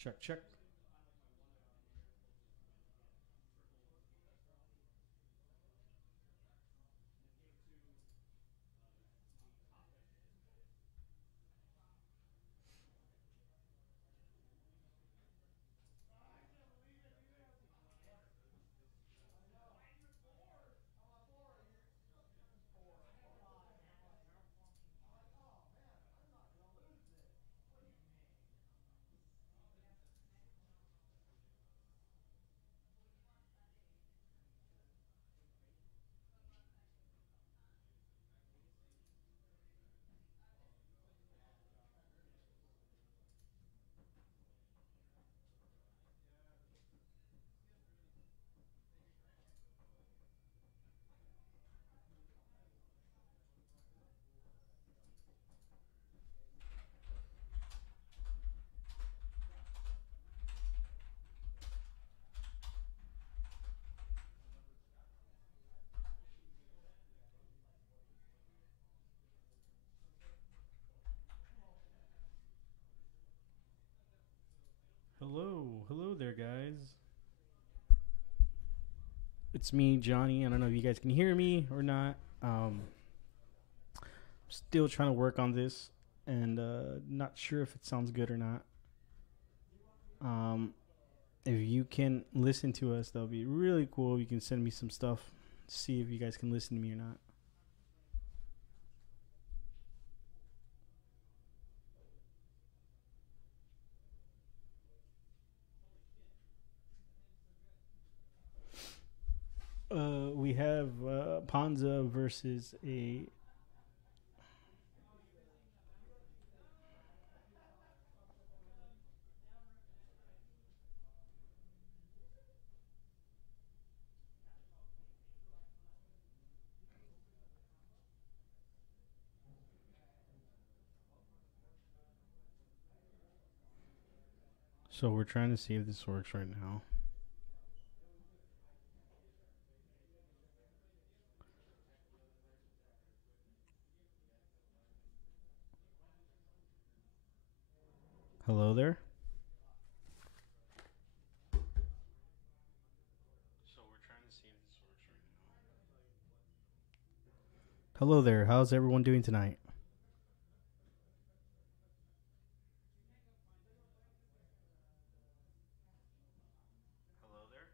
Check, check. Hello there, guys. It's me, Johnny. I don't know if you guys can hear me or not. Still trying to work on this, and not sure if it sounds good or not. Um, if you can listen to us, that'll be really cool. You can send me some stuff, see if you guys can listen to me or not. We have Panza versus a. So we're trying to see if this works right now. Hello there. So we're trying to see if this works right now. Hello there. How's everyone doing tonight? Hello there.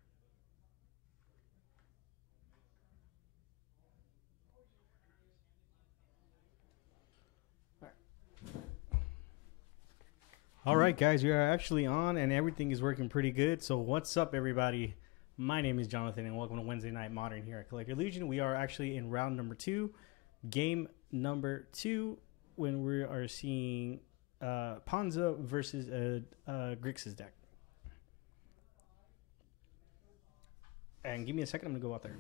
All right, guys, we are actually on, and everything is working pretty good. So, what's up, everybody? My name is Jonathan, and welcome to Wednesday Night Modern here at Collector Legion. We are actually in round number 2, game number 2, when we are seeing Panza versus Grixis deck. And give me a second, I'm gonna go out there.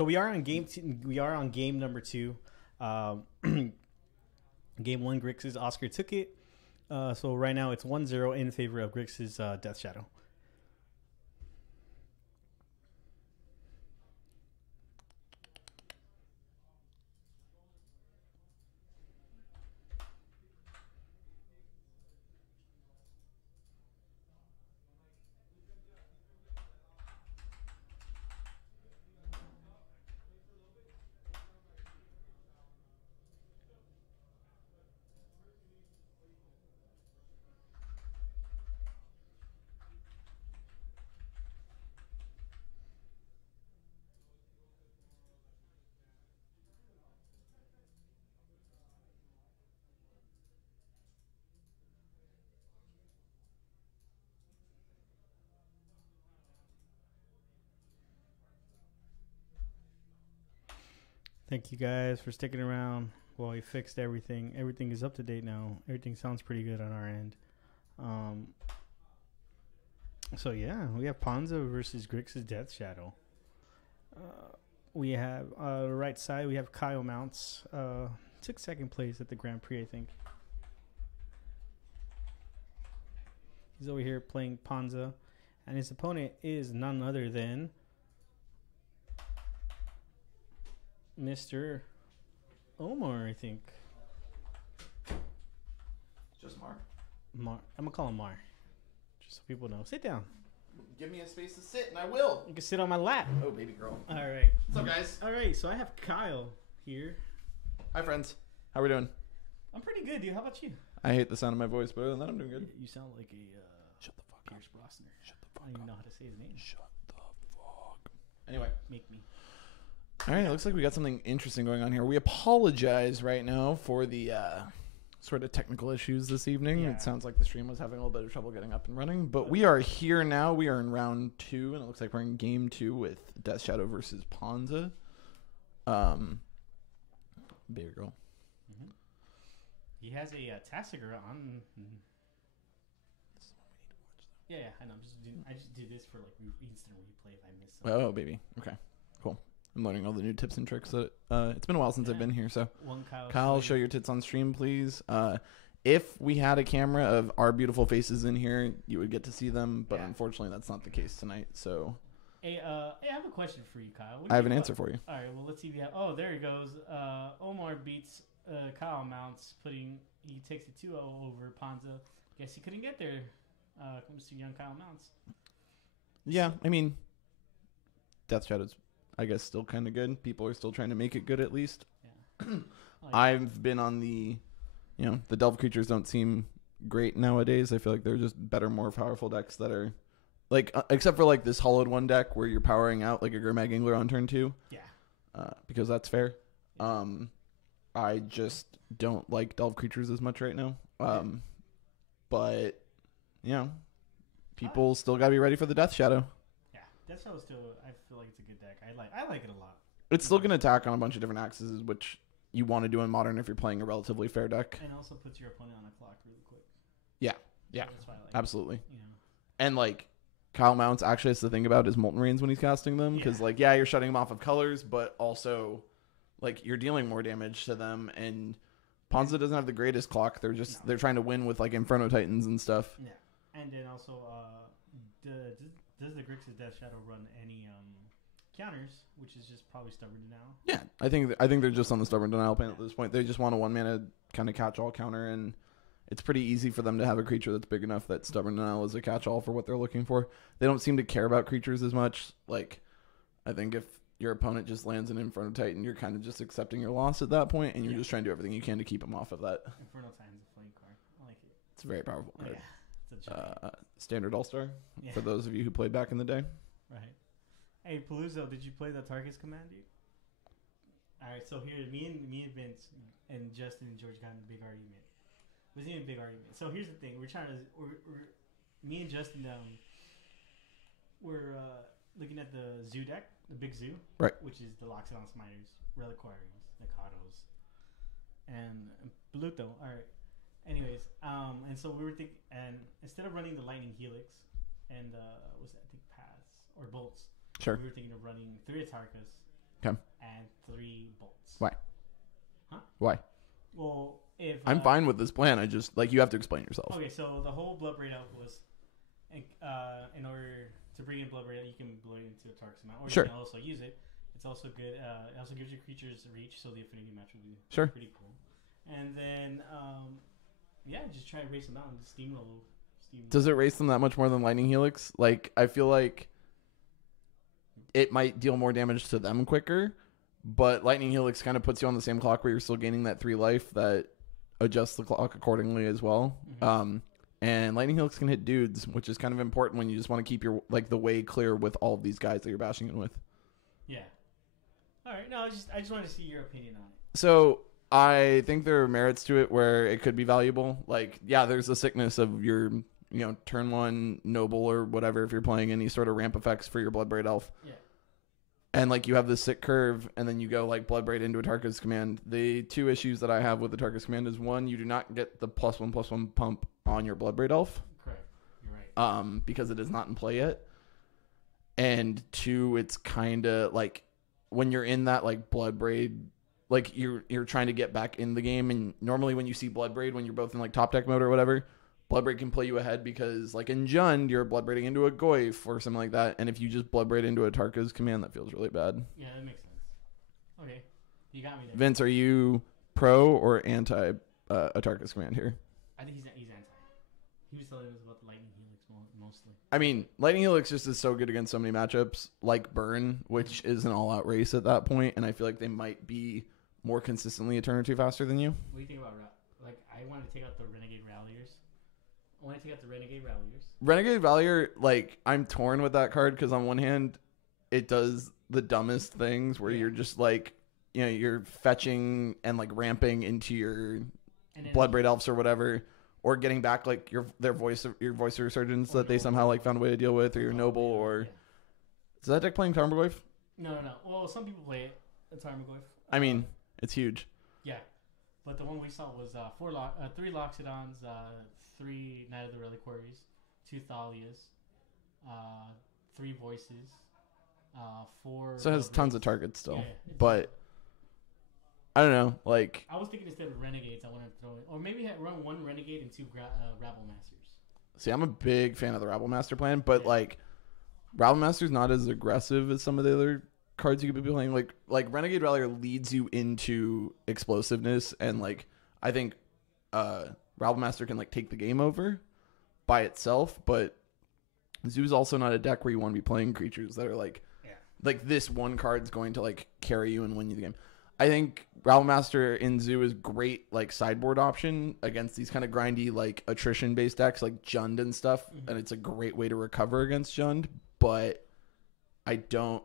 So we are on we are on game number 2. Game 1, Grix's Oscar took it. So right now it's 1-0 in favor of Grix's Death Shadow. Thank you guys for sticking around while we fixed everything. Everything is up to date now. Everything sounds pretty good on our end. So yeah, we have Ponza versus Grix's Death Shadow. We have the right side. We have Kyle Mounts. Took second place at the Grand Prix, I think. He's over here playing Ponza, and his opponent is none other than Mr. Omar, I think. Just Mar. I'm gonna call him Mar, just so people know. Sit down. Give me a space to sit, and I will. You can sit on my lap. Oh, baby girl. All right. What's up, guys? All right. So I have Kyle here. Hi, friends. How we doing? I'm pretty good, dude. How about you? I hate the sound of my voice, but other than that, I'm doing good. You sound like a Shut the fuck Pierce Brosnan. Shut the I don't even know how to say his name. Shut the fuck. Anyway. Make me. All right, it looks like we got something interesting going on here. We apologize right now for the sort of technical issues this evening. Yeah. It sounds like the stream was having a little bit of trouble getting up and running, but we are here now. We are in round 2, and it looks like we're in game 2 with Death Shadow versus Ponza. Baby girl. Mm-hmm. He has a Tassiger on. This is what we need to watch, though. Yeah, I know. I just do this for like instant replay if I miss something. Oh, baby. Okay, cool. I'm learning all the new tips and tricks. That it's been a while since I've been here, so One Kyle, show your tits on stream, please. If we had a camera of our beautiful faces in here, you would get to see them, but unfortunately, that's not the case tonight. So, hey, I have a question for you, Kyle. I have an answer for you. All right, well, let's see if you have. Oh, there he goes. Omar beats Kyle Mounts, he takes it 2-0 over Ponza. Guess he couldn't get there. Comes to young Kyle Mounts. Yeah, I mean, Death Shadow's, I guess, still kind of good. People are still trying to make it good, at least. Yeah. I've been on the, the Delve creatures don't seem great nowadays. I feel like they're just better, more powerful decks that are, like, except for like this Hollowed One deck where you're powering out like a Grimag Angler on turn 2. Yeah. Because that's fair. Yeah. I just don't like Delve creatures as much right now. But people still gotta be ready for the Death Shadow. Yeah, Death Shadow still. I feel like it's a good deck. I like it a lot. It's still gonna attack on a bunch of different axes, which you want to do in Modern if you're playing a relatively fair deck. And also puts your opponent on a clock really quick. Yeah, So that's why I like absolutely. it, And like Kyle Mounts actually has to think about his Molten Rains when he's casting them, because you're shutting them off of colors, but also like you're dealing more damage to them. And Ponza doesn't have the greatest clock. They're trying to win with like Inferno Titans and stuff. Yeah, and then also, does the Grixis Death Shadow run any counters, which is just probably Stubborn Denial? Yeah, I think they're just on the Stubborn Denial panel at this point. They just want a 1-mana kind of catch-all counter, and it's pretty easy for them to have a creature that's big enough that Stubborn Denial is a catch-all for what they're looking for. They don't seem to care about creatures as much. Like, I think if your opponent just lands an Inferno Titan, you're kind of just accepting your loss at that point, and you're just trying to do everything you can to keep them off of that. Inferno Titan's a flame card. I like it. It's a very powerful card. Yeah, it's a giant. Standard All-Star, Yeah. for those of you who played back in the day. Right. Hey, Paluzzo, did you play the Tarkus command, dude? All right, so here, me and Vince and Justin and George got in a big argument. It wasn't even a big argument. So here's the thing: me and Justin, we're looking at the zoo deck, the big zoo, right? Which is the Loxodon Smiters, Reliquaries, Nakatos, and Pluto. All right. Anyways, and so we were thinking, and instead of running the Lightning Helix and what's that? I think Paths or Bolts. Sure. We were thinking of running 3 Atarkas Okay. and 3 bolts. Why? Huh? Why? Well, if I'm fine with this plan. I just like you have to explain yourself. Okay, so the whole Bloodbraid elf was, in order to bring in Bloodbraid, you can blow it into a Tarkus amount, or Sure. you can also use it. It's also good. It also gives your creatures reach, so the affinity match will be Sure. pretty cool. And then, just try to race them out and steamroll. Does it race them that much more than Lightning Helix? Like, I feel like it might deal more damage to them quicker, but Lightning Helix kind of puts you on the same clock where you're still gaining that 3 life that adjusts the clock accordingly as well. Mm-hmm. And Lightning Helix can hit dudes, which is kind of important when you just want to keep your the way clear with all of these guys that you're bashing in with. Yeah. All right. No, I just wanted to see your opinion on it. So I think there are merits to it where it could be valuable. Like, yeah, there's the sickness of your, turn 1 noble or whatever if you're playing any sort of ramp effects for your Bloodbraid elf. Yeah. And like you have this sick curve, and then you go like Bloodbraid into a Tarkus command. The 2 issues that I have with the Tarkus command is 1, you do not get the +1/+1 pump on your Bloodbraid elf. Correct. You're right. Because it is not in play yet. And 2, it's kind of like when you're in that like Bloodbraid, like you're trying to get back in the game, and normally when you see Bloodbraid, when you're both in like top deck mode or whatever, Bloodbraid can play you ahead because like in Jund, you're Bloodbraiding into a Goyf or something like that, and if you just Bloodbraid into a Tarkus command, that feels really bad. Yeah, that makes sense. Okay, you got me there. Vince, are you pro or anti a Tarkus command here? I think he's anti. He was telling us about the Lightning Helix mostly. I mean, Lightning Helix just is so good against so many matchups, like Burn, which is an all-out race at that point, and I feel like they might be more consistently a turn or 2 faster than you. What do you think about like? I want to take out the Renegade Ralliers. I want to take out the Renegade Ralliers. Renegade Valier, like, I'm torn with that card because on one hand, it does the dumbest things where you're just like, you're fetching and like ramping into your Bloodbraid elves or whatever, or getting back like your voice resurgence that they somehow like found a way to deal with, or your noble, or is that deck playing Tarmogoyf? No. Well, some people play it. It's Tarmogoyf. I mean, it's huge. Yeah, but the one we saw was 3 Loxodons, 3 Knight of the Reliquaries, 2 Thalias, 3 Voices, 4. So it has tons of targets still, Yeah, but I don't know. Like, I was thinking instead of Renegades, I want to throw in, or maybe run 1 Renegade and 2 Rabble Masters. see, I'm a big fan of the Rabble Master plan, but like, Rabble Master's not as aggressive as some of the other cards you could be playing. Like Renegade Rallier leads you into explosiveness, and like I think Rabble Master can like take the game over by itself, but Zoo's also not a deck where you want to be playing creatures that are like this one card's going to like carry you and win you the game. I think Rabble Master in Zoo is great like sideboard option against these kind of grindy like attrition based decks like Jund and stuff, and it's a great way to recover against Jund, but I don't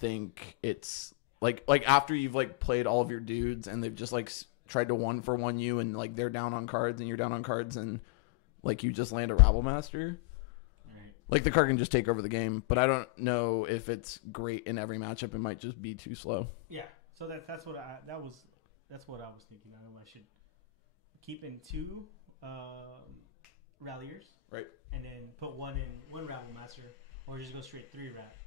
think it's like after you've like played all of your dudes and they've just like tried to 1-for-1 you, and like they're down on cards and you're down on cards, and like you just land a Rabble Master, like the card can just take over the game. But I don't know if it's great in every matchup. It might just be too slow. Yeah, so that's what I was thinking. I should keep in 2 Ralliers, right, and then put one Rabble Master, or just go straight 3 Rallies.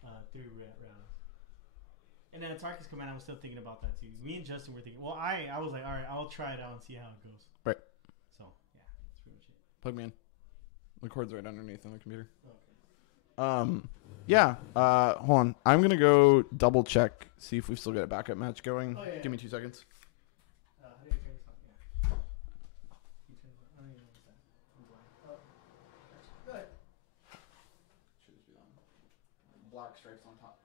And then a Tarkus command, I was still thinking about that too. Me and Justin were thinking. Well, I was like, all right, I'll try it out and see how it goes. Right. So yeah, that's pretty much it. Plug me in. The cord's right underneath on the computer. Okay. Yeah. Hold on. I'm gonna go double check, see if we've still got a backup match going. Oh, yeah. Give me 2 seconds. How do you turn this on? Yeah. You turn it on. I don't even know what's that. I'm blind. Oh. Go ahead. Should just be on. Black stripes on top.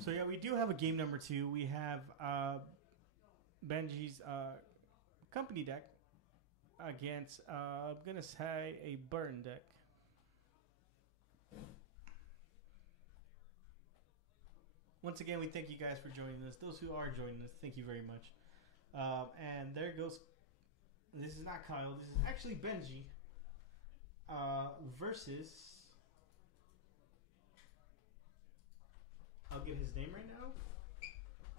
So yeah, we do have a game number 2. We have Benji's company deck against I'm gonna say a Burn deck. Once again, we thank you guys for joining us. Those who are joining us, thank you very much. And there goes. This is not Kyle. This is actually Benji. Versus. I'll get his name right now.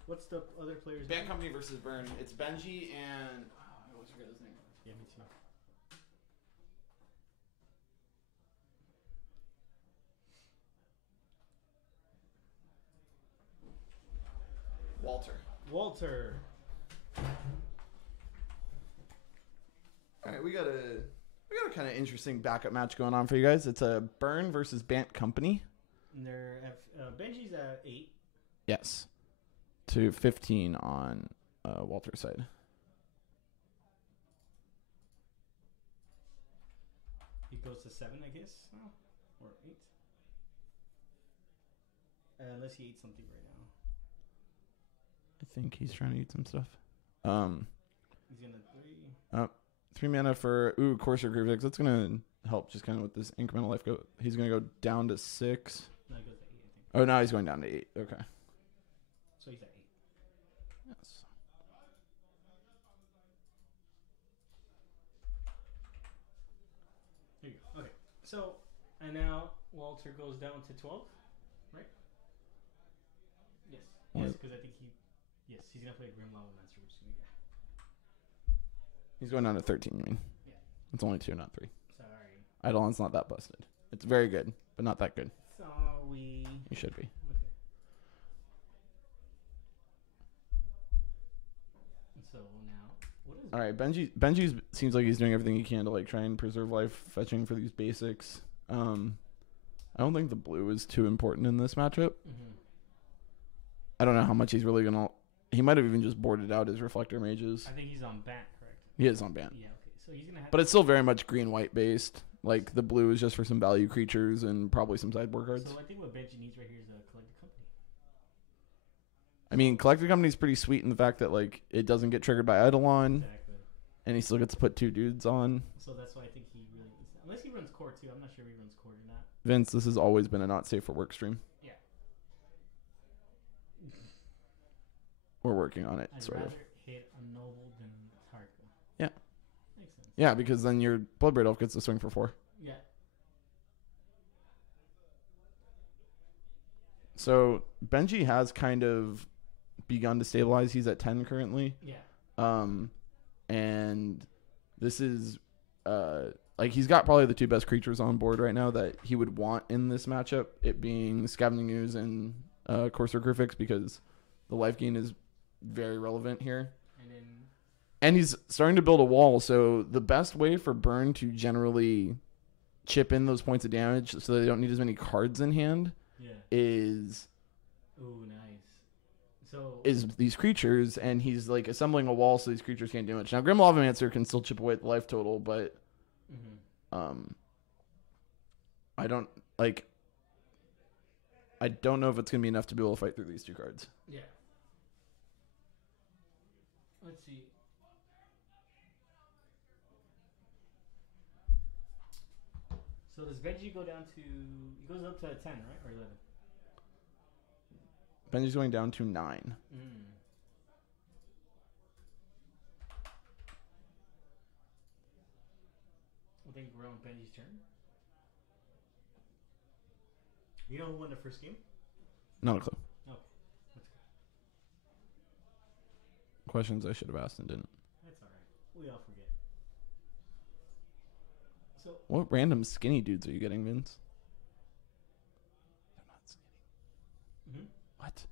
What's the other player's Band name? Company versus Burn. It's Benji and I always forget his name. Yeah, me too. Walter. All right, we got a kind of interesting backup match going on for you guys. It's a Burn versus Bant Company. And they're Benji's at 8. Yes, to 15 on Walter's side. He goes to 7, I guess, or 8. Unless he ate something right now. I think he's trying to eat some stuff. He's gonna 3. 3 mana for Courser Grievix. That's gonna help just kind of with this incremental life. He's gonna go down to 6. No, he goes to 8, I think. Oh, now he's going down to 8. Okay. So he's at 8. Yes. There you go. Okay. So, and now Walter goes down to 12, right? Yes. Yes, because I think he's gonna play Grim Lava Mancer, which is gonna get. He's going down to 13, you mean? Yeah. It's only 2, not 3. Sorry. Eidolon's not that busted. It's very good, but not that good. Sorry. You should be. Okay. So now, what is All right, Benji's seems like he's doing everything he can to like try and preserve life, fetching for these basics. I don't think the blue is too important in this matchup. Mm-hmm. I don't know how much he's really gonna. He might have even just boarded out his Reflector Mages. I think he's on Bant, correct? He is on Bant. Yeah. Okay. So he's gonna have. But it's still very much green-white based. Like the blue is just for some value creatures and probably some sideboard cards. So I think what Benji needs right here is a collected company. I mean, Collected Company is pretty sweet in the fact that like it doesn't get triggered by Eidolon, Exactly. and he still gets to put 2 dudes on. So that's why I think he really needs that. Unless he runs core too. I'm not sure if he runs core or not. Vince, this has always been a not safe for work stream. Yeah. We're working on it, I'd sort rather of. hit a noble than Tarka. Yeah. Makes sense. Yeah, because then your Bloodbraid Elf gets to swing for 4. Yeah. So Benji has kind of begun to stabilize. He's at 10 currently. Yeah. And this is like he's got probably the 2 best creatures on board right now that he would want in this matchup. It being Scavenging Ooze and Courser Griffix, because the life gain is very relevant here. And he's starting to build a wall. So the best way for Burn to generally chip in those points of damage so they don't need as many cards in hand is these creatures, and he's like assembling a wall so these creatures can't do much. Now Grim Lavamancer can still chip away at the life total, but I don't know if it's gonna be enough to be able to fight through these 2 cards. Yeah. Let's see. So does Benji go down to? He goes up to 10, right, or 11? Benji's going down to 9. I think we're on Benji's turn. You know who won the first game? Not a clue. Okay. That's good. Questions I should have asked and didn't. That's alright. We all forget. So What random skinny dudes are you getting, Vince? They're not skinny. What?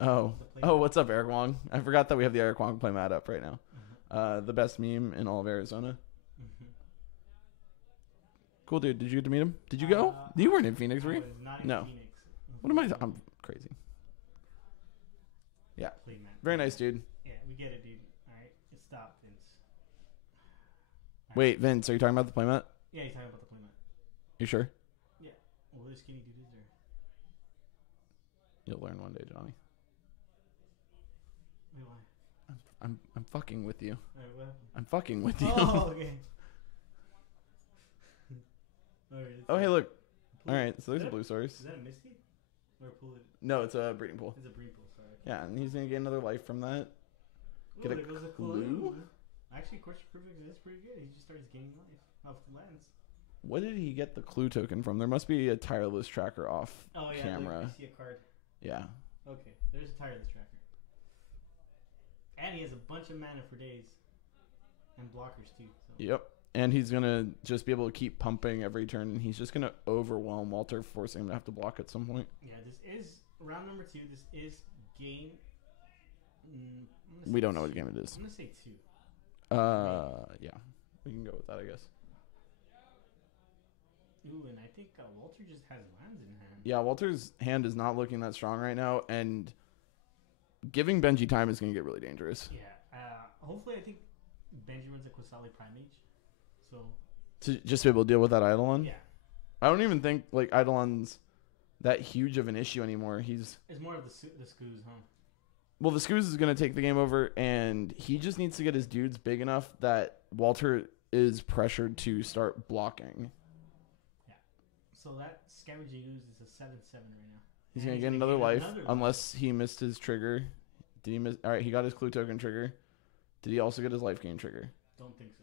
Oh, what's up, Eric Wong? I forgot that we have the Eric Wong playmat up right now. The best meme in all of Arizona. Cool, dude. Did you get to meet him? Did you go? You weren't in Phoenix, were you? No. Phoenix. What am I? I'm crazy. Yeah. Very nice, dude. Yeah, we get it, dude. All right, it stopped, Vince. Wait, Vince, are you talking about the playmat? Yeah, he's talking about the playmat. You sure? Yeah. Well, this skinny dude is there. You'll learn one day, Johnny. Wait, why? I'm fucking with you. All right, what happened? I'm fucking with you. Oh, okay. All right. Oh, hey, look. All right, so there's a blue source. Is that a Misty? Or a pool? No, it's a breeding pool. It's a breed pool, sorry. Yeah, and he's gonna get another life from that. Ooh, Get a there goes clue? Actually, Course Perfect is pretty good. He just starts gaining life off the lands. What did he get the clue token from? There must be a tireless tracker off camera. Look, you see a card. Yeah. Okay, there's a tireless tracker. And he has a bunch of mana for days. And blockers too. So. Yep. And he's going to just be able to keep pumping every turn, and he's just going to overwhelm Walter, forcing him to have to block at some point. Yeah, this is round number 2. This is game... We don't know what game it is. I'm going to say 2. Yeah. We can go with that, I guess. Ooh, and I think Walter just has lands in hand. Yeah, Walter's hand is not looking that strong right now, and giving Benji time is going to get really dangerous. Yeah. Hopefully, I think Benji runs a Qasali Primage. So to just be able to deal with that Eidolon? Yeah. I don't even think like Eidolon's that huge of an issue anymore. It's more of the Skoos, huh? Well, the Skoos is going to take the game over, and he just needs to get his dudes big enough that Walter is pressured to start blocking. Yeah. So that Scavenging Ooze is a 7/7 right now. He's going to get another life unless he missed his trigger. Did he miss? All right, he got his clue token trigger. Did he also get his life gain trigger? Don't think so.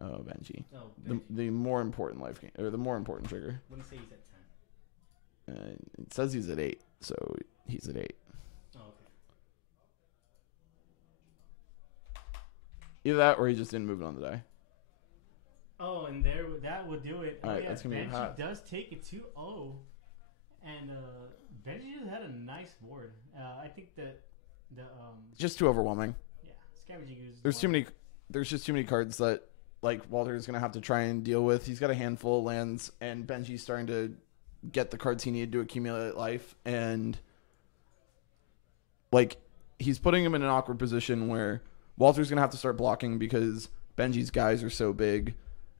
Oh, Benji. Oh, Benji. The more important life gain, or the more important trigger. Let me say he's at 10. It says he's at 8, so he's at 8. Oh, okay. Either that or he just didn't move it on the die. Oh, and that would do it. All right, yeah, that's gonna be hot. Benji does take it 2-0, and Benji just had a nice board. I think that just too overwhelming. Yeah, Scavenging Ooze. There's just too many cards that like Walter's gonna have to try and deal with. He's got a handful of lands, and Benji's starting to get the cards he needed to accumulate life, and like he's putting him in an awkward position where Walter's gonna have to start blocking because Benji's guys are so big,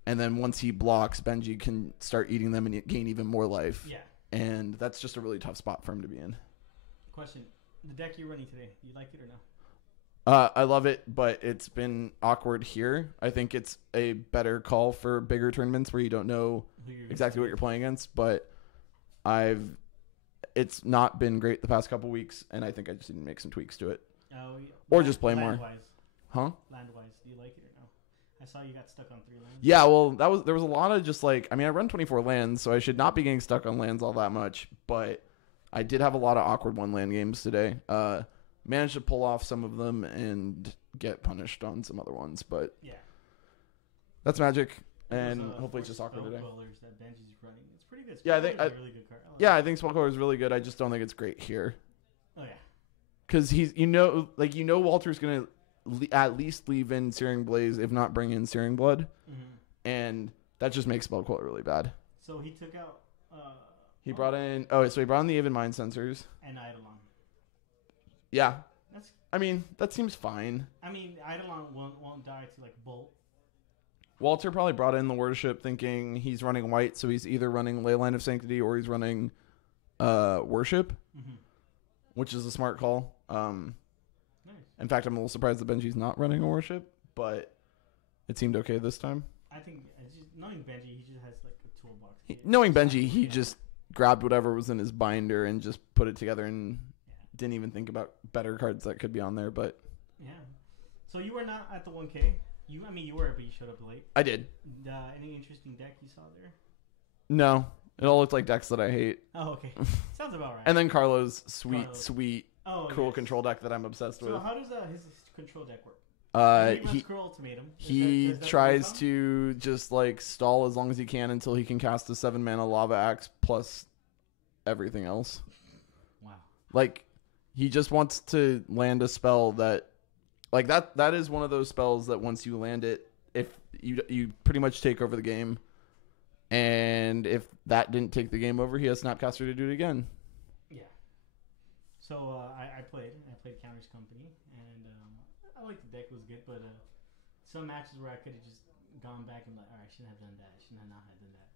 and then once he blocks, Benji can start eating them and gain even more life. Yeah, and that's just a really tough spot for him to be in. Question: the deck you're running today, you like it or no? I love it, but it's been awkward here. I think it's a better call for bigger tournaments where you don't know exactly what you're playing against. But it's not been great the past couple weeks, and I think I just need to make some tweaks to it, or just play more. Huh? Land-wise, do you like it or no? I saw you got stuck on 3 lands. Yeah, well, there was a lot of just like I run 24 lands, so I should not be getting stuck on lands all that much. But I did have a lot of awkward 1-land games today. Managed to pull off some of them and get punished on some other ones, but yeah, that's Magic, and hopefully it's just awkward today. That Benji's running. It's pretty good. Yeah, I think a really good card. I think Spellcaller is really good. I just don't think it's great here. Oh yeah, because Walter's gonna at least leave in Searing Blaze, if not bring in Searing Blood, and that just makes Spellcaller really bad. So he took out. He brought in the Aven Mind Sensors and Eidolon. Yeah. That seems fine. Eidolon won't die to like Bolt. Walter probably brought in the Worship thinking he's running white, so he's either running Leyline of Sanctity or he's running Worship, which is a smart call. Nice. In fact, I'm a little surprised that Benji's not running a Worship, but it seemed okay this time. I think knowing Benji, he just has like a toolbox. Knowing Benji, he just grabbed whatever was in his binder and just put it together and didn't even think about better cards that could be on there. But yeah, so you were not at the 1K. You were, but you showed up late. I did. Any interesting deck you saw there? No, it all looked like decks that I hate. Oh, okay, sounds about right. And then Carlo's sweet, cruel control deck that I'm obsessed with. So how does his control deck work? He tries to just like stall as long as he can until he can cast a 7-mana Lava Axe plus everything else. Wow. Like he just wants to land a spell that is one of those spells that once you land it, if you pretty much take over the game, and if that didn't take the game over, he has Snapcaster to do it again. Yeah. So I played Counter's Company, and I liked the deck. It was good, but some matches where I could have just gone back and like, all right, I shouldn't have done that. I shouldn't have not have done that.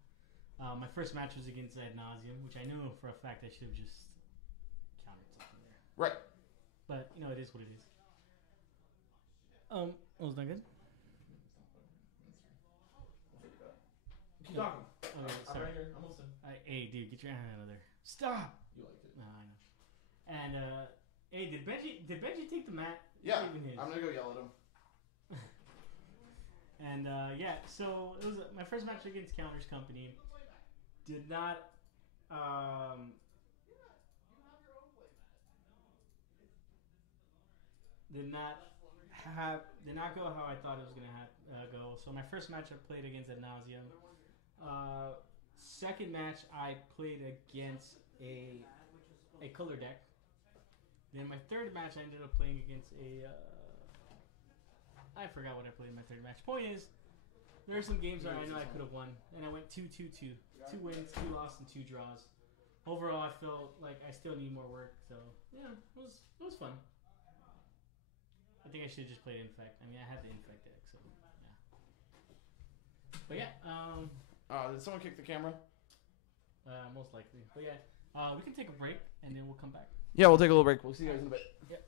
My first match was against Ad Nauseam, which I knew for a fact I should have just countered something there. Right. But it is what it is. Was that good? Keep talking. Okay, sorry. I'm right here. I'm listening. Hey, dude, get your hand out of there. Stop. You liked it. No, I know. And hey, did Benji take the mat? Yeah. I'm gonna go yell at him. And yeah, so it was my first match against Counters Company. Did not did not did not go how I thought it was gonna go. So my first match I played against Ad Nauseam. Second match I played against a color deck. Then my third match I ended up playing against a I forgot what I played in my third match. Point is, there are some games where I know I could have won, and I went 2-2-2, 2 wins, 2 losses, and 2 draws. Overall, I felt like I still need more work. So yeah, it was fun. I think I should have just played Infect. I mean, I had the Infect deck, so yeah. But yeah, Did someone kick the camera? most likely. But yeah, we can take a break and then we'll come back. Yeah, we'll take a little break. We'll see you guys in a bit. Yep.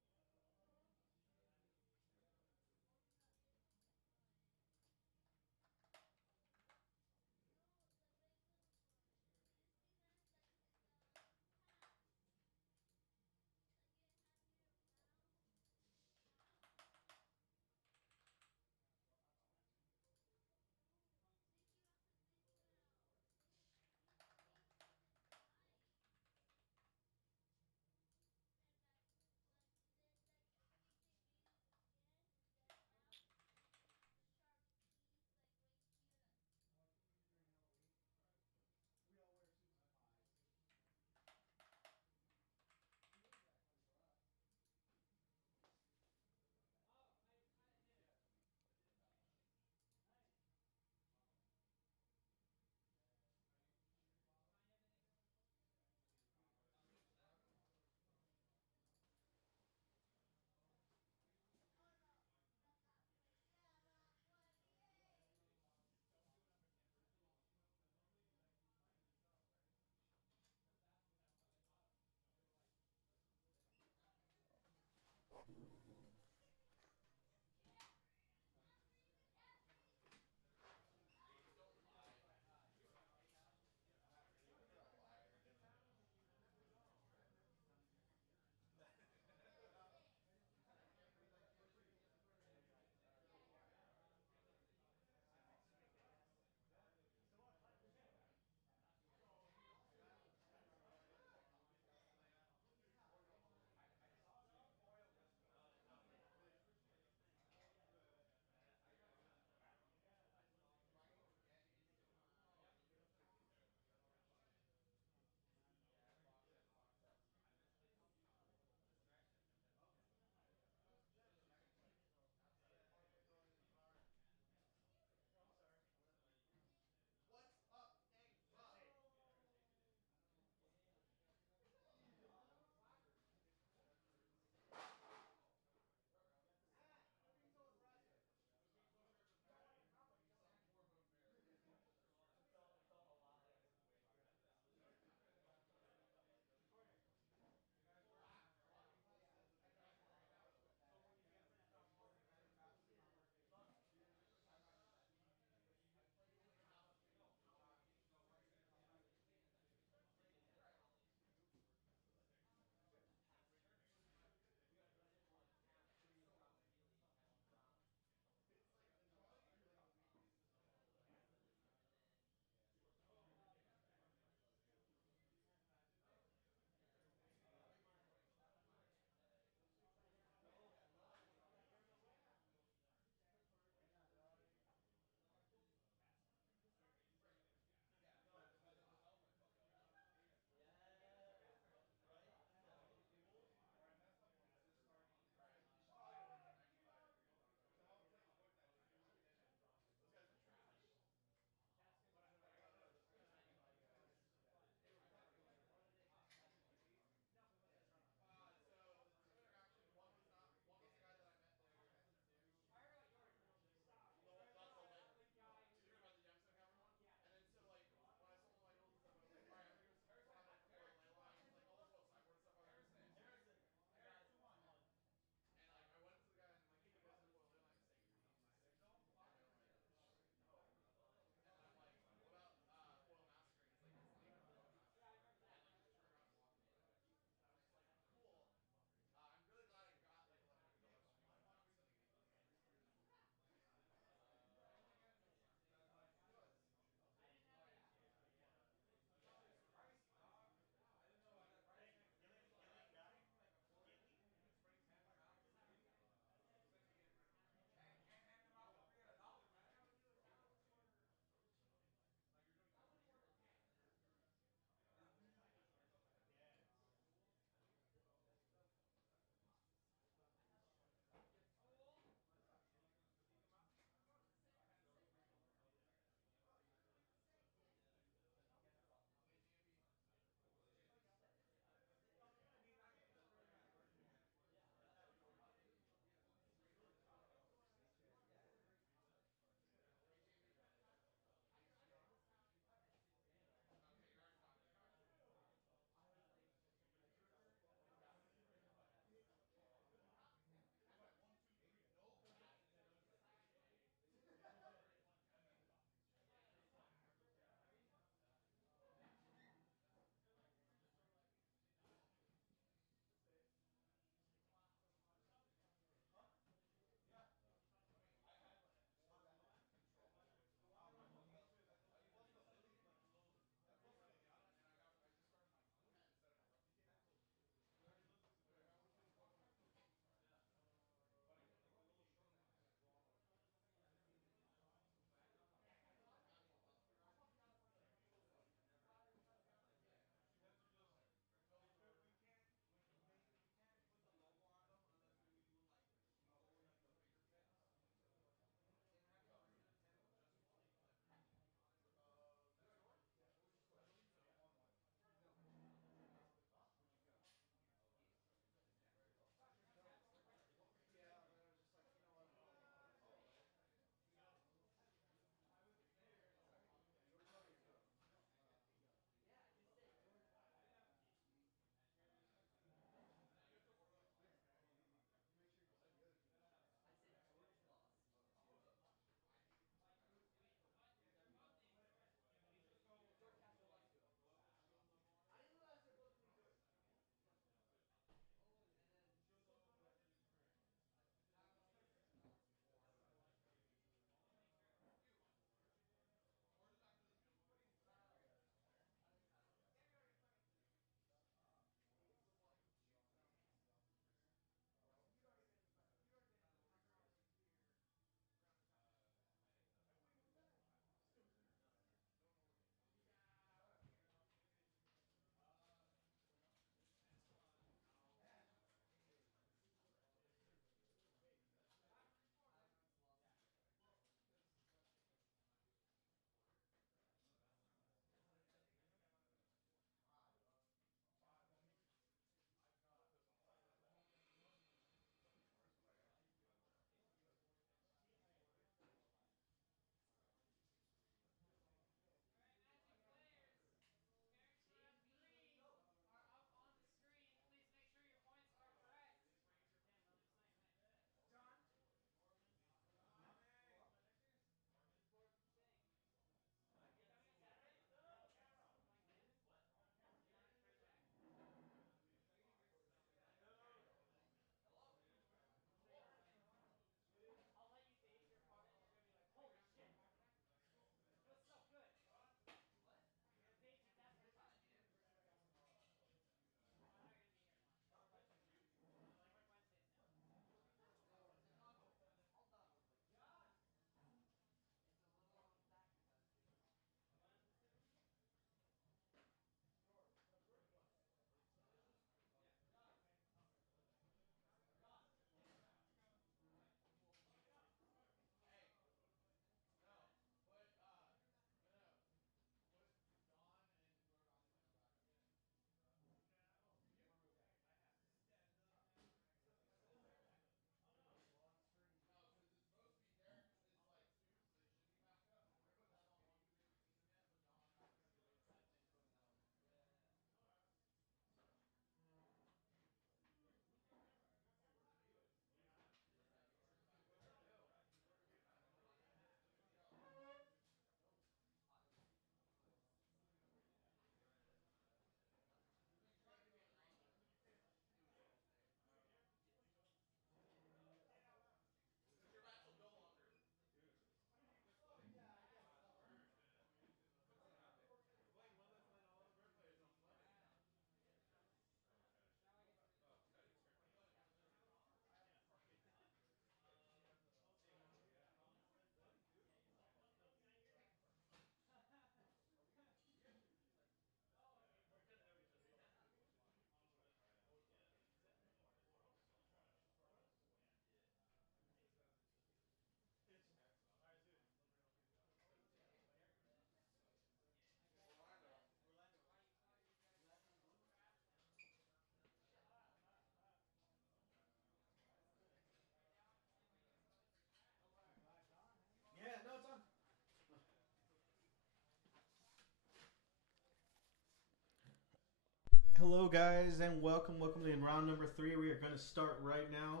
Hello, guys, and welcome in round number 3. We are going to start right now.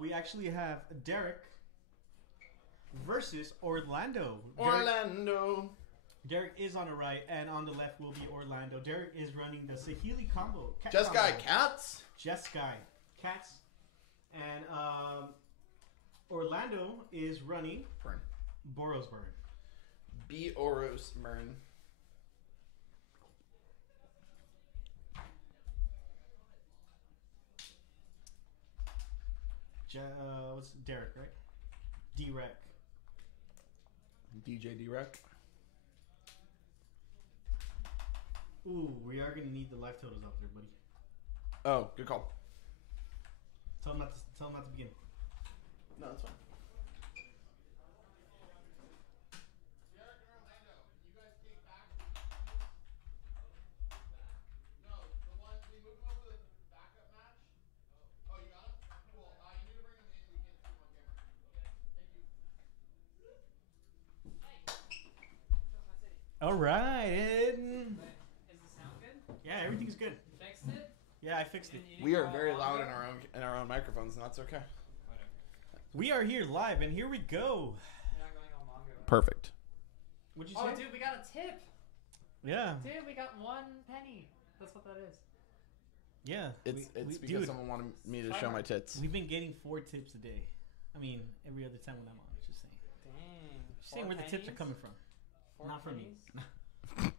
We actually have Derek versus Orlando. Derek is on the right, and on the left will be Orlando. Derek is running the Saheeli combo. Just Guy Cats. Just Guy Cats. And Orlando is running Burn. Boros Burn. B. Oros Burn. What's Derek, right? D-Rec. DJ D-Rec. Ooh, we are going to need the life totals out there, buddy. Oh, good call. Tell him not to begin. No, that's fine. All right. Is the sound good? Yeah, everything's good. You fixed it? Yeah, I fixed it. We are very loud in our own microphones, and that's okay. Whatever. We are here live, and here we go. You're not going on longer. Perfect. What'd you Oh, say? dude, we got a tip. Yeah. Dude, we got 1 penny. That's what that is. Yeah. It's because dude, someone wanted me to show my tits. we've been getting 4 tips a day. I mean, every other time when I'm on, just saying. Dang. Just saying where the tips are coming from. 4 Not from me. pennies?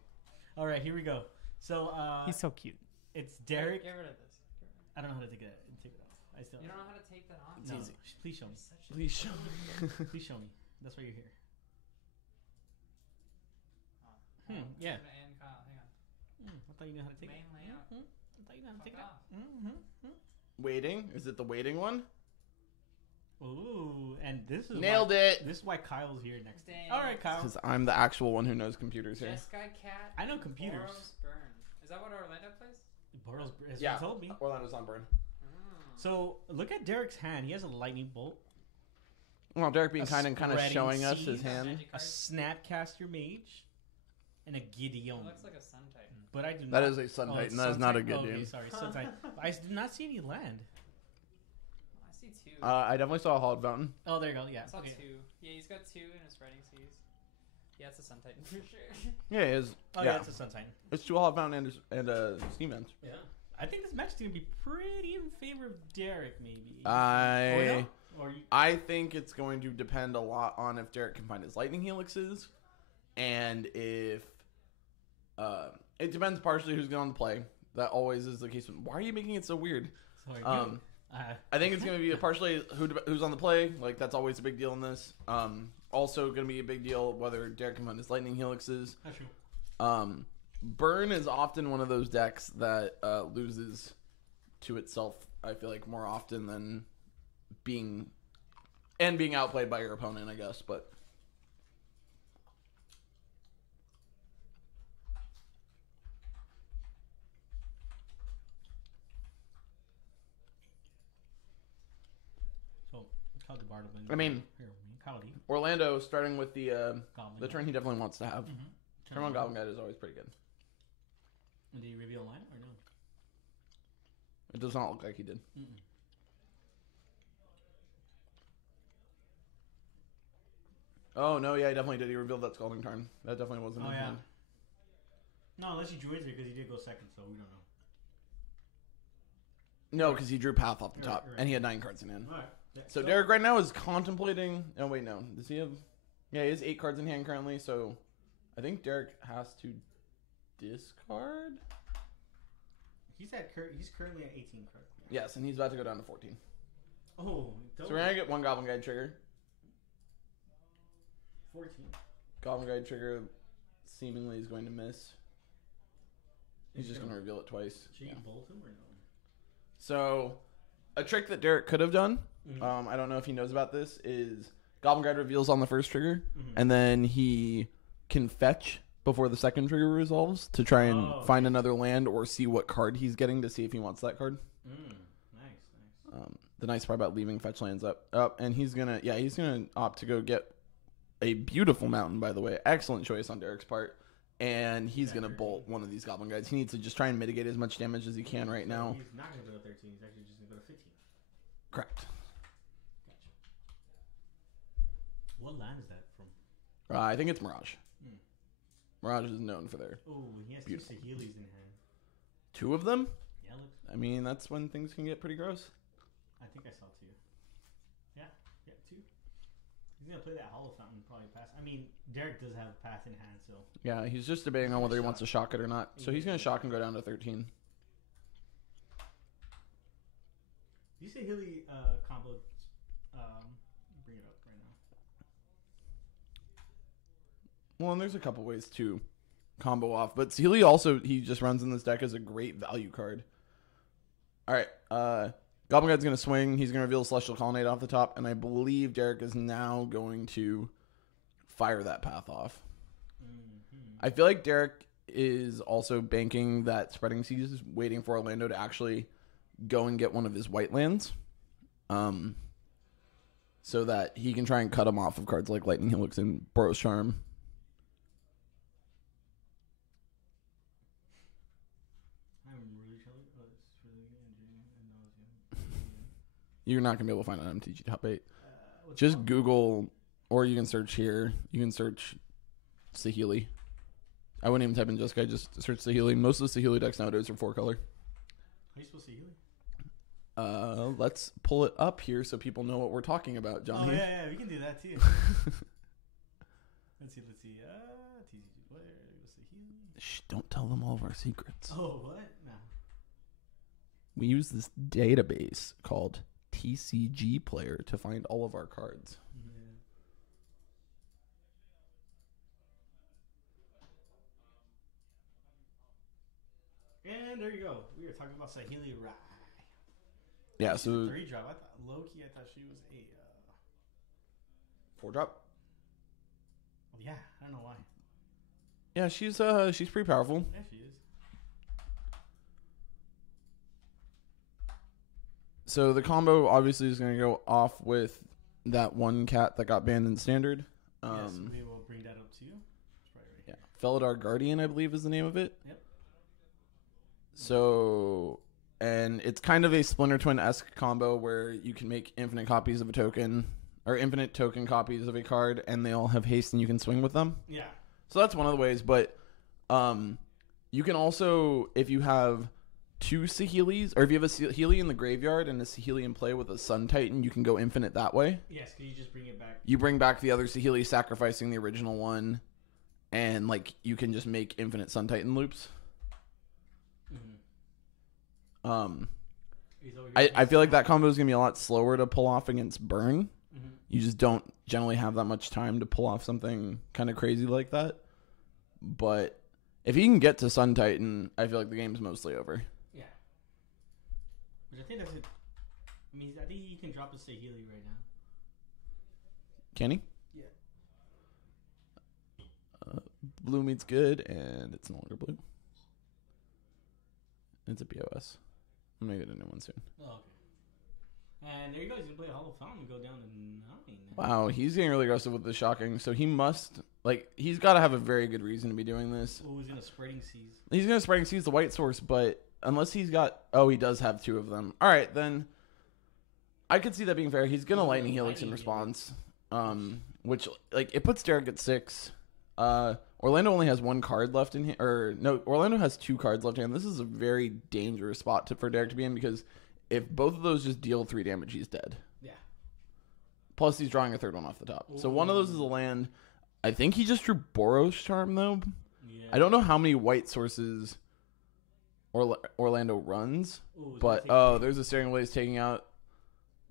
All right, here we go. So, He's so cute. it's Derek. Get rid of this. I don't know how to take it off. I still. You don't know how to take that off? No, easy. please show me. You're such a- Please show me. Please show me. That's why you're here. Oh. Yeah. And Kyle, hang on. I thought you knew how to take Main it. layout. I thought you knew how to Fuck take it off. off. Waiting? Is it the waiting one? Ooh, and this is Nailed why, it. This is why Kyle's here next. Dang. All right, Kyle. Because I'm the actual one who knows computers here. Just Guy Cat. I know computers. Boros Burn. Is that what Orlando plays? Boros has Yeah. told me. Orlando's on burn. So look at Derek's hand. He has a lightning bolt, Well, Derek being A kind of spreading showing us seed. his hand. Magic a card? Snapcaster Mage, and a Gideon. It looks like a Sun Titan. But I do not. That is a Sun Oh, Titan. it's That is Sun not a Titan? good Okay, name. sorry, Sun Titan. I do not see any land. I see 2. I definitely saw a Hallowed Fountain. Oh, there you go. Yeah. I saw Okay. 2. Yeah, he's got 2 in his writing seas. Yeah, it's a Sun Titan for sure. Yeah, it is. Oh yeah, it's a Sun Titan. It's two Hallowed Fountain and a Steam Vent. Yeah. I think this match is gonna be pretty in favor of Derek, maybe. I Or you, think it's going to depend a lot on if Derek can find his lightning helixes, and if it depends partially who's going to play. That always is the case. Why are you making it so weird? sorry, I think it's going to be partially who's on the play. Like that's always a big deal in this. Also going to be a big deal whether Derek can find his lightning helixes. Not true. Burn is often one of those decks that loses to itself. I feel like more often than being outplayed by your opponent, I guess. But So Kyle DeBardo. I mean, Kyle D. Orlando starting with the Goblin. turn he definitely wants to have. Mm-hmm. Turn on Goblin Guide is always pretty good. Did he reveal a line or no? It does not look like he did. Mm-mm. Oh no, yeah, he definitely did. He revealed that Scalding Tarn. That definitely wasn't Oh, his yeah. hand. No, unless he drew it because he did go second, so we don't know. No, because he drew Path off the Right, top, right. and he had 9 cards in hand. All right. Yeah, So Derek right now is contemplating. Oh wait, no. Does he have? Yeah, he has 8 cards in hand currently. So I think Derek has to discard. he's currently at 18 cards. Yes, and he's about to go down to 14. Oh, So we're gonna get one Goblin Guide trigger. 14. Goblin Guide trigger seemingly is going to miss. He's just gonna reveal it twice. Should Yeah. you bolt him or no? So a trick that Derek could have done, Mhm. I don't know if he knows about this, is Goblin Guide reveals on the first trigger, Mhm. and then he can fetch before the second trigger resolves to try and Oh, find another land or see what card he's getting to see if he wants that card. Nice. The nice part about leaving fetch lands up, and he's gonna opt to go get a beautiful mountain. By the way, excellent choice on Derek's part. and he's Yeah, going to 13. bolt one of these Goblin Guides. He needs to just try and mitigate as much damage as he can right now. He's not going to go to 13. He's actually just going to go to 15. Correct. Gotcha. What land is that from? I think it's Mirage. Hmm. Mirage is known for their Oh, he has Beautiful. 2 Saheeli's in hand. 2 of them. Yeah, look. I mean, that's when things can get pretty gross. I think I saw 2. Yeah, 2. He's going to play that Hollow Fountain probably pass. I mean, Derek does have path in hand, so. Yeah, he's just debating on whether he wants to shock it or not. So he's going to shock and go down to 13. You say Healy combo. Bring it up right now. Well, and there's a couple ways to combo off, but Sealy also, he just runs in this deck as a great value card. All right, Goblin Guide's going to swing. He's going to reveal Celestial Colonnade off the top, and I believe Derek is now going to fire that path off. Mm-hmm. I feel like Derek is also banking that Spreading Seas, waiting for Orlando to actually go and get one of his white lands, so that he can try and cut him off of cards like Lightning Helix and Boros Charm. I'm really trying. Oh, it's really good. You're not going to be able to find it on MTG Top 8. What's Just called? Google, or you can search here. You can search Saheeli. I wouldn't even type in Jessica. I just search Saheeli. Most of the Saheeli decks nowadays are 4-color. How you supposed to Healy? Let's pull it up here so people know what we're talking about, Oh, Johnny. yeah, we can do that too. Let's see. TCG player. What's the Healy? Shh, don't tell them all of our secrets. Oh, what? No. We use this database called TCG Player to find all of our cards. Yeah. And there you go. We were talking about Saheeli Rai. Yeah, so 3-drop. I thought low-key, I thought she was a 4-drop. oh, yeah, I don't know why. Yeah, she's pretty powerful. Yeah, she is. So the combo obviously is going to go off with that one cat that got banned in standard. Yes, we will bring that up to you. It's probably right Yeah, Felidar Guardian, I believe, is the name of it. Yep. So, and it's kind of a Splinter Twin-esque combo where you can make infinite copies of a token, or infinite token copies of a card, and they all have haste and you can swing with them. Yeah. So that's one of the ways, but you can also, if you have 2 Saheelis, or if you have a Saheeli in the graveyard and a Saheeli in play with a Sun Titan, you can go infinite that way. Yes, could you just bring it back? You bring back the other Saheeli, sacrificing the original one, and like you can just make infinite Sun Titan loops. Mm-hmm. I feel like that combo is gonna be a lot slower to pull off against Burn. Mm-hmm. You just don't generally have that much time to pull off something kind of crazy like that. But if he can get to Sun Titan, I feel like the game's mostly over. Yeah. Which I think that's it. I mean, I think you can drop a Saheeli right now. Can he? Yeah. Blue means good, and it's no longer blue. It's a BOS. I'm gonna get a new one soon. Oh, okay. And there you go. He's gonna play a Hollow Fountain and go down to 9. Wow, he's getting really aggressive with the shocking. So he must, like, he's got to have a very good reason to be doing this. Oh, he's gonna Spreading Seas. He's going to Spreading Seas the white source, but unless he's got, oh, he does have 2 of them. All right, then I could see that being fair. He's going to Lightning Helix in response, which, like, it puts Derek at 6. Orlando only has 1 card left in hand, or no, Orlando has 2 cards left in hand. This is a very dangerous spot for Derek to be in, because if both of those just deal 3 damage, he's dead. Yeah. Plus, he's drawing a 3rd one off the top. So one of those is a land. I think he just drew Boros Charm, though. Yeah. I don't know how many white sources Orlando runs, Ooh, but there's a Searing Blaze taking out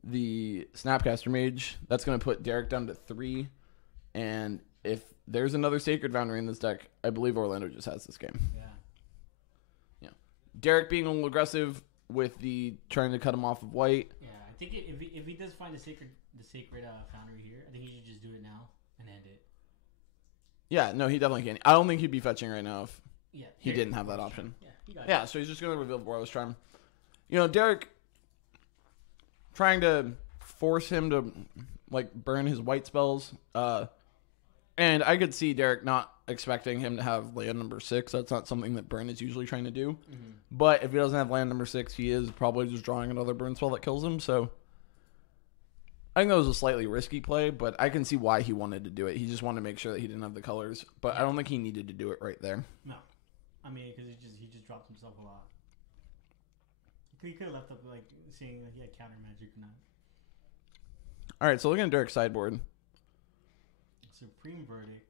the Snapcaster Mage. That's going to put Derek down to 3. And if there's another Sacred Foundry in this deck, I believe Orlando just has this game. Yeah. Yeah. Derek being a little aggressive with the trying to cut him off of white. Yeah, I think if he does find the sacred foundry here, I think he should just do it now and end it. Yeah, no, he definitely can. I don't think he'd be fetching right now if Yeah. he here, didn't have that option. Yeah, he got Yeah, so he's just going to reveal Boros Charm. You know, Derek trying to force him to, like, burn his white spells. And I could see Derek not expecting him to have land number 6. That's not something that Burn is usually trying to do. Mm-hmm. But if he doesn't have land number 6, he is probably just drawing another burn spell that kills him. So I think that was a slightly risky play, but I can see why he wanted to do it. He just wanted to make sure that he didn't have the colors. But I don't think he needed to do it right there. No, I mean because he just dropped himself a lot. He could have left up like seeing he had counter magic or not. All right, so looking at Derek's sideboard. Supreme Verdict.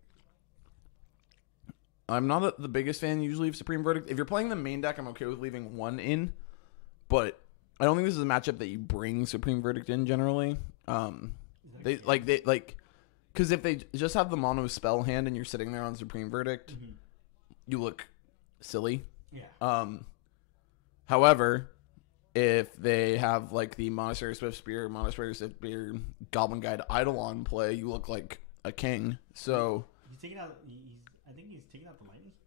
I'm not the biggest fan usually of Supreme Verdict. If you're playing the main deck, I'm okay with leaving 1 in. But I don't think this is a matchup that you bring Supreme Verdict in generally. Because if they just have the mono spell hand and you're sitting there on Supreme Verdict, you look silly. Yeah. However, if they have like the Monastery Swift Spear, Monastery Swift Spear, Goblin Guide Eidolon play, you look like a king. So he's taking out. I think he's taking out the lightning helix.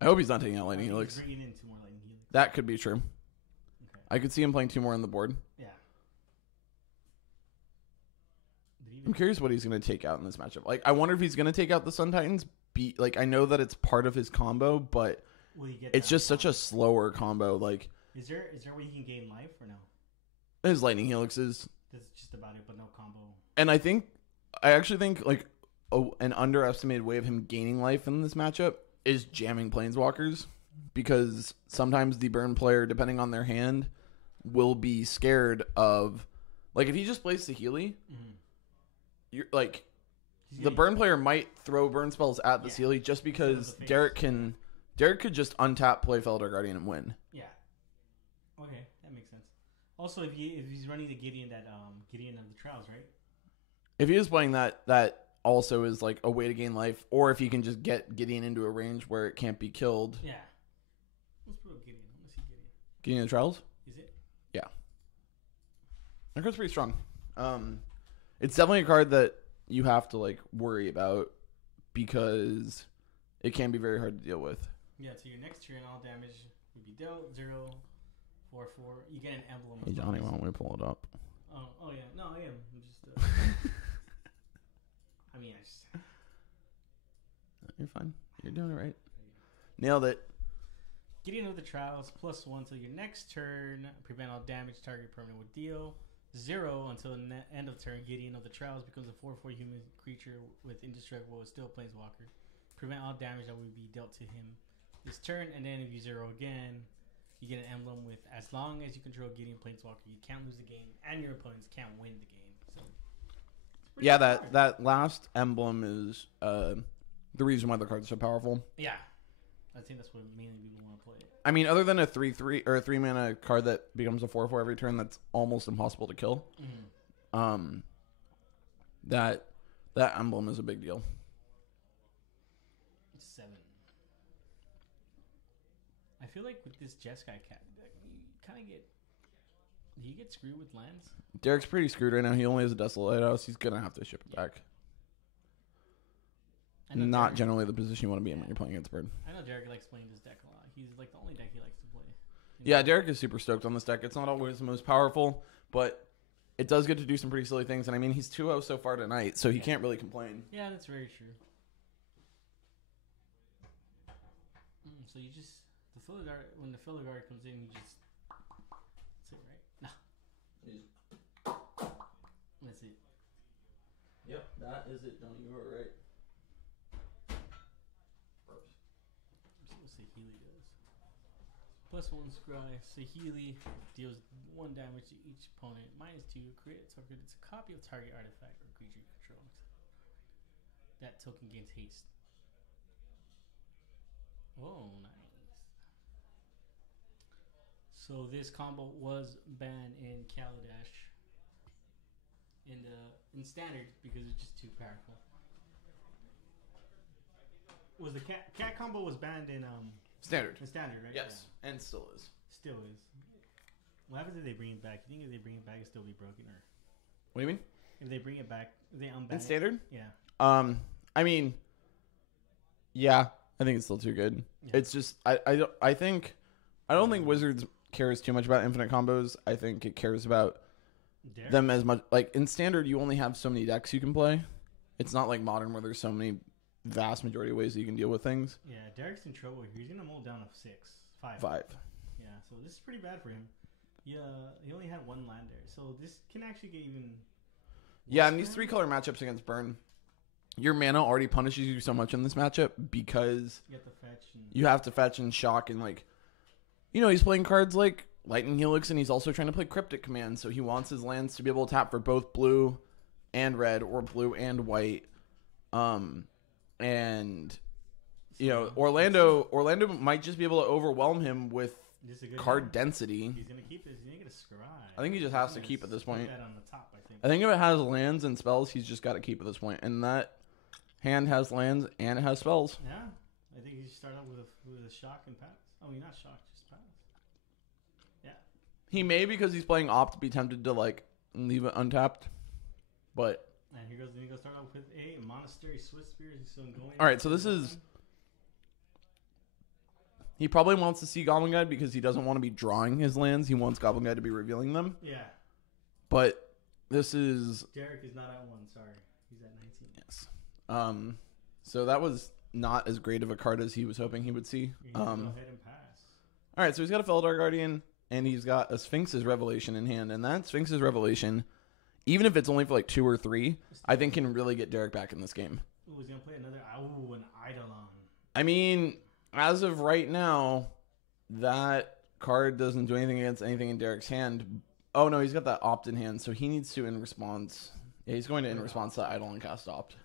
I hope he's not taking out lightning helix. He's bringing in 2 more lightning helix. That could be true. Okay. I could see him playing 2 more on the board. Yeah. I'm curious what he's going to take out in this matchup. Like, I wonder if he's going to take out the Sun Titans. I know that it's part of his combo, but it's just such a slower combo. Like, is there a way he can gain life or no? His lightning helixes. That's just about it, but no combo. And I actually think like an underestimated way of him gaining life in this matchup is jamming planeswalkers, because sometimes the burn player, depending on their hand, will be scared of, like, if he just plays Saheeli, you're like, the burn player might throw burn spells at the Saheeli just because Derek could just untap, play Felidar Guardian, and win. Yeah. Okay, that makes sense. Also, if he's running the Gideon Gideon of the Trials, right? If he is playing that also is like a way to gain life, or if he can just get Gideon into a range where it can't be killed. Yeah. Let's put up Gideon. Let's see Gideon. Gideon of the Trials? Is it? Yeah. That card's pretty strong. It's definitely a card that you have to like worry about because it can be very hard to deal with. Yeah, so your next turn, all damage would be dealt 0, 4, 4. You get an emblem. Hey Johnny, why don't we pull it up? Oh yeah, no, I am. I'm just. I mean, I just. You're fine. You're doing it right. Nailed it. Gideon of the Trials +1 till your next turn. Prevent all damage target permanent would deal 0 until the end of turn. Gideon of the Trials becomes a 4/4 human creature with indestructible with still planeswalker. Prevent all damage that would be dealt to him this turn, and then if you 0 again, you get an emblem with as long as you control Gideon planeswalker, you can't lose the game, and your opponents can't win the game. So, yeah, that last emblem is the reason why the card's so powerful. Yeah, I think that's what mainly people want to play. I mean, other than a 3/3 or a 3-mana card that becomes a 4/4 every turn, that's almost impossible to kill. That emblem is a big deal. 7. I feel like with this Jeskai cat, you kind of get. Do you get screwed with lands? Derek's pretty screwed right now. He only has a Desolate Lighthouse. He's gonna have to ship it back. Not Derek, generally the position you want to be in when you're playing against Bird. I know Derek likes playing this deck a lot. He's like the only deck he likes to play. Yeah, Derek is super stoked on this deck. It's not always the most powerful, but it does get to do some pretty silly things. And I mean, he's 2-0 so far tonight, so he can't really complain. Yeah, that's very true. So you just when the Felidar comes in, you just that's it, right? No, that's it. Yep, that is it, Johnny. You are right. Let's see what Saheeli does. +1 scry. Saheeli deals 1 damage to each opponent. -2. Create a token. It's a copy of target artifact or creature you control. That token gains haste. Oh, nice. So this combo was banned in Kaladesh in standard because it's just too powerful. Was the cat combo was banned in Standard. in standard, right? Yes, and still is. Still is. What happens if they bring it back? You think if they bring it back, it'll still be broken, or What do you mean? if they bring it back, if they unban In it? Standard? Yeah. I mean, yeah, I think it's still too good. Yeah. It's just I don't think Wizards cares too much about infinite combos. I think it cares about Derek? them as much. Like in Standard, you only have so many decks you can play. It's not like Modern where there's so many vast majority of ways that you can deal with things. Yeah, Derek's in trouble here. He's gonna mold down to 5. 5. Yeah, so this is pretty bad for him. Yeah, he only had 1 land there, so this can actually get even. Yeah, worse and these for him. 3-color matchups against Burn, your mana already punishes you so much in this matchup because You have to fetch. And you have to fetch and shock and like, he's playing cards like Lightning Helix and he's also trying to play Cryptic Command, so he wants his lands to be able to tap for both blue and red or blue and white. And Orlando might just be able to overwhelm him with this is a good card hand. density. He's gonna keep this. He's gonna get a scry. I think he just has to He's keep gonna at this stick point. that on the top, I think. I think if it has lands and spells, he's just got to keep at this point. And that hand has lands and it has spells. Yeah, I think he should start out with a shock and pass. Oh, you're not shocked, just pass. Yeah. He may, because he's playing Opt, be tempted to like leave it untapped. But And here goes. Then he goes start out with a Monastery Swiss Spears. He's still going. all right, so this is. He probably wants to see Goblin Guide because he doesn't want to be drawing his lands. He wants Goblin Guide to be revealing them. Yeah. But this is Derek is not at 1. Sorry, he's at 19. yes. So that was not as great of a card as he was hoping he would see. He's gonna go ahead and pass. All right, so he's got a Felidar Guardian and he's got a Sphinx's Revelation in hand, and that Sphinx's Revelation, even if it's only for like 2 or 3, I think can really get Derek back in this game. Ooh, he's gonna play another. Ooh, an Eidolon. I mean, as of right now, that card doesn't do anything against anything in Derek's hand. Oh no, he's got that Opt in hand, so he needs to in response. Yeah, he's going to in response to Eidolon cast Opt.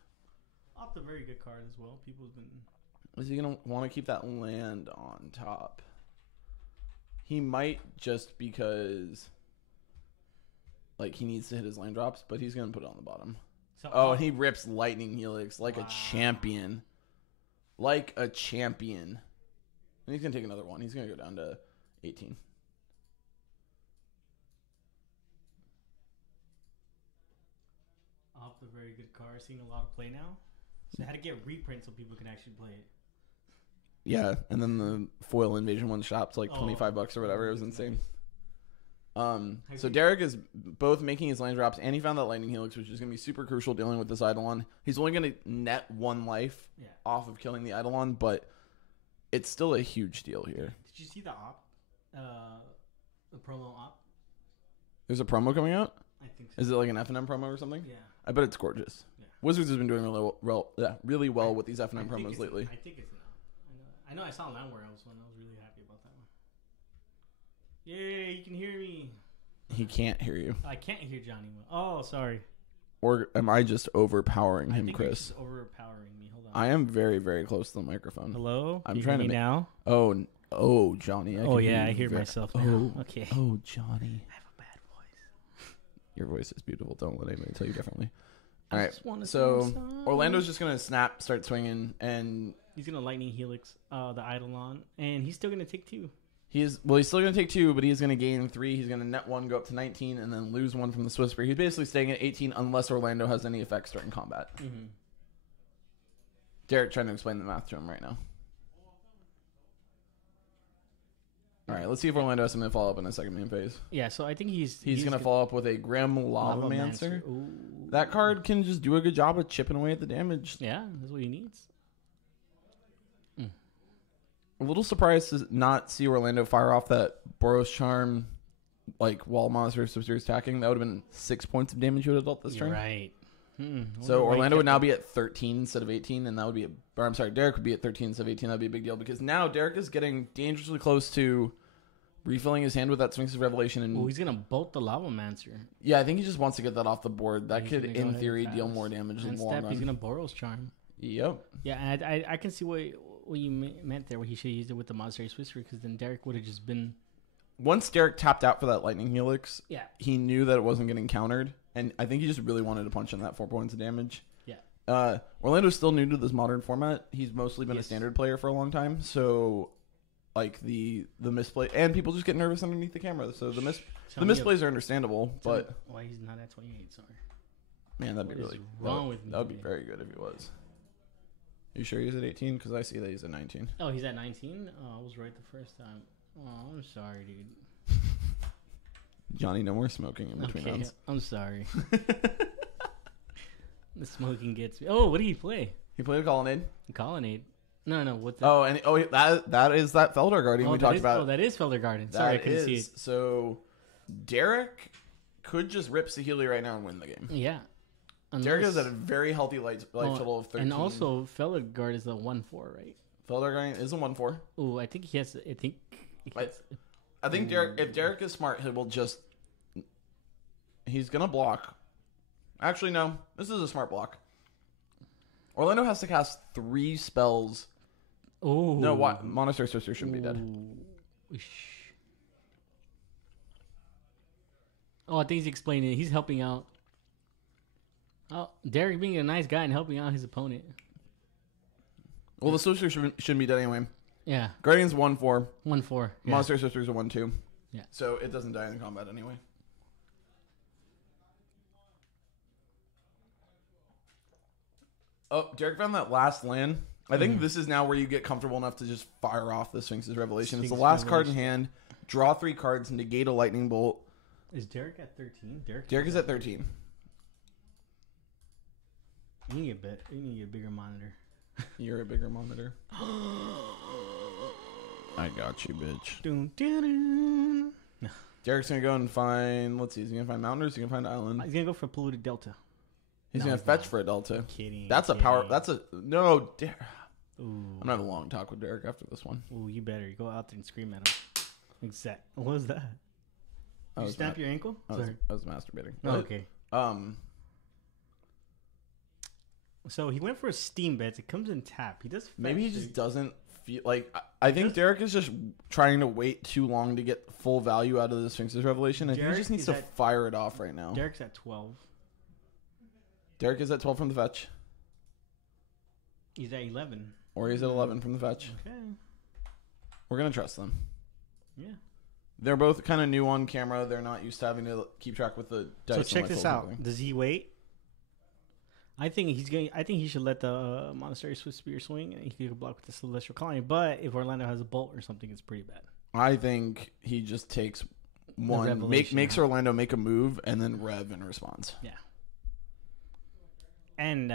Opt a very good card as well. People's been. Is he gonna want to keep that land on top? He might, just because like he needs to hit his land drops, but he's gonna put it on the bottom. So Oh, and he rips Lightning Helix like Wow. a champion. Like a champion. And he's gonna take another one. He's gonna go down to 18. Opt a very good card. Seeing a lot of play now. So I had to get reprint so people can actually play it. Yeah, and then the foil invasion one shop's like Oh. $25 or whatever. It was insane. Have So you- Derek is both making his land drops, and he found that Lightning Helix, which is going to be super crucial dealing with this Eidolon. He's only going to net 1 life Yeah. off of killing the Eidolon, but it's still a huge deal here. Did you see the Opt? The promo Opt? There's a promo coming out? I think so. Is it like an F&M promo or something? Yeah. I bet it's gorgeous. Yeah. Wizards has been doing really well with these I F&M think promos it's lately. I think it's enough. I know I saw Landware. I was really happy about that one. Yay, you can hear me. He can't hear you. I can't hear Johnny. Oh, sorry. Or am I just overpowering I him, think you're Chris? just overpowering me. Hold on. I am very, very close to the microphone. Hello? I'm Can you trying hear to me now. Oh, Johnny. Oh, can yeah, I you hear very- myself now. Oh, Okay. oh, Johnny. I have a bad voice. Your voice is beautiful. Don't let anybody tell you differently. I All right. just wanna So sing a song. Orlando's just gonna snap, start swinging, and He's gonna Lightning Helix the Eidolon, and he's still gonna take 2. he's still gonna take 2, but he's gonna gain 3. He's gonna net 1, go up to 19, and then lose 1 from the Swiss Spear. He's basically staying at 18 unless Orlando has any effects during combat. Mm-hmm. Derek trying to explain the math to him right now. All right, let's see if Orlando has something to follow up in the second main phase. Yeah, so I think he's Gonna follow up with a Grim Lavamancer. Ooh. That card can just do a good job of chipping away at the damage. Yeah, that's what he needs. A little surprised to not see Orlando fire off that Boros Charm, like wall monster substitute attacking. That would have been 6 points of damage you would have dealt this You're turn. right. So Orlando would now be at 13 instead of 18, and that would be Derek would be at 13 instead of 18. That'd be a big deal because now Derek is getting dangerously close to refilling his hand with that Sphinx's Revelation. And he's gonna bolt the Lavamancer. yeah, I think he just wants to get that off the board. That He's could, gonna go in ahead theory, and deal pass. more damage in And the long step, he's run. gonna Boros Charm. Yep. Yeah, and I can see what you meant there. What he should have used it with the Monastery Swiss Spear, because then Derek would have just been. Once Derek tapped out for that Lightning Helix, Yeah. he knew that it wasn't getting countered, and I think he just really wanted to punch in that 4 points of damage. Yeah. Orlando's still new to this modern format. He's mostly been a Yes. standard player for a long time, so like the misplay, and people just get nervous underneath the camera. So the misplays are understandable, but why he's not at 28? Sorry. man, that'd be What is really wrong with me That would be today? very good if he was. You sure he's at 18? Because I see that he's at 19. Oh, he's at 19. Oh, I was right the first time. Oh, I'm sorry, dude. Johnny, no more smoking in between Okay, rounds. I'm sorry. The smoking gets me. Oh, what did he play? He played a Colonnade. Colonnade. No. What's that? Oh, and that is that Felder Guardian we talked about. Oh, that is Felder Garden. Sorry, I That couldn't see is. it. So Derek could just rip Saheeli right now and win the game. Yeah. Derek Unless- is at a very healthy life total of 13. And also, Felder Guard is a 1-4, right? Felder Guardian is a 1-4. Oh, I think he has. I think Derek, if Derek is smart, he will just. He's gonna block. Actually, no. This is a smart block. Orlando has to cast 3 spells. Oh No, what? Monastery Sorcerer shouldn't be dead. Oh, I think he's explaining it. He's helping out. Oh, Derek being a nice guy and helping out his opponent. Well, the Sorcerer shouldn't be dead anyway. Yeah, Guardian's 1-4. 1-4. Yeah. Monastery Sorcerer's a 1-2. Yeah. So it doesn't die in combat anyway. Oh, Derek found that last land. I think this is now where you get comfortable enough to just fire off the Sphinx's Revelation. It's the Sphinx's last card in Revelation. hand. Draw 3 cards, negate a lightning bolt. Is Derek at 13? Derek is at 13. You need a bigger monitor. You're a bigger monitor. I got you, bitch. Dun, dun, dun. Derek's gonna go and find. Let's see. Is he gonna find mountain or is he gonna find island? He's gonna go for polluted delta. He's No, gonna he's fetch not. for a delta. Kidding. That's a power. That's a no. Ooh. I'm gonna have a long talk with Derek after this one. Ooh, you better go out there and scream at him. Exact. What was that? I Did you was snap your ankle? I was, Sorry. I was masturbating. Oh, okay. So he went for a steam bets. It comes in tap. He does. Maybe he fetch, just doesn't feel like. I think Derek is just trying to wait too long to get full value out of the Sphinx's Revelation. I think he Derek just needs is to at- fire it off right now. Derek's at 12. Derek is at 12 from the fetch, He's at 11. or he's at 11 from the fetch. Okay. We're gonna trust them. Yeah. They're both kind of new on camera. They're not used to having to keep track with the dice. So and check life this rolls and out. everything. Does he wait? I think he's going. I think he should let the Monastery Swift Spear swing, and he could block with the Celestial Colony. But if Orlando has a bolt or something, it's pretty bad. I think he just takes one, Revelation, makes huh? Orlando make a move, and then rev in response. Yeah. And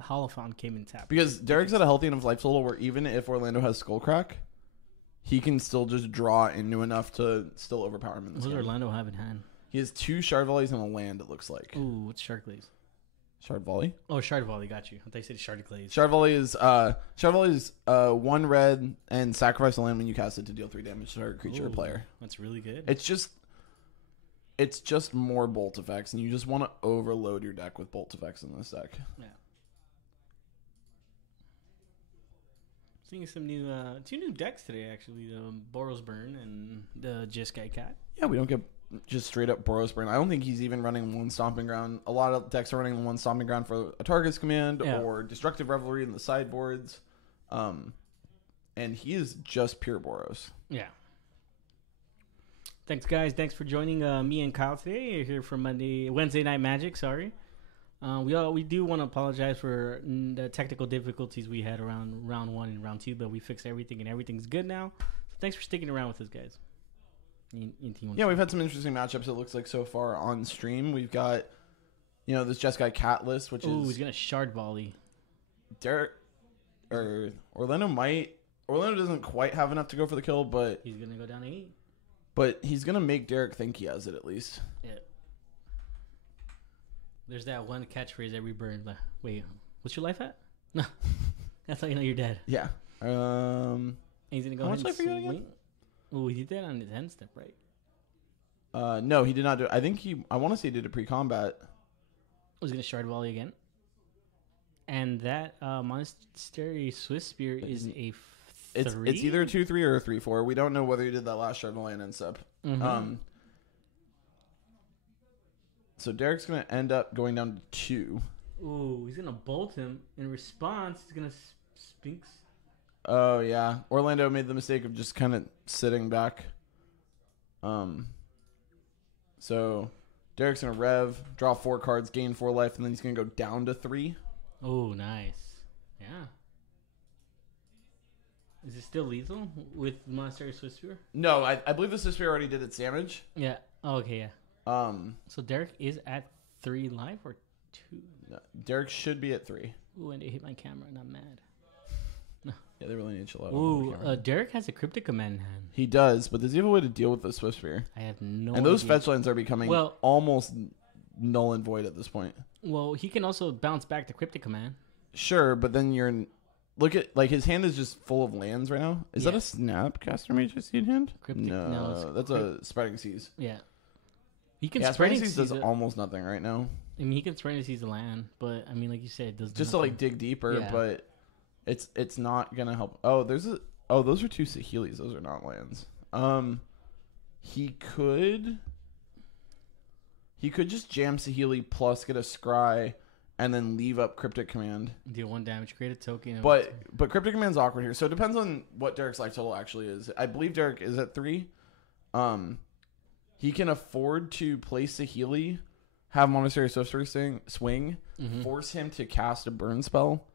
Holophon came in tap. Because Derek's at a healthy enough life total where even if Orlando has Skullcrack, he can still just draw into enough to still overpower him in this What does game. Orlando have in hand? He has 2 Shard Volleys and a land, it looks like. Ooh, what's Shard Glaze? Shard Volley? Oh, Shard Volley, got you. I thought you said Shard Glaze. Shard Volley is 1 red and sacrifice a land when you cast it to deal 3 damage to target creature or Ooh, player. That's really good. It's just more bolt effects, and you just want to overload your deck with bolt effects in this deck. Yeah. Seeing some new, 2 new decks today actually. The Boros Burn and the Jeskai Cat. Yeah, we don't get just straight up Boros Burn. I don't think he's even running 1 Stomping Ground. A lot of decks are running 1 Stomping Ground for a Targus command Yeah. or Destructive Revelry in the sideboards. And he is just pure Boros. Yeah. Thanks, guys. Thanks for joining me and Kyle today. You're here for Wednesday Night Magic. Sorry. We do want to apologize for the technical difficulties we had around round 1 and round 2, but we fixed everything and everything's good now. So thanks for sticking around with us, guys. Yeah, we've had some interesting matchups, it looks like, so far on stream. We've got, this Jeskai Cat list, which Ooh, is he's gonna Shard Volley. Derek or Orlando doesn't quite have enough to go for the kill, but He's gonna go down to 8. he's gonna make Derek think he has it at least. Yeah. There's that one catchphrase every burn. Like, wait, what's your life at? No, that's how you know you're dead. Yeah. And he's gonna go How ahead much and life are you gonna swing. Oh, he did that on his end step, right? No, he did not do it. I think I want to say he did a pre-combat. Was gonna Shard Volley again. And that Monastery Swiss Spear is a 3? It's either a 2-3 or a 3-4. We don't know whether he did that last Shard Volley and end step. Mhm. So Derek's gonna end up going down to 2. Ooh, he's gonna bolt him. In response, he's gonna Sphinx. Oh yeah, Orlando made the mistake of just kind of sitting back. So Derek's gonna rev, draw 4 cards, gain 4 life, and then he's gonna go down to 3. Oh, nice. Yeah. Is it still lethal with Monastery Swiss Spear? No, I believe the Spear already did its damage. Yeah. Oh, okay, yeah. So Derek is at 3 life, or 2. No, Derek should be at 3. Ooh, and it hit my camera, and I'm mad. Yeah, they really need to chill out. on Ooh, the camera. Derek has a Cryptic Command in hand. He does, but does he have a way to deal with the Swift Sphere? I have no And those idea. fetch lands are becoming Well- almost null and void at this point. Well, he can also bounce back to Cryptic Command. Sure, but then look at like his hand is just full of lands right now. Is that Yeah. a Snapcaster Mage I see in hand? No, it's that's a Spreading Seas. Yeah. He can Yeah, Spreading Spreading Seas Seas. does almost nothing right now. I mean, he can Spreading Seas the land, but I mean, like you said, it does Just to nothing. like dig deeper, Yeah. but it's not gonna help. Oh, those are 2 Saheelis. Those are not lands. He could just jam Saheeli plus get a Scry and then leave up Cryptic Command. deal 1 damage, create a token. and- But Cryptic Command's awkward here. So it depends on what Derek's life total actually is. I believe Derek is at 3. He can afford to play Saheeli, have Monastery Sorcerer swing, Mhm. force him to cast a burn spell,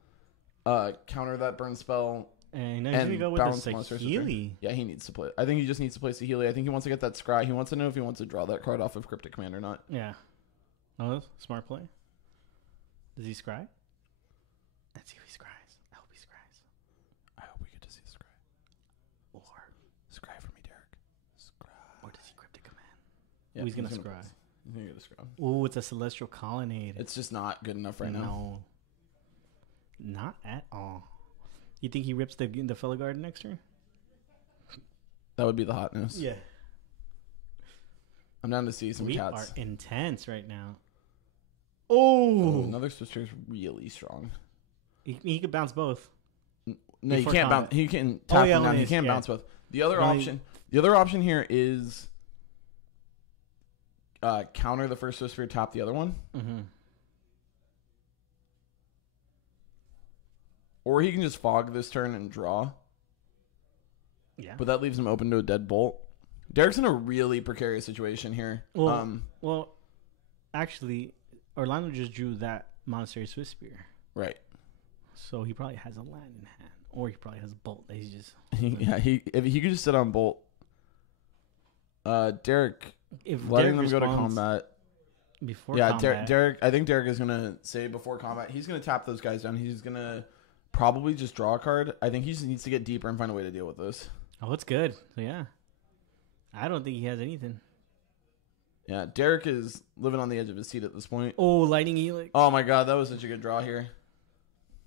counter that burn spell. and now he's gonna and go with the balance Monster Sorcerer. Saheeli. Yeah, he needs to play. I think he just needs to play Saheeli. I think he wants to get that Scry. He wants to know if he wants to draw that card off of Cryptic Command or not. Yeah. Oh, smart play. Does he scry? Let's see if he scries. I hope he scries. I hope we get to see a Scry. Or Scry for me, Derek. Scry. or does he Cryptic Command? Yeah, Ooh, he's gonna scry. He's gonna get a Scry. Ooh, it's a Celestial Colonnade. It's just not good enough right now. No. Not at all. You think he rips the Fellow Guard next turn? That would be the hotness. Yeah. I'm down to see some We cats. are intense right now. Oh, Oh, another Swifter is really strong. he could bounce both. No, you Before can't combat. bounce. He can tap yeah, him down. only He is- can't yeah. bounce both. The other Only- option here is counter the first Swifter, tap the other one, Mm-hmm. or he can just fog this turn and draw. Yeah. But that leaves him open to a dead bolt. Derek's in a really precarious situation here. Well, Well, actually, Orlando just drew that Monastery Swift Spear. Right. So he probably has a land in hand. Or he probably has a bolt that he's just... If he could just sit on bolt. Derek If letting Derek them go to responds combat. Before Yeah, combat, Derek. I think Derek is gonna say before combat. He's gonna tap those guys down. He's gonna probably just draw a card. I think he just needs to get deeper and find a way to deal with this. Oh, it's good. So, yeah. I don't think he has anything. Yeah, Derek is living on the edge of his seat at this point. Oh, Lightning Helix. Oh my god, that was such a good draw here.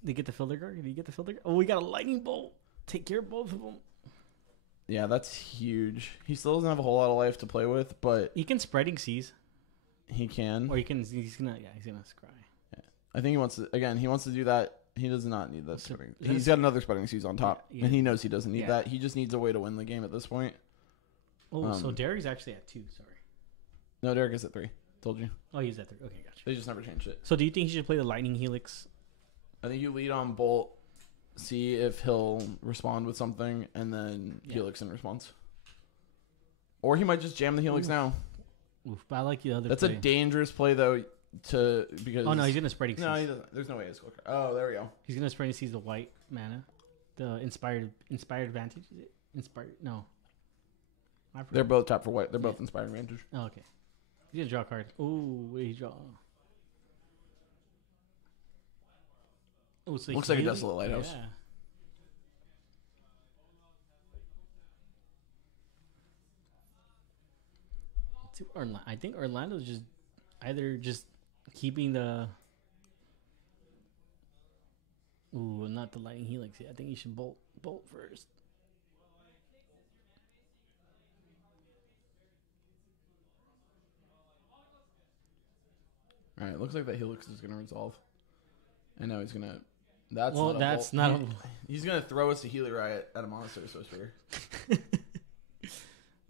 Did he get the Fielder Guard? Did he get the Fielder Guard? Oh, we got a Lightning Bolt. Take care of both of them. Yeah, that's huge. He still doesn't have a whole lot of life to play with, but He can Spreading Seas. he can. Or he's gonna scry. I think he wants to. Again, he wants to do that. He does not need that. So- Spreading. is that He's a- got another Spreading Seas on top, Yeah, and he knows he doesn't need yeah. that. He just needs a way to win the game at this point. Oh, so Um, Derek's actually at 2. Sorry. No, Derek is at 3. Told you. Oh, he's at 3. Okay, gotcha. They just never changed it. So do you think he should play the Lightning Helix? I think you lead on Bolt, see if he'll respond with something, and then Yeah. Helix in response. Or he might just jam the Helix Ooh. now. Oof, but I like the other That's play. a dangerous play though, because Oh, no, he's going to Spreading Seas. no, he doesn't. There's no way he's card. Oh, there we go. He's going to Spreading Seas the white mana. The Inspired Advantage, is it? Inspired, no. I forgot. They're both tapped for white. They're both inspired advantage. Oh, okay. He's gonna draw a card. Ooh, wait, he draw. Oh, so Looks like a Desolate Lighthouse. Yeah. I think Orlando's just either just keeping the. Ooh, not the Lightning Helix yet. I think you should bolt first. All right, looks like that Helix is gonna resolve. And now he's gonna. That's Well, not a that's bolt. not He's gonna throw us a Healy Riot at a Monastery Sorcerer.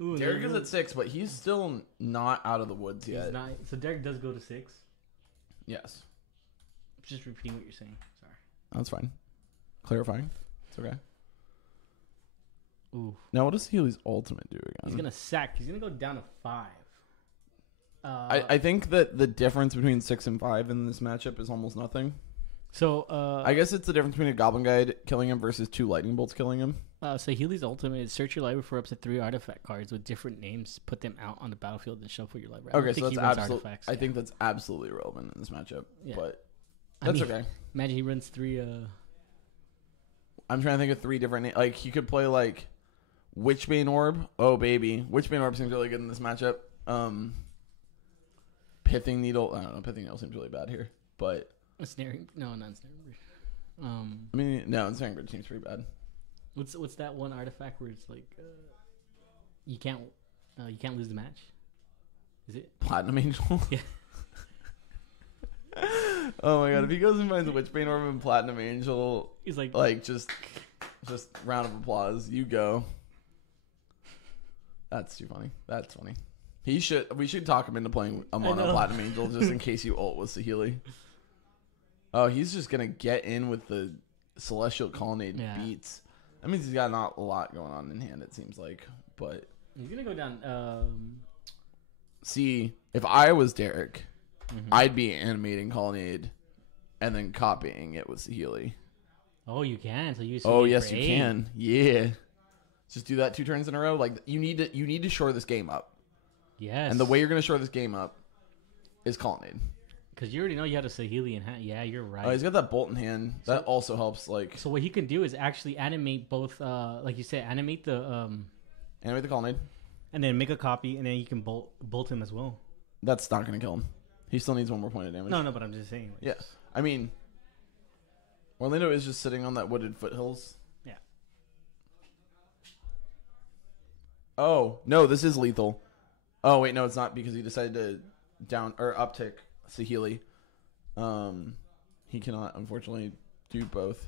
Ooh, Derek there is you at 6, but he's still not out of the woods go. yet. He's not. So Derek does go to 6. Yes, Just repeating what you're saying. Sorry. that's fine. Clarifying. It's okay. Ooh. Now, what does Healy's ultimate do again? He's gonna sack. He's gonna go down to 5. I think that the difference between 6 and 5 in this matchup is almost nothing. So I guess it's the difference between a Goblin Guide killing him versus 2 Lightning Bolts killing him. So Healy's ultimate is search your library for up to 3 artifact cards with different names. Put them out on the battlefield and shuffle your library. Okay, so that's absolutely. I think that's absolutely relevant in this matchup. Yeah. But that's okay. Imagine he runs 3. I'm trying to think of 3 different. Like he could play like Witchbane Orb. Oh baby, Witchbane Orb seems really good in this matchup. Pithing Needle. I don't know. Pithing Needle seems really bad here, but Snaring. No, not Snaring Bridge. I mean, no, Snaring Bridge seems pretty bad. What's that one artifact where it's like you can't lose the match? Is it Platinum Angel? Yeah. Oh my god! If he goes and finds a Witchbane Orb and Platinum Angel, he's like just round of applause. You go. That's too funny. That's funny. We should talk him into playing a mono Platinum Angel just in case you ult with Saheeli. Oh, he's just gonna get in with the Celestial Colonnade beats. That means he's got not a lot going on in hand, it seems like. But he's gonna go down. See, if I was Derek, I'd be animating Colonnade and then copying it with Saheeli. Oh, you can. So you. Oh yes, you can. Yeah. Just do that 2 turns in a row. Like you need to shore this game up. Yes. And the way you're gonna shore this game up is Colonnade. Because you already know you had a Saheeli in hand. Yeah, you're right. Oh, he's got that bolt in hand. That also helps. Like, so what he can do is actually animate both. Like you said, animate the Colonnade, and then make a copy, and then you can bolt him as well. That's not gonna kill him. He still needs 1 more point of damage. No, but I'm just saying. Like, yeah, I mean, Orlando is just sitting on that wooded foothills. Yeah. Oh no, this is lethal. Oh wait, no, it's not because he decided to down or uptick Saheeli. He cannot unfortunately do both.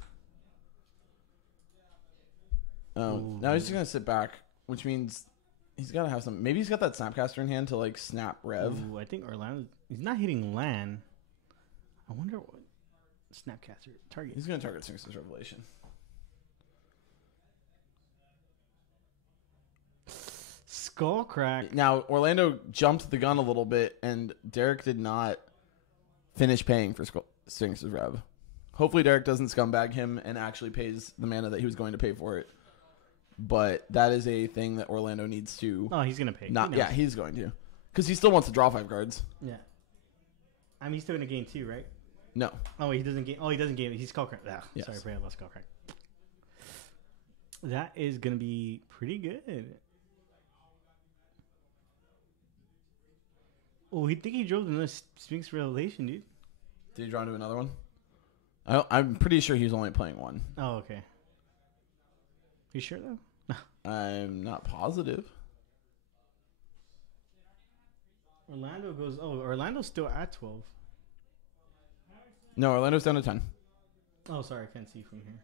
Now he's just gonna sit back, which means he's gotta have some. Maybe he's got that Snapcaster in hand to like snap Rev. Ooh, I think Orlando. He's not hitting land. I wonder what Snapcaster target. He's gonna target Sphinx's Revelation. Skullcrack. Now Orlando jumped the gun a little bit, and Derek did not finish paying for Sphinx's Rev. Hopefully Derek doesn't scumbag him and actually pays the mana that he was going to pay for it. But that is a thing that Orlando needs to. Oh, he's gonna pay. He's going to, because he still wants to draw 5 cards. Yeah. I mean, he's still gonna gain 2, right? No. Oh, he doesn't gain. Oh, he doesn't gain. He's Skullcrack. Ah, yes. Sorry, I forgot about Skullcrack. That is gonna be pretty good. Oh, he drove another Sphinx Revelation, dude. Did he draw into another one? I'm pretty sure he's only playing 1. Oh, okay. You sure though? I'm not positive. Orlando goes. Oh, Orlando's still at 12. No, Orlando's down to 10. Oh, sorry, I can't see from here.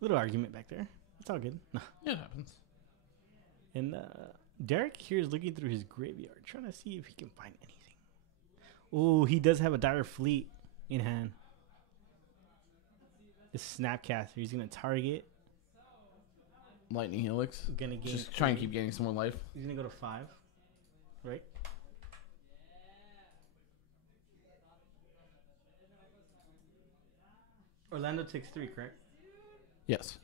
Little argument back there. It's all good. No. Yeah, it happens. And Derek here is looking through his graveyard, trying to see if he can find anything. Oh, he does have a Dire Fleet in hand. The Snapcaster. He's gonna target. Lightning Helix. Gonna gain. Just try and keep gaining some more life. He's gonna go to 5, right? Orlando takes 3, correct? Yes.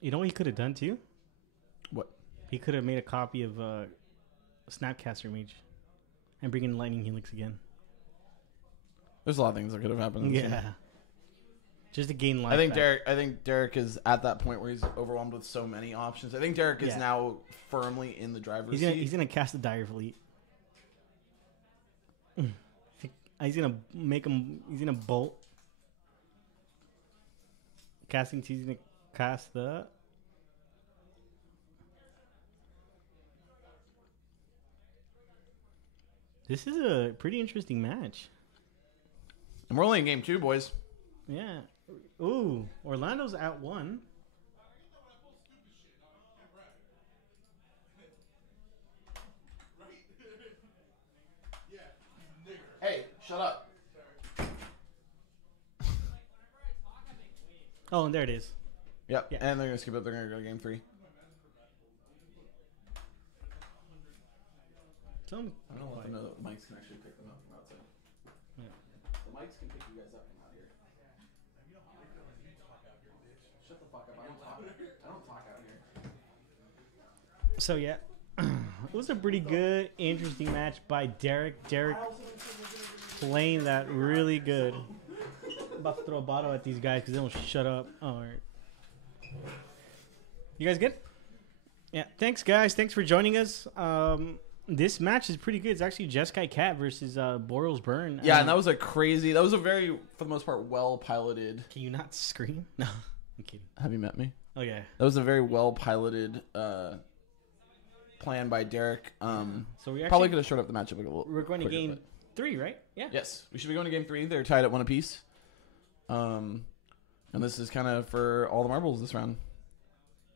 You know what he could have done too? What? He could have made a copy of Snapcaster Mage and bring in Lightning Helix again. There's a lot of things that could have happened. Yeah. Just to gain life. I think Derek is at that point where he's overwhelmed with so many options. I think Derek is now firmly in the driver's seat. He's gonna cast the Dire Fleet. He's gonna make him. He's gonna bolt. Casting. He's gonna cast the. This is a pretty interesting match. And we're only in game 2, boys. Yeah. Ooh, Orlando's at 1. Shut up. Oh, and there it is. Yep. Yeah. And they're gonna skip it. They're gonna go to game 3. Tell me. I don't want them to know that the mics can actually pick them up from outside. Yeah. The mics can pick you guys up from out here. Shut the fuck up. I don't talk out here. So yeah, it was a pretty good, interesting match by Derek. Derek playing that really good. I'm about to throw a bottle at these guys because they don't shut up. All right. You guys good? Yeah. Thanks, guys. Thanks for joining us. This match is pretty good. It's actually Jeskai Cat versus Boros Burn. Yeah, and that was a very, for the most part, well piloted. Can you not scream? No, I'm kidding. Have you met me? Oh yeah. That was a very well piloted plan by Derek. So we Probably actually could have showed up the matchup a little. we're going to quicker, game but- 3, right? Yeah. Yes, we should be going to game 3. They're tied at 1 apiece. And this is kind of for all the marbles this round.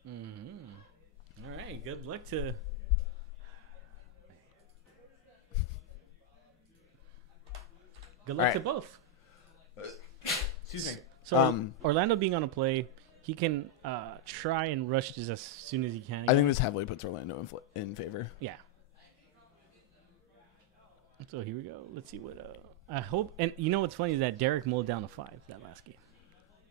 Mm-hmm. All right. Good luck to. Good luck All right. to both. Excuse me. So Orlando being on a play, he can try and rush this as soon as he can. I think this heavily puts Orlando in favor. Yeah. So here we go. Let's see what. I hope, and you know what's funny is that Derek mulled down to 5 that last game.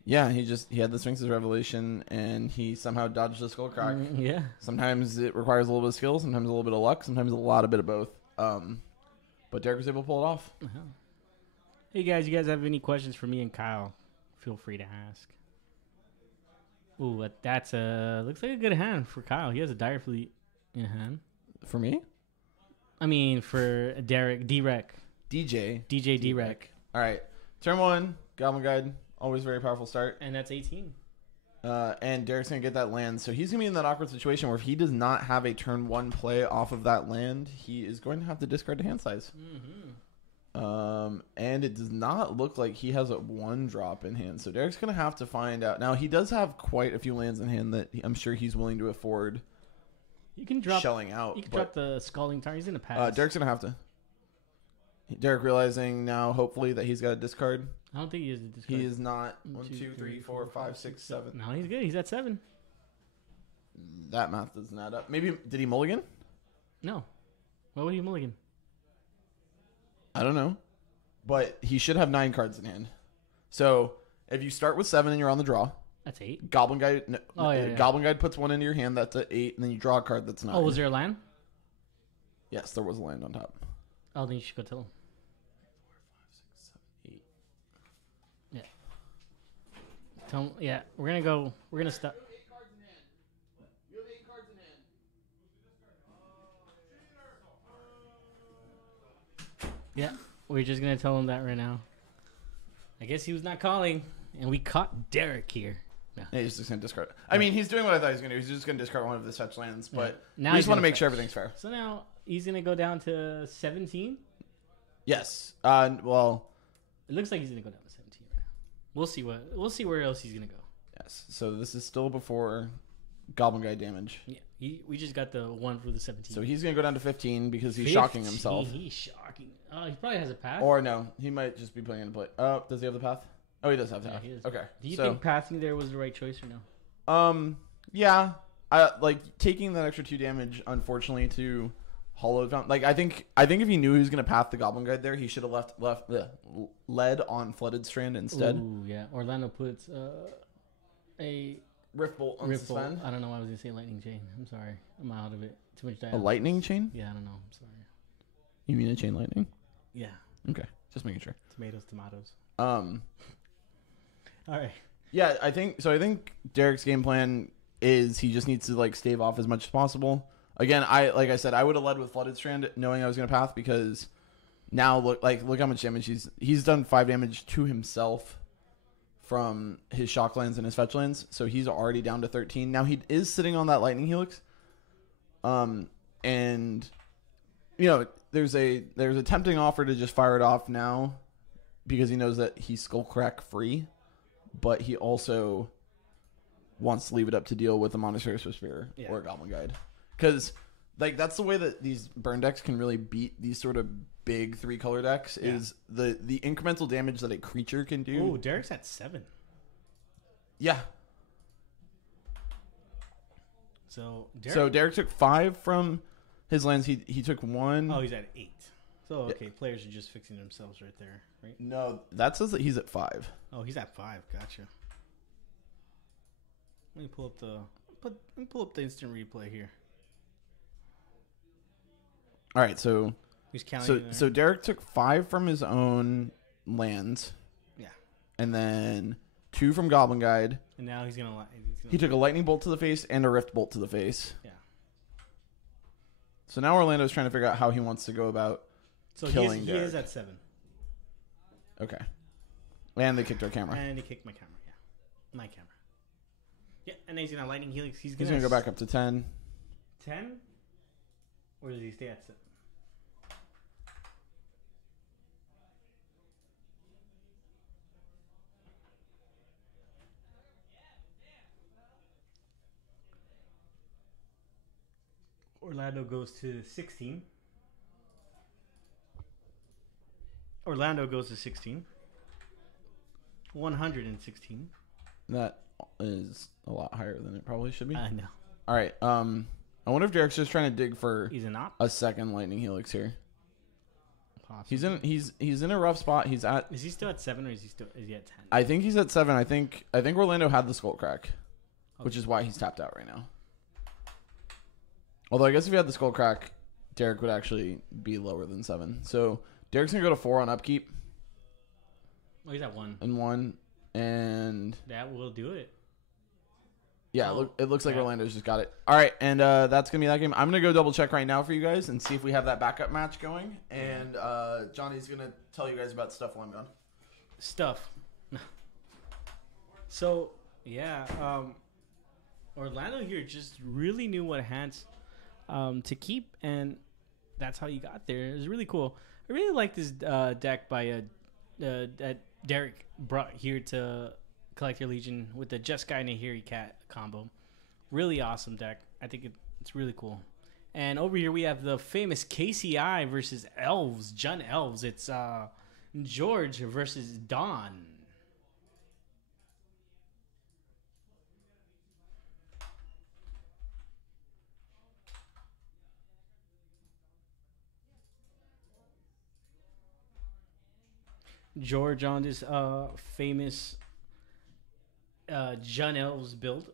Yeah, he had the Sphinx's Revelation, and he somehow dodged the Skull Crack. Yeah. Sometimes it requires a little bit of skill, sometimes a little bit of luck, sometimes a lot of bit of both. But Derek was able to pull it off. Uh-huh. Hey guys, you guys have any questions for me and Kyle? Feel free to ask. Ooh, that's looks like a good hand for Kyle. He has a Dire Fleet in hand. For me? I mean, for Derek, D-Rec. DJ. D-Rec. All right. Turn 1, Goblin Guide. Always very powerful start. And that's 18. And Derek's going to get that land. So he's going to be in that awkward situation where if he does not have a turn 1 play off of that land, he is going to have to discard the hand size. Mm-hmm. And it does not look like he has a 1 drop in hand. So Derek's going to have to find out. Now, he does have quite a few lands in hand that I'm sure he's willing to afford You can drop. shelling out. You can but, drop the Scalding Tarn. He's in a pass. Derek's going to have to. Derek realizing now, hopefully, that he's got a discard. I don't think he is a discard. He is not. 1, 1, 2, 3, 4, 5, 6, 7. No, he's good. He's at 7. That math doesn't add up. Maybe, did he mulligan? No. Why would he mulligan? I don't know. But he should have 9 cards in hand. So, if you start with 7 and you're on the draw, That's 8. Goblin Guide, yeah. Goblin Guide puts 1 into your hand, that's at 8, and then you draw a card that's 9. Oh, was there a land? Yes, there was a land on top. Oh, then you should go tell him. 4, 5, 6, 7, 8. Tell him. Yeah, we're gonna go. We're gonna stop. You have 8 cards in hand. You have 8 cards in hand. Yeah, we're just gonna tell him that right now. I guess he was not calling, and we caught Derek here. No. Yeah, he's just going to discard it. I mean, he's doing what I thought he was going to do. He's just going to discard one of the fetch lands, but Now we he's just want to gonna make sure fetch. everything's fair. So now he's gonna go down to 17. Yes. Well, It looks like he's gonna go down to 17 right now. We'll see where else he's gonna go. yes. So this is still before Goblin Guide damage. Yeah, we just got the one for the 17. So he's going to go down to 15 because he's shocking 15, himself. He's shocking. Oh, he probably has a path. Or no, he might just be putting into play. Oh, does he have the path? Oh, he does have the Yeah, path. he does. Okay. Do you so, think passing there was the right choice or no? yeah, I like taking that extra 2 damage. Unfortunately, to Hollow Fountain. Like I think if he knew he was going to path the Goblin Guide there, he should have led on Flooded Strand instead. Ooh, yeah. Orlando puts a Rift Bolt on Rift Bolt. suspend. I don't know why I was gonna say Lightning Chain. I'm sorry. I'm out of it. Too much A dialogue. lightning chain? Yeah, I don't know. I'm sorry. You mean a chain lightning? Yeah. Okay, just making sure. Tomatoes. All right. Yeah, I think Derek's game plan is he just needs to like stave off as much as possible. Again, I would have led with Flooded Strand knowing I was going to path because now look how much damage he's done 5 damage to himself from his shock lands and his fetch lands, so he's already down to 13. Now he is sitting on that lightning helix. And you know, there's a tempting offer to just fire it off now because he knows that he's Skullcrack free. But he also wants to leave it up to deal with a Monastery Spear or a Goblin Guide. Because like that's the way that these burn decks can really beat these sort of big 3-color decks is the incremental damage that a creature can do. Oh, Derek's at 7. Yeah. So Derek took 5 from his lands. He took 1. Oh, he's at 8. So okay, players are just fixing themselves right there, right? No, that says that he's at 5. Oh, he's at 5. Gotcha. Let me pull up the instant replay here. All right, so He's counting. so Derek took 5 from his own lands. Yeah. And then 2 from Goblin Guide. And now he's gonna. He took a lightning bolt to the face and a rift bolt to the face. Yeah. So now Orlando's trying to figure out how he wants to go about killing he is Derek. at 7. Okay. And they kicked our camera. And he kicked my camera. Yeah. My camera. Yeah, and then he's gonna lightning helix. He's He's gonna go back up to 10. 10. Or does he stay at 7? Orlando goes to 16. Orlando goes to 16. 116. That is a lot higher than it probably should be. I know. All right. I wonder if Derek's just trying to dig for He's an op. a second lightning helix here. Possibly. He's in a rough spot. He's at. Is he still at 7 or is he at 10? I think he's at 7. I think Orlando had the skull crack, which is why he's tapped out right now. Although I guess if he had the skull crack, Derek would actually be lower than 7. So Derek's gonna go to 4 on upkeep. Oh, he's at 1. And 1, and That will do it. yeah, Oh, it looks like yeah. Orlando's just got it. All right, and that's gonna be that game. I'm gonna go double check right now for you guys and see if we have that backup match going. And Johnny's gonna tell you guys about stuff while I'm gone. Stuff. So, yeah. Orlando here just really knew what hands to keep, and that's how you got there. It was really cool. I really like this deck by that Derek brought here to Collector Legion with the Jeskai Nahiri Cat combo. Really awesome deck. I think it's really cool. And over here we have the famous KCI versus Elves, Jun Elves. It's George versus Don. George on this famous Jun Elves build.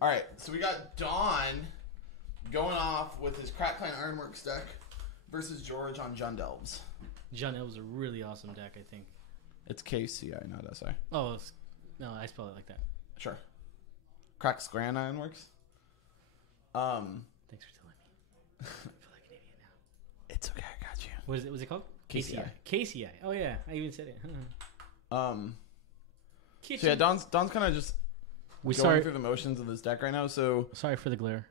All right, so we got Don going off with his Crack Clan Ironworks deck versus George on Jund Elves. Jun Elves is a really awesome deck, I think. It's KCI, not SI. Oh, no, I spell it like that. Sure. Crack Clan Ironworks. Thanks for telling me. I feel like an idiot now. It's okay, I got you. What is it? What's it called? KCI. KCI. Oh yeah, I even said it. So yeah, Don's kind of just going sorry through the motions of this deck right now. So for the glare.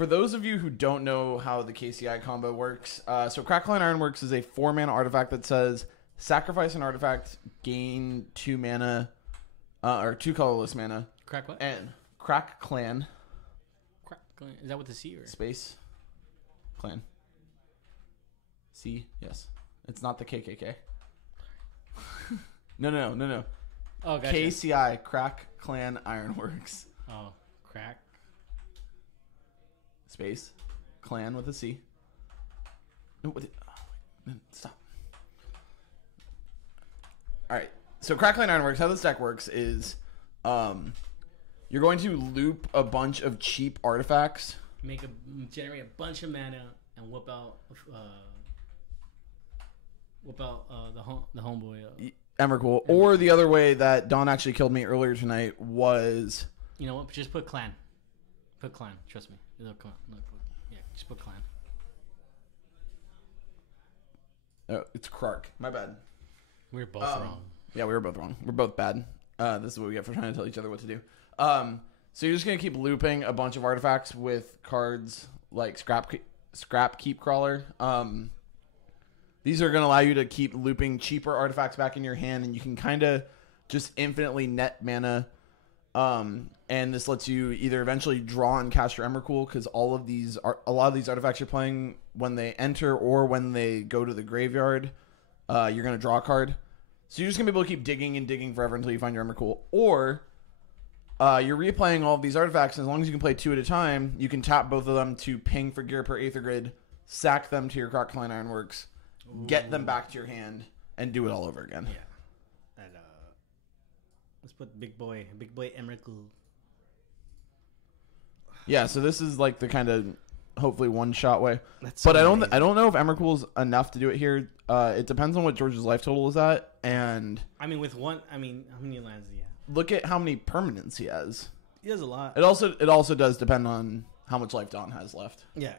for those of you who don't know how the KCI combo works, so Crackline Ironworks is a 4-mana artifact that says sacrifice an artifact, gain 2 mana, or 2 colorless mana, Crack what? and Crack Clan Crack. Is that what the C or? space clan. C, yes. It's not the KKK. No. Oh, gotcha. KCI, Crack Clan Ironworks. Oh, crack. Space. Clan with a C. No, stop. Alright. So Crackline Ironworks, how this deck works is you're going to loop a bunch of cheap artifacts. Generate a bunch of mana and whip out the homeboy. Emrakul. Or the other way that Don actually killed me earlier tonight was... You know what? Just put clan. Put clan. Trust me. It'll come. Yeah, just put clan. Oh, it's Krark. My bad. We're both wrong. Yeah, we were both wrong. We're both bad. This is what we get for trying to tell each other what to do. So you're just going to keep looping a bunch of artifacts with cards like Scrap Keep Crawler. These are going to allow you to keep looping cheaper artifacts back in your hand, and you can kind of just infinitely net mana And this lets you either eventually draw and cast your Emrakul, because a lot of these artifacts you're playing, when they enter or when they go to the graveyard, you're going to draw a card. So you're just going to be able to keep digging and digging forever until you find your Emrakul. Or you're replaying all of these artifacts, and as long as you can play 2 at a time, you can tap both of them to ping for gear per Aether Grid, sack them to your Crocodile Ironworks, get them back to your hand, and do it all over again. Yeah. And, let's put big boy Emrakul. Yeah, so this is like the kind of hopefully one-shot way. That's But so I don't amazing. know if Emrakul's enough to do it here. It depends on what George's life total is at, and I mean, with one, how many lands do you have? look at how many permanents he has. He has a lot. It also does depend on how much life Don has left. Yeah.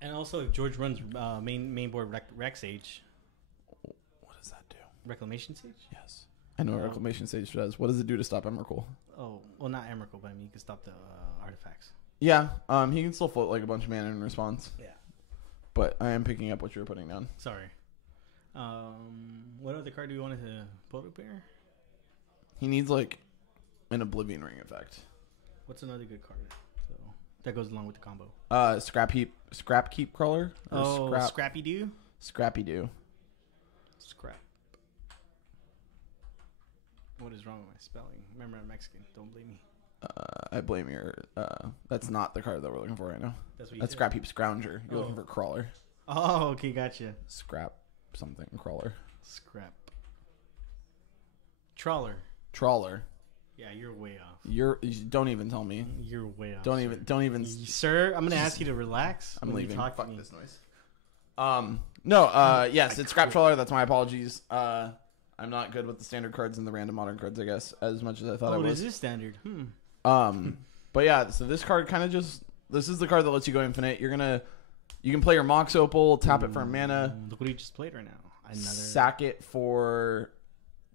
And also, if George runs main board Rec Sage, What does that do? Reclamation Sage? Yes. I know what Reclamation Sage does. What does it do to stop Emrakul? Oh, well, not Emrakul, but I mean, you can stop the artifacts. Yeah, he can still float like a bunch of mana in response. Yeah. But I am picking up what you were putting down. Sorry. What other card do we want to put up here? He needs like an Oblivion Ring effect. What's another good card? So that goes along with the combo. Scrap Keep Crawler. Or Scrappy Doo? Scrappy Doo. Scrap. What is wrong with my spelling? Remember, I'm Mexican. Don't blame me. I blame your. That's not the card that we're looking for right now. That's what you That's said. Scrap Heap Scrounger. You're Oh. looking for Crawler. Oh, okay, gotcha. Scrap something Crawler. Scrap. Trawler. Trawler. Yeah, you're way off. Don't even tell me. You're way off. Don't sir. even. Sir, I'm gonna ask you to relax. I'm when you leaving. talk to Fuck me. this noise. Yes, it's Scrap Trawler. That's my apologies. I'm not good with the standard cards and the random modern cards, I guess, as much as I thought I Oh, was. is this standard? But yeah, so this card kind of this is the card that lets you go infinite. You can play your Mox Opal, tap it for a mana, Look what he just played right now. Another. sack it for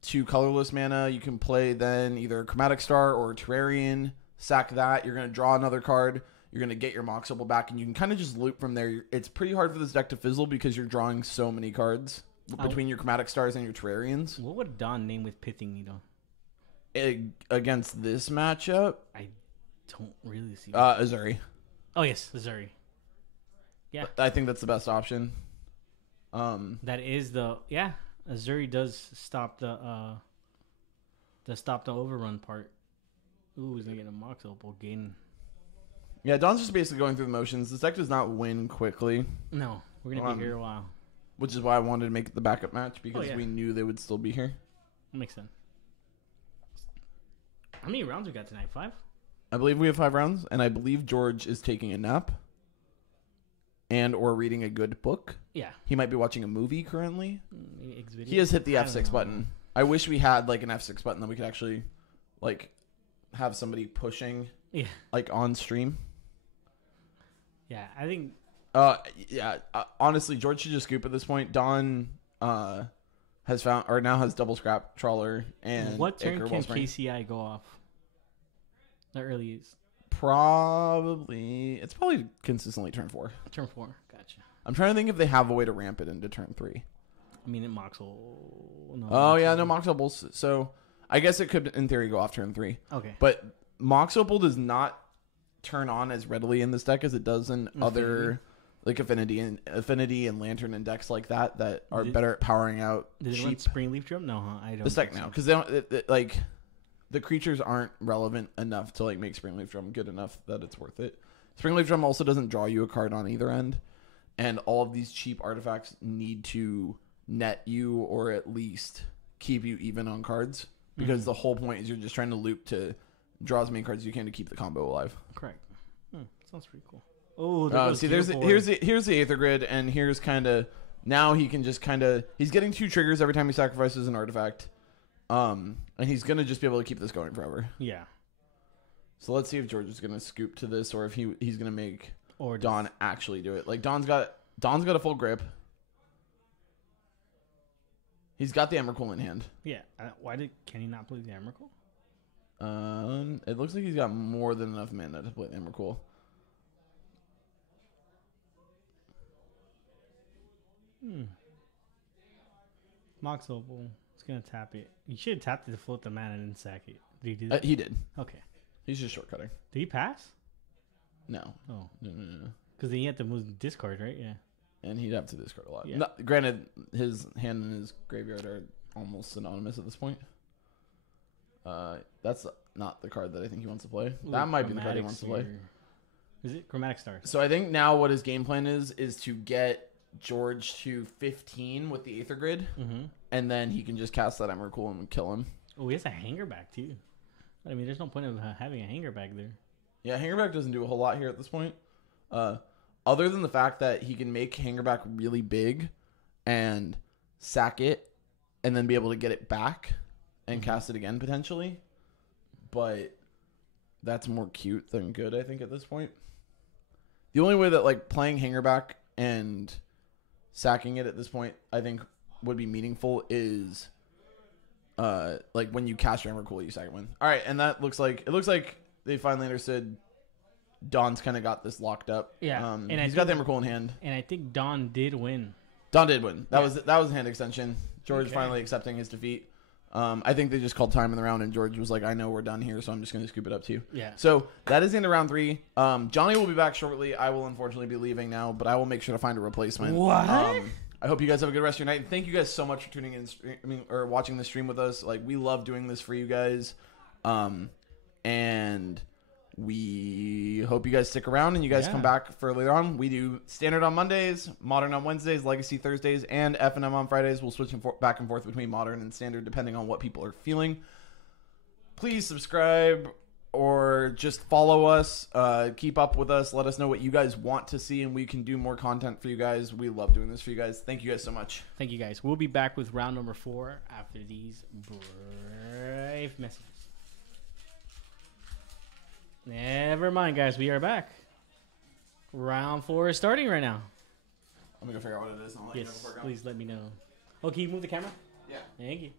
2 colorless mana. You can play then either Chromatic Star or Terrarian, sack that. You're going to draw another card. You're going to get your Mox Opal back, and you can kind of just loop from there. It's pretty hard for this deck to fizzle because you're drawing so many cards between your Chromatic Stars and your Terrarians. What would Don name with Pithing Needle? Against this matchup, I don't really see. Azuri. Oh yes, Azuri. Yeah, I think that's the best option. that is the Azuri does stop the overrun part. Ooh, he's gonna get a Mox Opal gain. Yeah, Don's just basically going through the motions. This deck does not win quickly, No, we're gonna be here a while. which is why I wanted to make it the backup match because yeah. we knew they would still be here. Makes sense. How many rounds we got tonight? 5? I believe we have 5 rounds, and I believe George is taking a nap and or reading a good book. Yeah. He might be watching a movie currently. Xvideo? He has hit the I don't F6 know. button. I wish we had like an F6 button that we could actually like have somebody pushing Yeah. like on stream. Yeah, I think. Honestly, George should just scoop at this point. Don has found or now has double Scrap Trawler and What turn Ichor can Wellspring. KCI go off? The earliest. It's probably consistently turn 4. Turn 4. Gotcha. I'm trying to think if they have a way to ramp it into turn 3. I mean, it Moxel. No, Oh yeah, Moxel. no Mox Opals. So I guess it could in theory go off turn 3. Okay. But Mox Opal does not turn on as readily in this deck as it does in other like Affinity and Lantern and decks like that are better at powering out Did it run cheap. Spring Leaf Drum? No, huh? I don't. This deck think now so. because they don't like the creatures aren't relevant enough to like make Springleaf Drum good enough that it's worth it. Springleaf Drum also doesn't draw you a card on either end, and all of these cheap artifacts need to net you or at least keep you even on cards because the whole point is you're just trying to loop to draw as many cards as you can to keep the combo alive. Correct. Sounds pretty cool. Oh, See, here's the Aether Grid, and here's kind of now he can just he's getting 2 triggers every time he sacrifices an artifact. And he's going to just be able to keep this going forever. Yeah. So let's see if George is going to scoop to this or if he's going to make Or Don actually do it. Like Don's got a full grip. He's got the Emrakul in hand. Yeah. Can he not play the Emrakul? It looks like he's got more than enough mana to play the Emrakul. Mox Opal. It's gonna tap it. You should have tapped it to float the mana and then sack it. Did he do that? He did. Okay. He's just shortcutting. Did he pass? No. Oh, No. because then you have to move discard, right? Yeah. And he'd have to discard a lot. Yeah. No, granted, his hand and his graveyard are almost synonymous at this point. That's not the card that I think he wants to play. That might be the card he wants to play. Is it Chromatic Stars? So I think now what his game plan is to get George to 15 with the Aether Grid, Mm-hmm. and then he can just cast that Emrakul and kill him. Oh, he has a hanger back too. I mean, there's no point of having a hanger back there. Yeah, Hangerback doesn't do a whole lot here at this point. Other than the fact that he can make Hangerback really big and sack it and then be able to get it back and cast it again potentially. But that's more cute than good, I think, at this point. The only way that like playing Hangerback and sacking it at this point, I think, would be meaningful is like when you cast your Emrakul, you sack it win. All right, and that looks like they finally understood. Don's kind of got this locked up. Yeah, and he's got the Emrakul in hand. And I think Don did win. Don did win. That was a hand extension. George Okay. finally accepting his defeat. I think they just called time in the round, and George was like, "I know we're done here, so I'm just going to scoop it up to you." Yeah. So that is the end of round 3. Johnny will be back shortly. I will unfortunately be leaving now, but I will make sure to find a replacement. What? I hope you guys have a good rest of your night. Thank you guys so much for tuning in, or watching the stream with us. Like, we love doing this for you guys, and we hope you guys stick around and you guys come back for later on. We do Standard on Mondays, Modern on Wednesdays, Legacy Thursdays, and F&M on Fridays. We'll switch back and forth between Modern and Standard depending on what people are feeling. Please subscribe or just follow us. Keep up with us. Let us know what you guys want to see, and we can do more content for you guys. We love doing this for you guys. Thank you guys so much. Thank you, guys. We'll be back with round number 4 after these brave messages. Never mind, guys. We are back. Round 4 is starting right now. I'm going to figure out what it is. And I'll let you know Yes, before I go. please let me know. Oh, can you move the camera? Yeah. Thank you.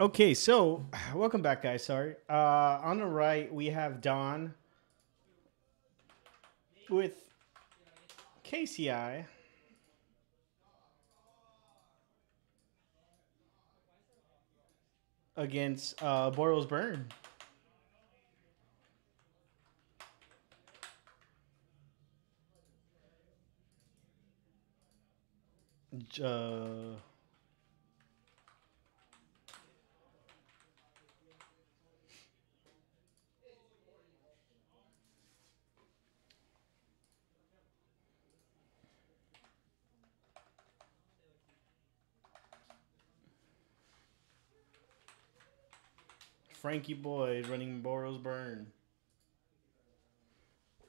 Okay, so welcome back, guys. Sorry. On the right, we have Don with KCI against Boros Burn. Uh, Frankie Boyd running Boros Burn.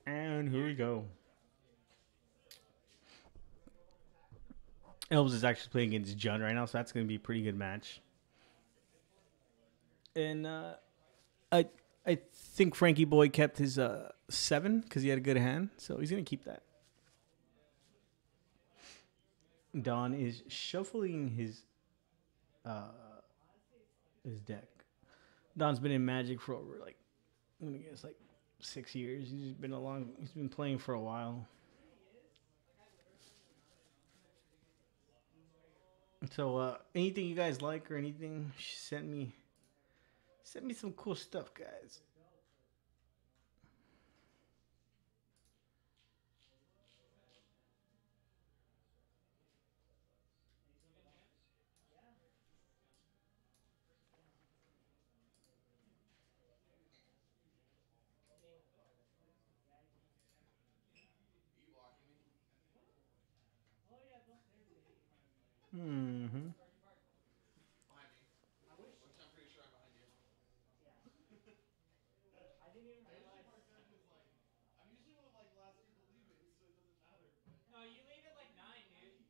And here we go. Elves is actually playing against Jun right now, so that's going to be a pretty good match. And I I think Frankie Boyd kept his 7 because he had a good hand, so he's going to keep that. Don is shuffling his deck. Don's been in Magic for over like I'm gonna guess like 6 years. He's been playing for a while. So anything you guys like or anything, send me some cool stuff, guys. Mm-hmm. No, you leave it like 9, dude.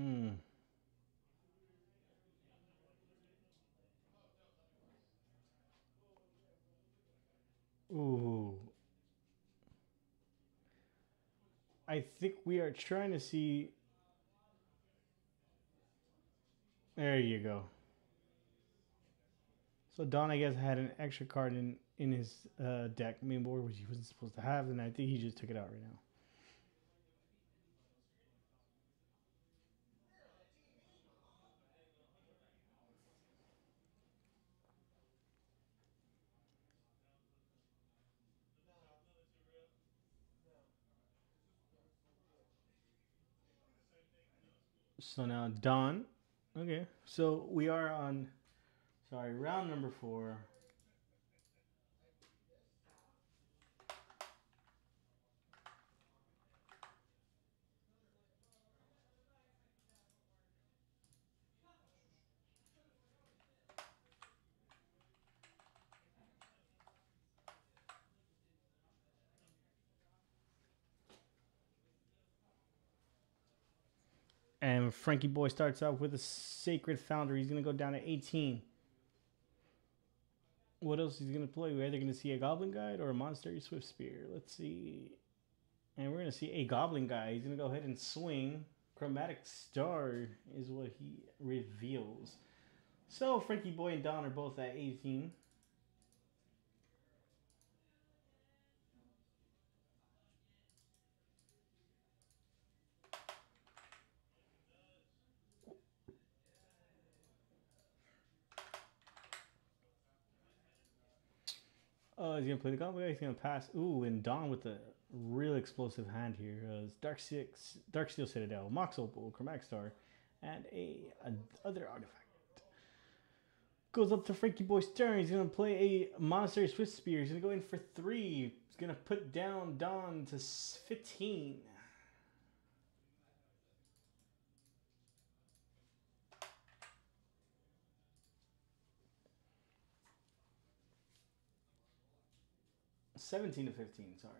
Mm. Ooh. I think we are trying to see. There you go. So Don, I guess, had an extra card in his deck main board, which he wasn't supposed to have, and I think he just took it out right now. So now Don. Okay. So we are on round number 4. And Frankie Boy starts out with a Sacred Founder. He's gonna go down to 18. What else is he gonna play? We're either gonna see a Goblin Guide or a Monastery Swift Spear. Let's see. And we're gonna see a Goblin Guide. He's gonna go ahead and swing. Chromatic Star is what he reveals. So Frankie Boy and Don are both at 18. He's gonna play the Goblin Guy. He's gonna pass. Ooh, and Don with a real explosive hand here. Dark Steel Citadel, Mox Opal, Chromatic Star, and a other artifact. Goes up to Frankie Boy's turn. He's gonna play a Monastery Swift Spear. He's gonna go in for 3. He's gonna put down Don to 15. $17 to 15. Sorry.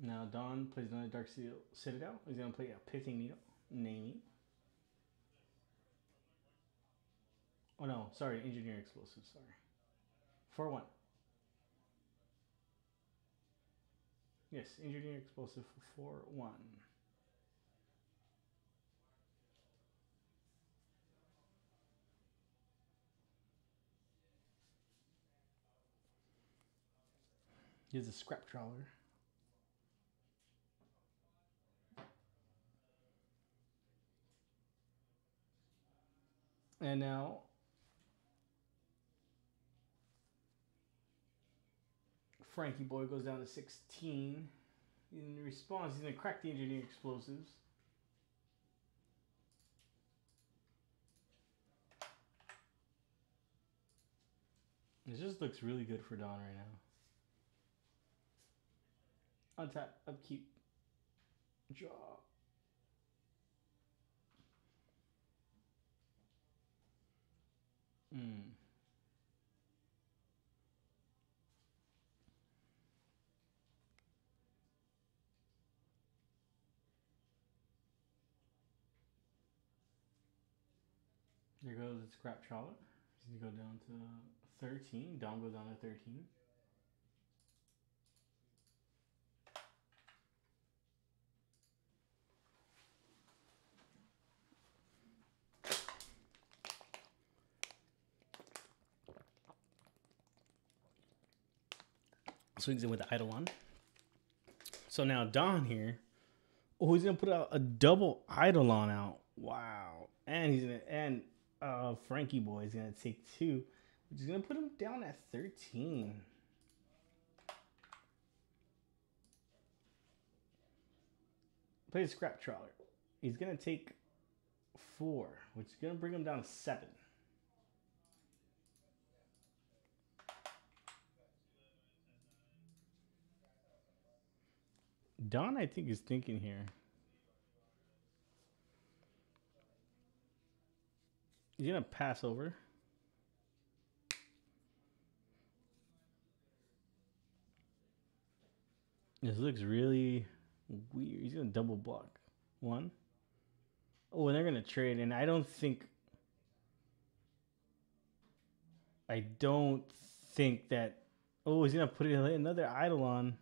Now Don plays another Dark Steel Citadel. He's gonna play a Pithing Needle, naming. Oh no, sorry, Engineer Explosive. Sorry, 4-1. Yes, Engineer Explosive for 4-1. He has a scrap trawler. And now Frankie Boy goes down to 16. In response, he's going to crack the engineer explosives. It just looks really good for Don right now. Untap, upkeep, draw. There goes the scrap trawler. He's going to go down to 13. Don goes down to 13. Swings in with the Eidolon. So now Don here. Oh, he's gonna put out a double Eidolon out. Wow. And he's gonna Frankie Boy is gonna take 2, which is gonna put him down at 13. Play the scrap trawler. He's gonna take 4, which is gonna bring him down to 7. Don, I think, is thinking here. He's going to pass over. This looks really weird. He's going to double block. 1. Oh, and they're going to trade. And I don't think that... Oh, he's going to put another Eidolon.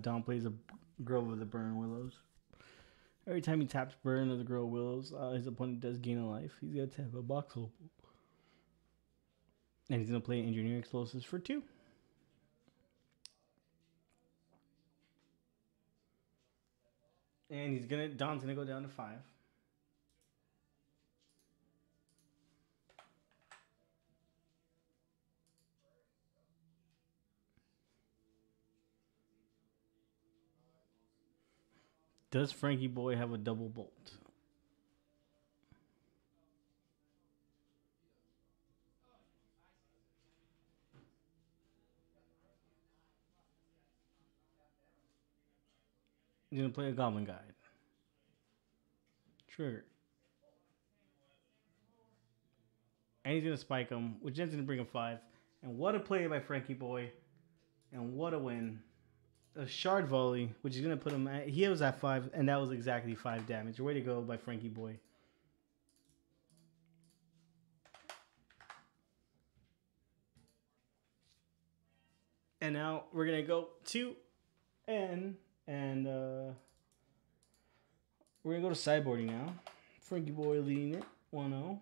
Don plays a Grove of the Burn Willows. Every time he taps Burn of the Grove Willows, his opponent does gain a life. He's going to tap a box hole. And he's going to play Engineering Explosives for 2. And Don's going to go down to 5. Does Frankie Boy have a double bolt? He's going to play a Goblin Guide. Trigger. And he's going to spike him, which ends going to bring him 5. And what a play by Frankie Boy. And what a win. A Shard Volley, which is going to put him at... He was at 5, and that was exactly 5 damage. Way to go by Frankie Boy. And now we're going to go to N, and we're going to go to sideboarding now. Frankie Boy leading it, 1-0.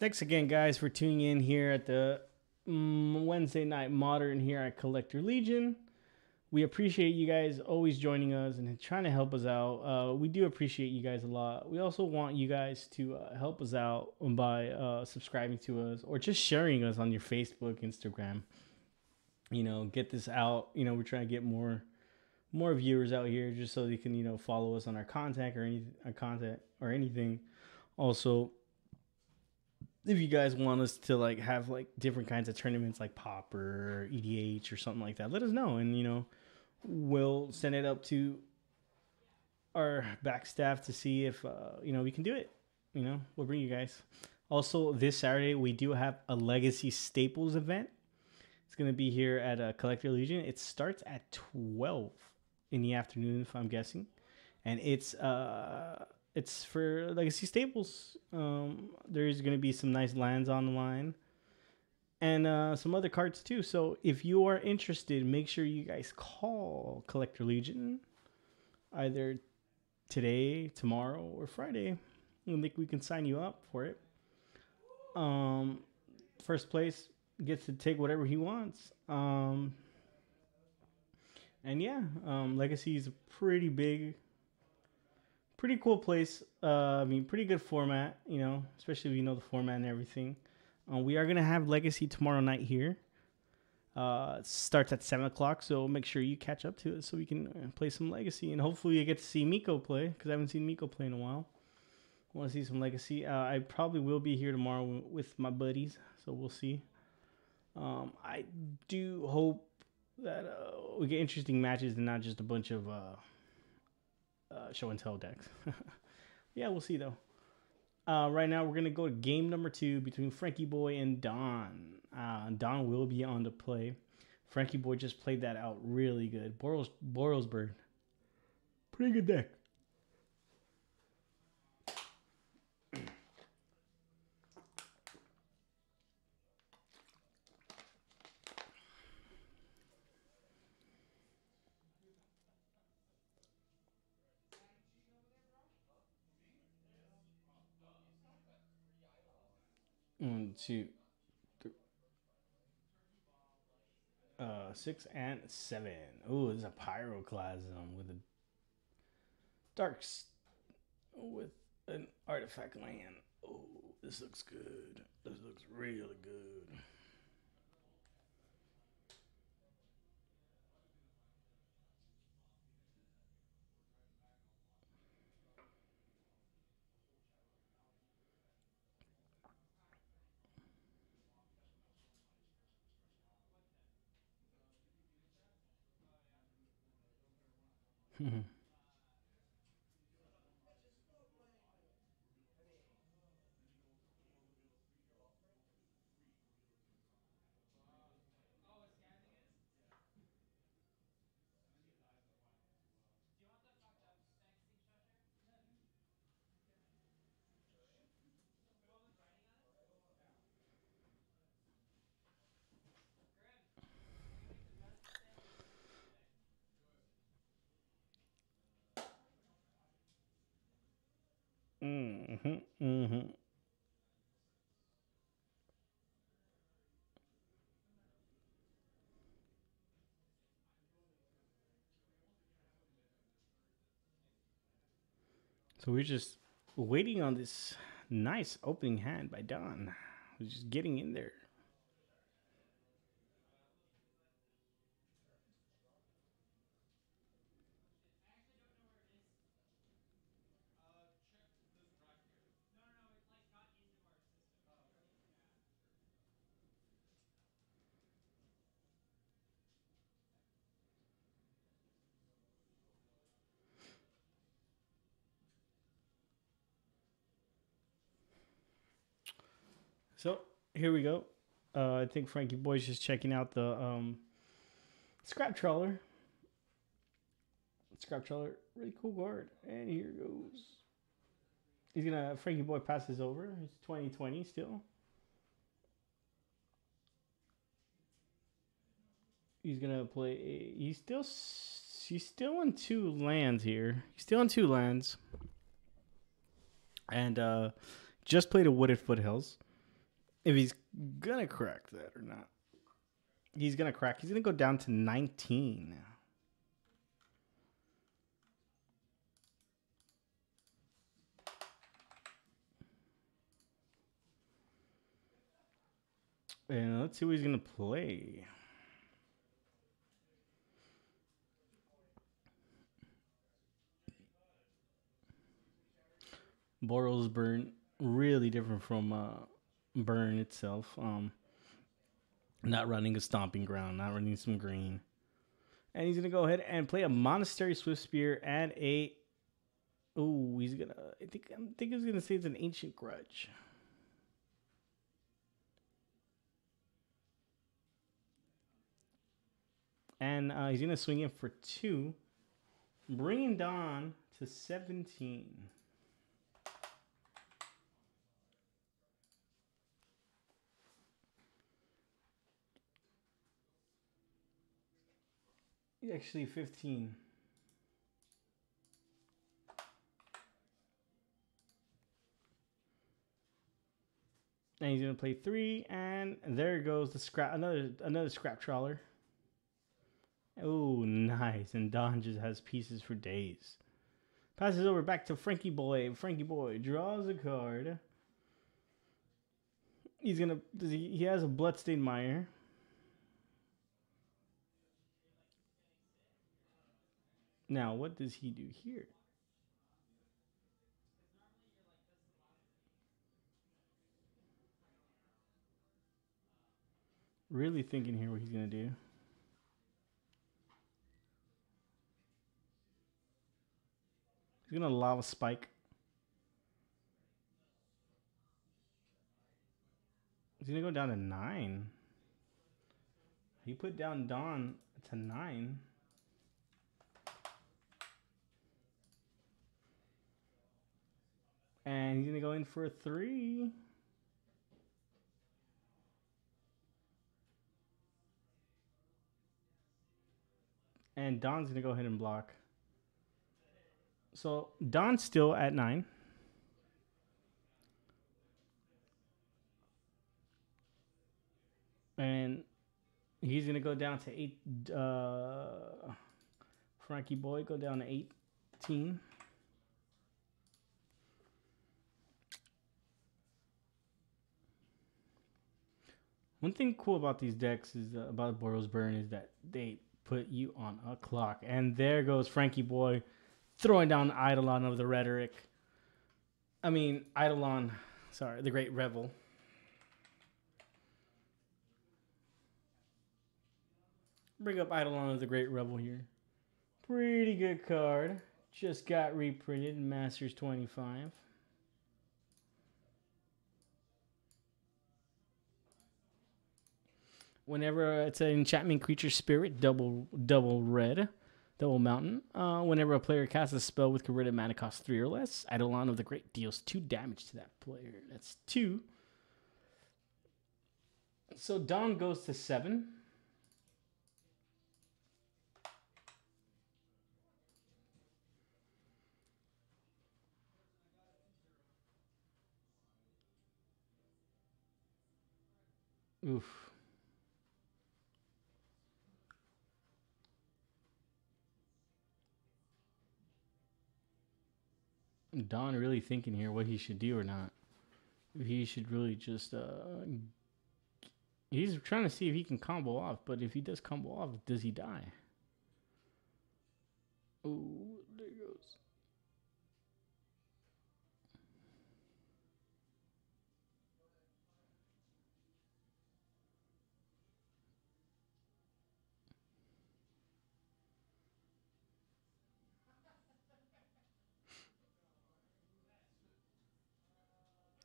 Thanks again, guys, for tuning in here at the Wednesday Night Modern here at Collector Legion. We appreciate you guys always joining us and trying to help us out. We do appreciate you guys a lot. We also want you guys to help us out by subscribing to us or just sharing us on your Facebook, Instagram. You know, get this out. You know, we're trying to get more viewers out here just so they can, you know, follow us on our content or anything. Also, if you guys want us to like have like different kinds of tournaments like Pop or EDH or something like that, let us know, and you know, we'll send it up to our back staff to see if you know, we can do it. You know, we'll bring you guys. Also, this Saturday we do have a Legacy Staples event. It's gonna be here at Collector Legion. It starts at 12 in the afternoon, if I'm guessing, and it's for Legacy Staples. There's gonna be some nice lands on the line and some other cards too. So if you are interested, make sure you guys call Collector Legion either today, tomorrow, or Friday. I think we can sign you up for it. First place gets to take whatever he wants. And yeah, Legacy is a pretty big, pretty cool place. I mean, pretty good format, you know, especially if you know the format and everything. We are gonna have Legacy tomorrow night here. It starts at 7 o'clock, so make sure you catch up to it so we can play some Legacy, and hopefully you get to see Miko play because I haven't seen Miko play in a while. I want to see some Legacy. I probably will be here tomorrow with my buddies, so we'll see. I do hope that we get interesting matches and not just a bunch of show and tell decks. Yeah, we'll see though. Right now, we're going to go to game number 2 between Frankie Boy and Don. Don will be on to play. Frankie Boy just played that out really good. Boros Bird. Pretty good deck. One, two, three, 6 and 7. Ooh, this is a Pyroclasm with a with an artifact land. Oh, this looks good. This looks really good. Mm-hmm. So we're just waiting on this nice opening hand by Don. We're just getting in there. So here we go. I think Frankie Boy's just checking out the Scrap Trawler. Scrap Trawler, really cool guard. And here goes. He's gonna Frankie Boy passes over. It's 2020 still. He's gonna play. He's still on 2 lands here. He's still on 2 lands, and just played a Wooded Foothills. If he's gonna crack that or not, he's gonna crack. He's gonna go down to 19. And let's see what he's gonna play. Boros Burn, really different from Burn itself. Not running a Stomping Ground, not running some green. And he's gonna go ahead and play a Monastery Swiftspear and a. Oh, he's gonna. I think he's gonna say it's an Ancient Grudge. And he's going to swing in for 2, bringing Don to 17. Actually, 15. And he's gonna play 3, and there goes the scrap. Another scrap trawler. Oh, nice! And Don just has pieces for days. Passes over back to Frankie Boy. Frankie Boy draws a card. He's gonna. He has a Bloodstained Mire. Now, what does he do here? Really thinking here what he's gonna do. He's gonna Lava Spike. He's gonna go down to 9. He put down Don to 9. And he's gonna go in for a 3. And Don's gonna go ahead and block. So Don's still at 9. And he's gonna go down to 8. Frankie Boy go down to 18. One thing cool about these decks is about Boros Burn is that they put you on a clock. And there goes Frankie Boy throwing down Eidolon of the Rhetoric. I mean, Eidolon, sorry, the Great Revel. Bring up Eidolon of the Great Revel here. Pretty good card. Just got reprinted in Masters 25. Whenever it's an enchantment creature spirit, double red, double mountain. Whenever a player casts a spell with converted mana cost 3 or less, Eidolon of the Great deals 2 damage to that player. That's 2. So Don goes to 7. Oof. Don really thinking here what he should do or not. He should really just he's trying to see if he can combo off, but if he does combo off, does he die? Oh, there he goes.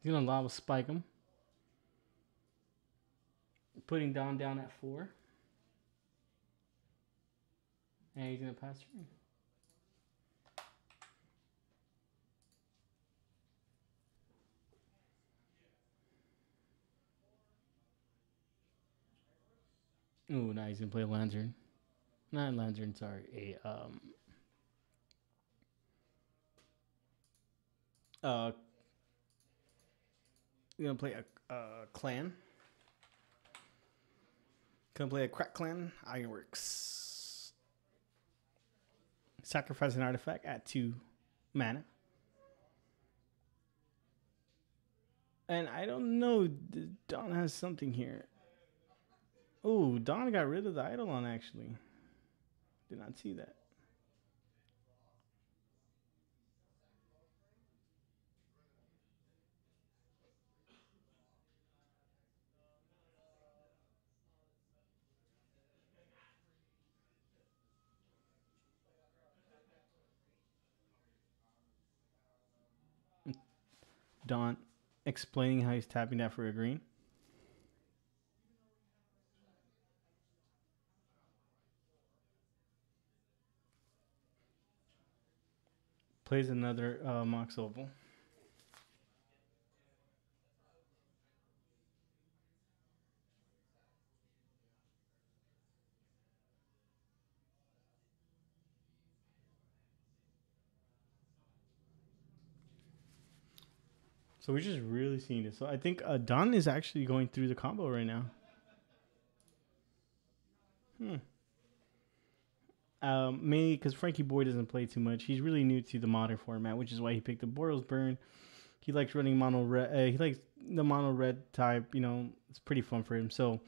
He's gonna Lava Spike him. Putting Don down at 4. And he's gonna pass turn. Oh, now he's gonna play a Lantern. Not Lantern, sorry. He's gonna play a clan. Gonna play a Crack Clan Ironworks. Sacrifice an artifact at 2 mana. And I don't know, Don has something here. Oh, Don got rid of the Eidolon actually. Did not see that. Don explaining how he's tapping that for a green. plays another Mox Opal. So we're just really seeing this. So I think Don is actually going through the combo right now. Mainly because Frankie Boy doesn't play too much. He's really new to the modern format, which is why he picked up Boros Burn. He likes running mono red. He likes the mono red type. You know, it's pretty fun for him. So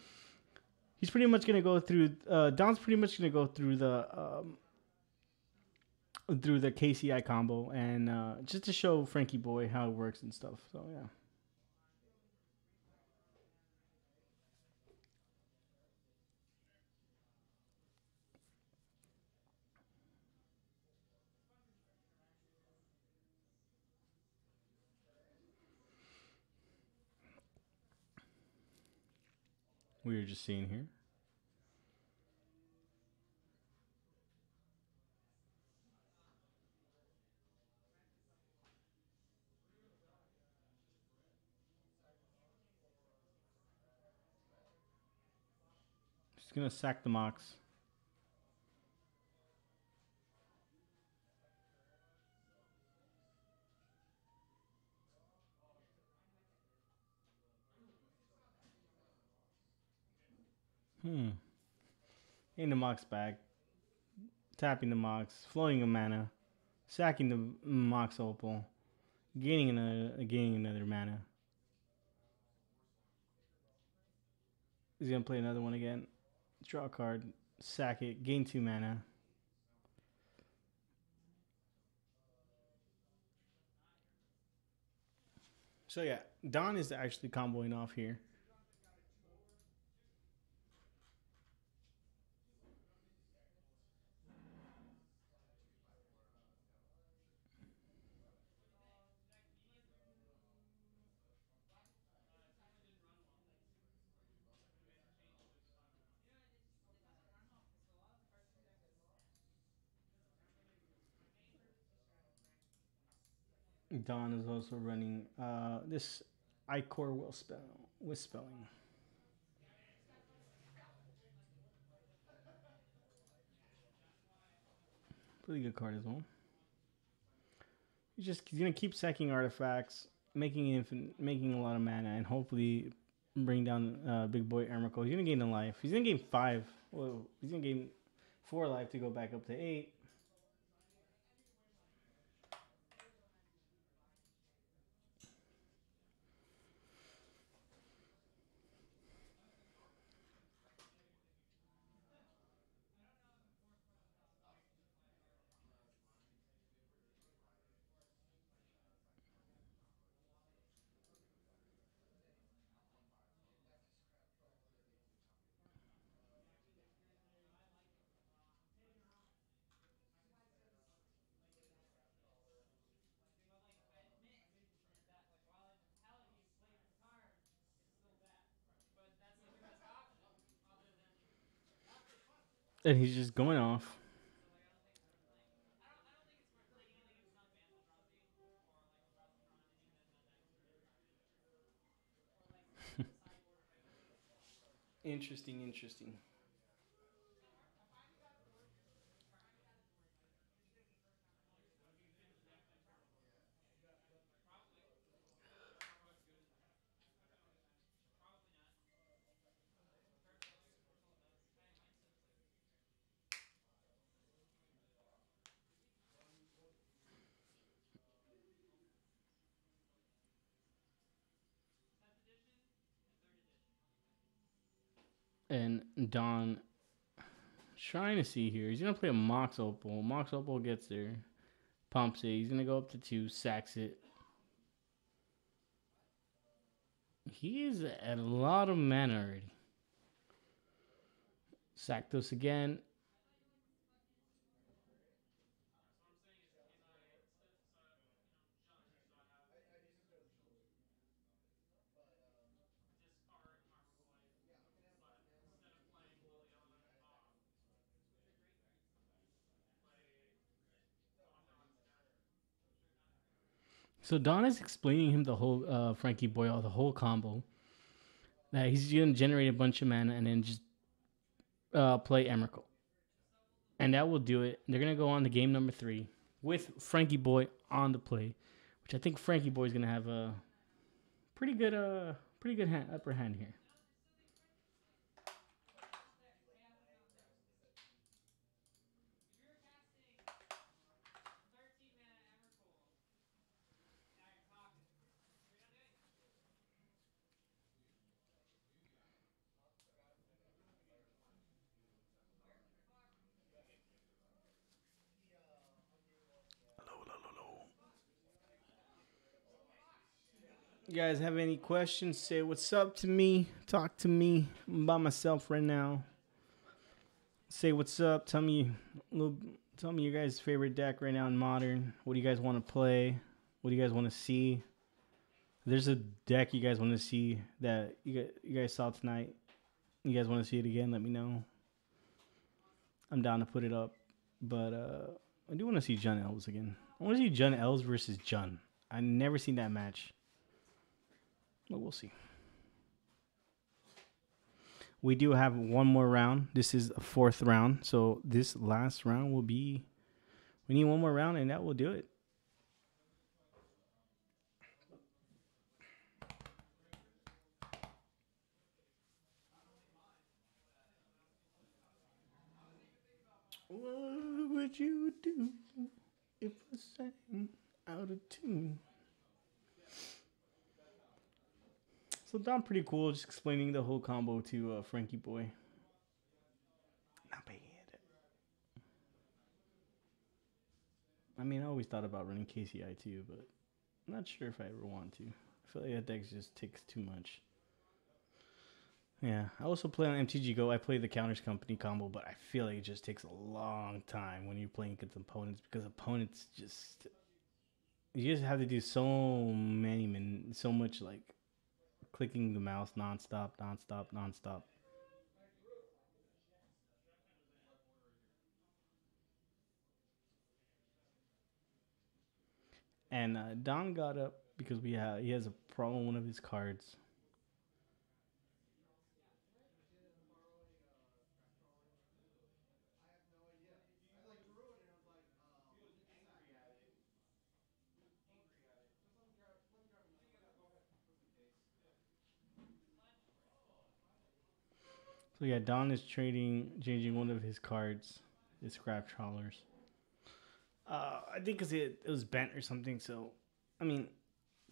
he's pretty much gonna go through. Don's pretty much gonna go through the KCI combo and just to show Frankie Boy how it works and stuff. So yeah. We were just seeing here. Just gonna sack the Mox. In the Mox bag. Tapping the Mox. Flowing a mana. Sacking the Mox Opal. Gaining another mana. He's gonna play another one again. Draw a card. Sack it. Gain 2 mana. So yeah, Don is actually comboing off here. Don is also running this Icor will spell with spelling. Pretty good card as well. He's gonna keep sacking artifacts, making a lot of mana, and hopefully bring down Big Boy Emrakul. He's gonna gain a life. He's gonna gain 5. Whoa, he's gonna gain 4 life to go back up to 8. And he's just going off. Interesting. And Don trying to see here. He's gonna play a Mox Opal. Mox Opal gets there. Pumps it. He's gonna go up to 2, sacks it. He is at a lot of mana already. Sack this again. So Don is explaining him the whole Frankie Boyle, the whole combo. That he's gonna generate a bunch of mana and then just play Emrakul. And that will do it. They're gonna go on to game number 3 with Frankie Boy on the play, which I think Frankie Boy is gonna have a pretty good upper hand here. You guys have any questions? Say what's up to me. Talk to me. I'm by myself right now. Say what's up. Tell me your guys' favorite deck right now in Modern. What do you guys want to play? What do you guys want to see? If there's a deck you guys want to see that you guys saw tonight. You guys want to see it again? Let me know. I'm down to put it up. But I do want to see Jun Elves again. I want to see Jun Elves versus Jun. I never seen that match. But we'll see. We do have one more round. This is a 4th round. So this last round will be... We need one more round and that will do it. What would you do if I sang out of tune? So Don pretty cool, just explaining the whole combo to Frankie Boy. Not bad. I mean, I always thought about running KCI too, but I'm not sure if I ever want to. I feel like that deck just takes too much. Yeah, I also play on MTG Go. I play the Counters Company combo, but I feel like it just takes a long time when you're playing against opponents because opponents just... You just have to do so much like clicking the mouse nonstop. And Don got up because he has a problem with one of his cards. So yeah, Don is changing one of his cards, his scrap trawlers. I think because it was bent or something. So, I mean,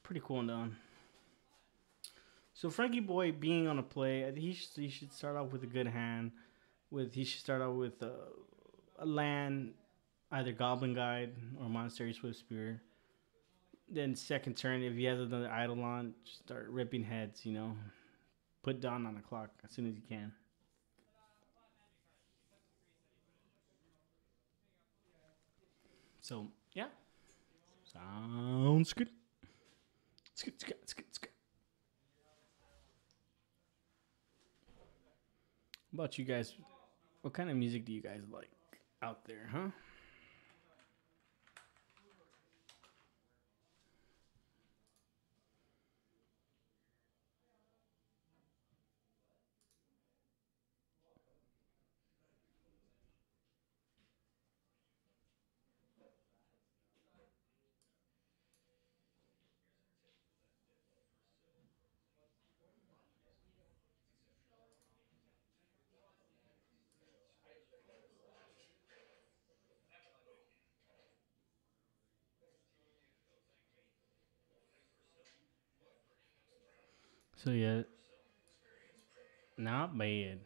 pretty cool on Don. So Frankie Boy being on a play, I think he should start off with a good hand. He should start out with a land, either Goblin Guide or Monastery Swift Spear. Then second turn, if he has another Eidolon, start ripping heads. Put Don on the clock as soon as you can. So, yeah. Sounds good. It's good. How about you guys? What kind of music do you guys like out there, huh? So, yeah. Not bad.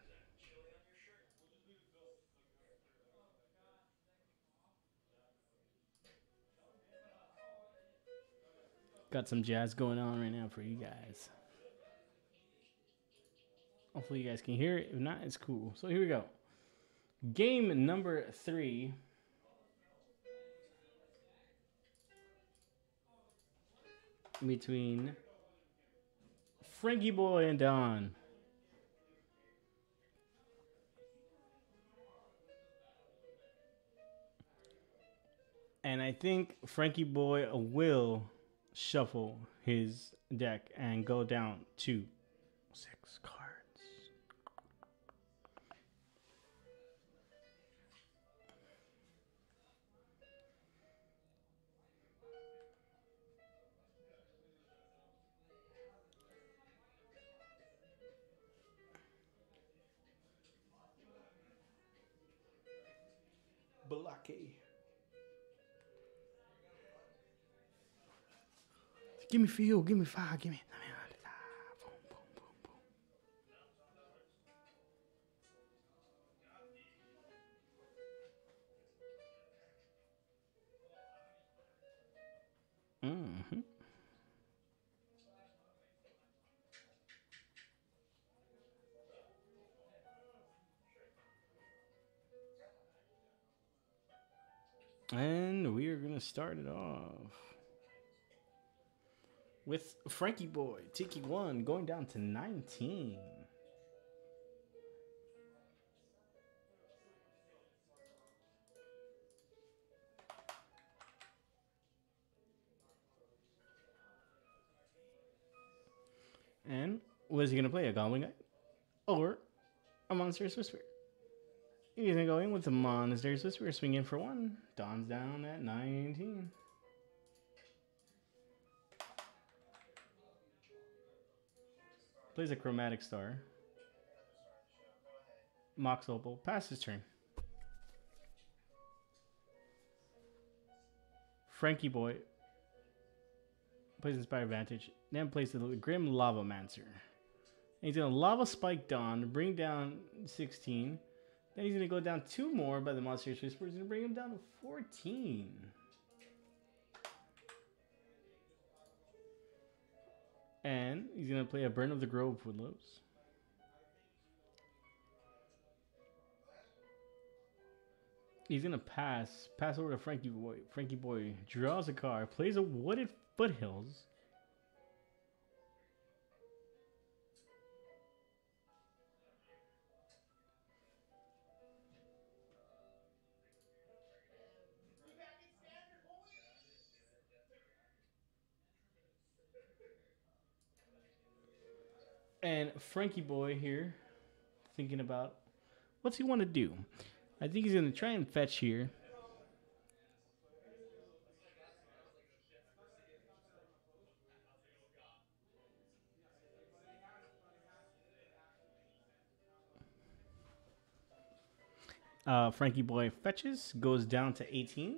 Got some jazz going on right now for you guys. Hopefully you guys can hear it. If not, it's cool. So here we go. Game number 3. Between Frankie Boy and Don. And I think Frankie Boy will shuffle his deck and go down to 6 cards. Balake. Give me feel, give me fire, give me. Mm-hmm. And we are going to start it off with Frankie Boy, Tiki 1, going down to 19. And was he going to play a Goblin Guy or a Monstrous Whisper? He's going to go in with the Monstrous Whisper, swinging for 1. Don's down at 19. Plays a Chromatic Star. Mox Opal, pass his turn. Frankie Boy plays Inspire Vantage, then plays the Grim Lava Mancer. And he's going to Lava Spike Dawn, bring down 16. Then he's going to go down 2 more by the Monstrous Whisper. He's going to bring him down to 14. And he's going to play a Burn of the Grove Woodlows. He's going to pass over to Frankie Boy. Frankie Boy draws a card, plays a Wooded Foothills. And Frankie Boy here, thinking about what's he want to do. I think he's going to try and fetch here. Frankie Boy fetches, goes down to 18.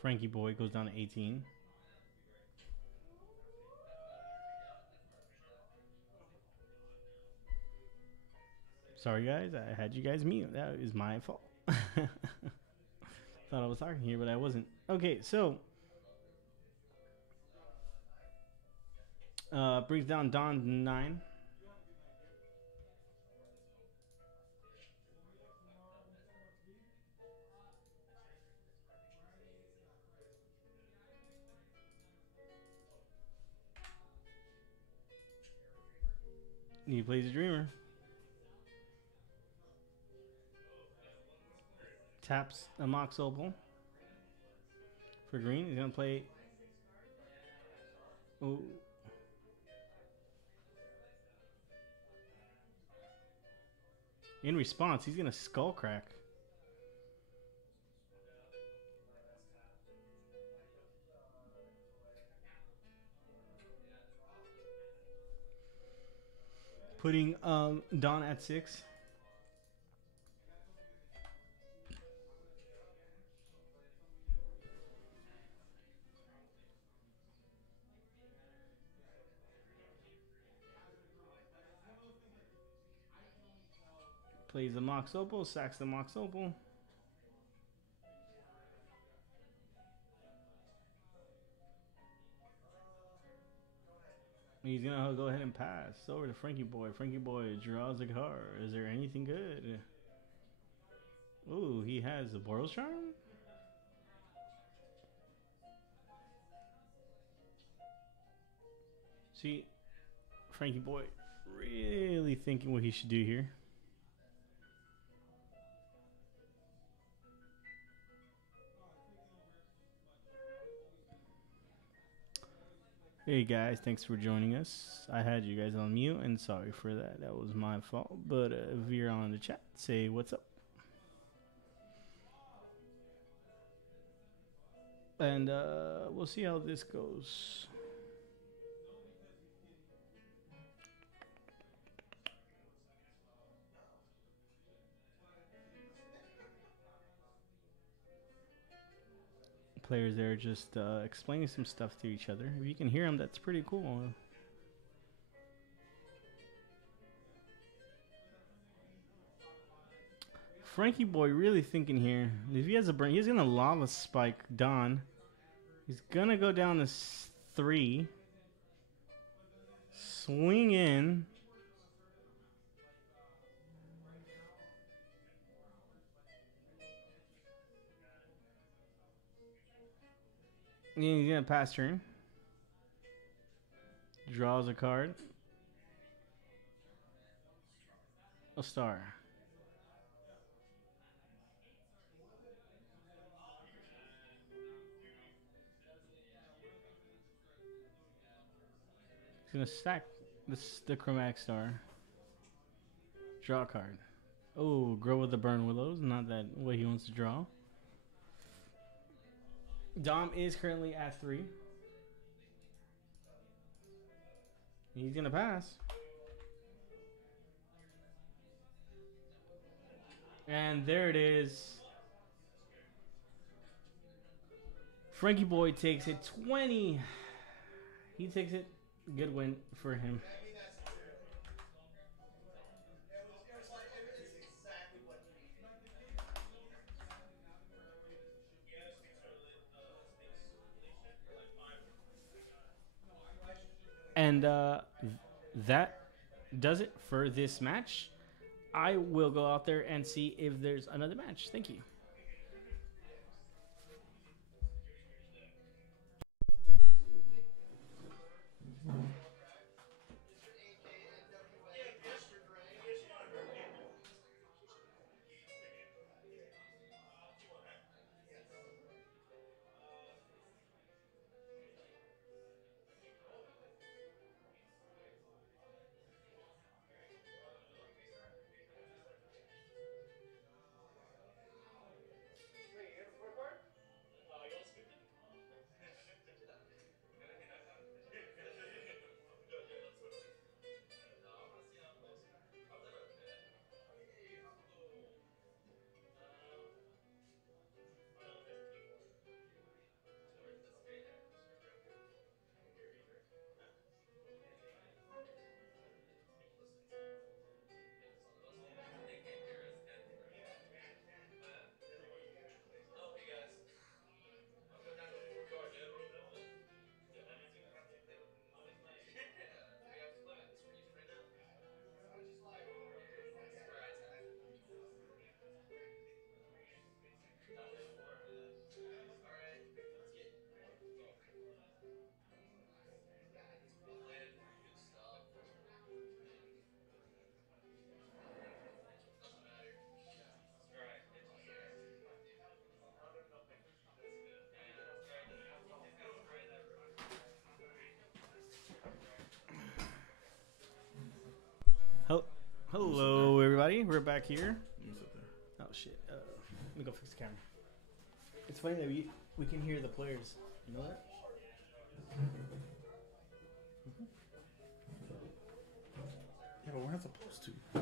Frankie Boy goes down to 18. Sorry, guys. I had you guys mute. That is my fault. Thought I was talking here, but I wasn't. Okay, so brings down Don to 9. He plays a Dreamer. Taps a Mox Opal for green. He's going to play... Oh. In response, he's going to Skullcrack. Putting Don at 6. Plays the Mox Opal, sacks the Mox Opal. He's gonna go ahead and pass over to Frankie Boy. Frankie Boy draws a card. Is there anything good? Ooh, he has a Boros Charm? See, Frankie Boy really thinking what he should do here. Hey guys, thanks for joining us. I had you guys on mute, and sorry for that. That was my fault. But if you're on the chat, say what's up. And we'll see how this goes. Players there just explaining some stuff to each other. If you can hear them, that's pretty cool. Frankie Boy really thinking here. If he has a brain, he's gonna lava spike Don. He's gonna go down to 3. Swing in. And he's gonna pass turn. Draws a card. A star. He's gonna stack the chromatic star. Draw a card. Oh, grow with the burn willows. Not that way he wants to draw. Dom is currently at 3. He's gonna pass. And there it is. Frankie Boy takes it 20. He takes it. Good win for him. And that does it for this match. I will go out there and see if there's another match. Thank you. Hello, everybody. We're back here. Oh shit! Let me go fix the camera. It's funny that we can hear the players. You know that? Yeah, but we're not supposed to.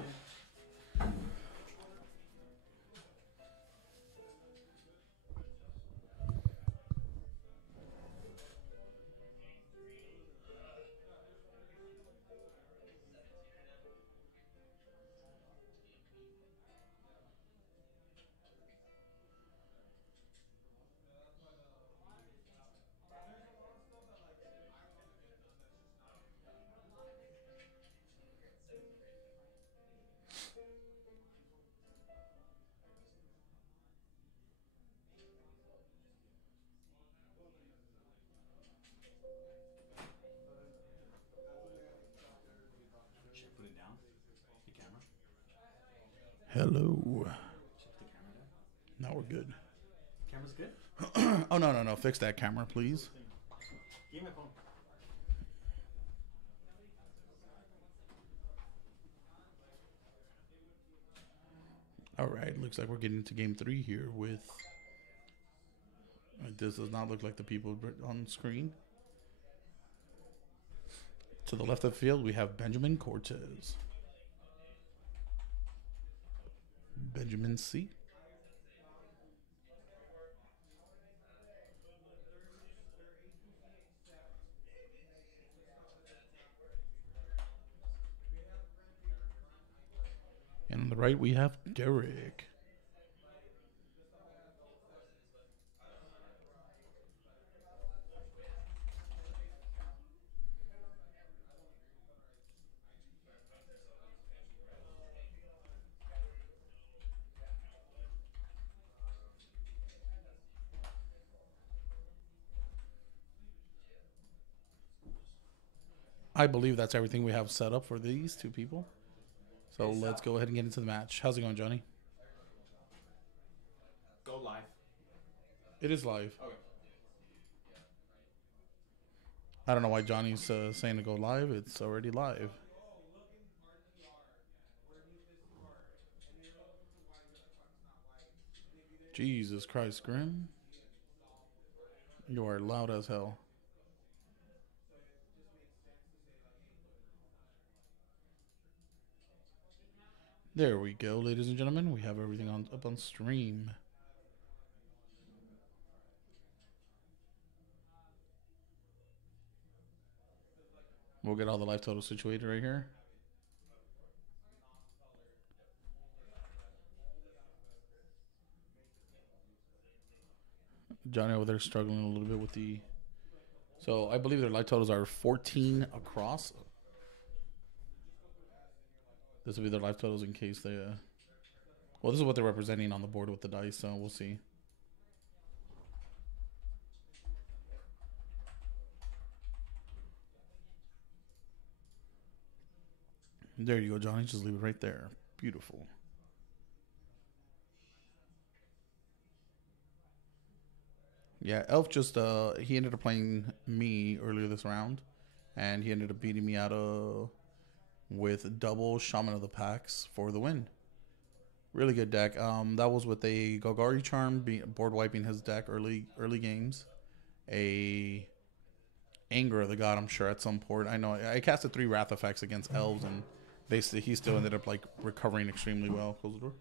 Hello. Now we're good. Camera's good. Oh, no. Fix that camera, please. Give me my phone. All right. Looks like we're getting into game 3 here with... This does not look like the people on screen. To the left of the field, we have Benjamin Cortez. Benjamin C. And on the right, we have Derek. I believe that's everything we have set up for these two people. So let's go ahead and get into the match. How's it going, Johnny? Go live. It is live. Okay. I don't know why Johnny's saying to go live. It's already live. Jesus Christ, Grim. You are loud as hell. There we go, ladies and gentlemen. We have everything up on stream. We'll get all the live totals situated right here. Johnny over there struggling a little bit with the... So I believe their live totals are 14 across. This will be their live totals in case they... Well, this is what they're representing on the board with the dice, so we'll see. There you go, Johnny. Just leave it right there. Beautiful. Yeah, Elf just, he ended up playing me earlier this round, and he ended up beating me out with double Shaman of the Packs for the win. Really good deck. That was with a Golgari Charm, board wiping his deck early games. A Anger of the God, I'm sure, at some point. I know I casted 3 Wrath effects against Elves, and basically he still ended up like recovering extremely well. Close the door.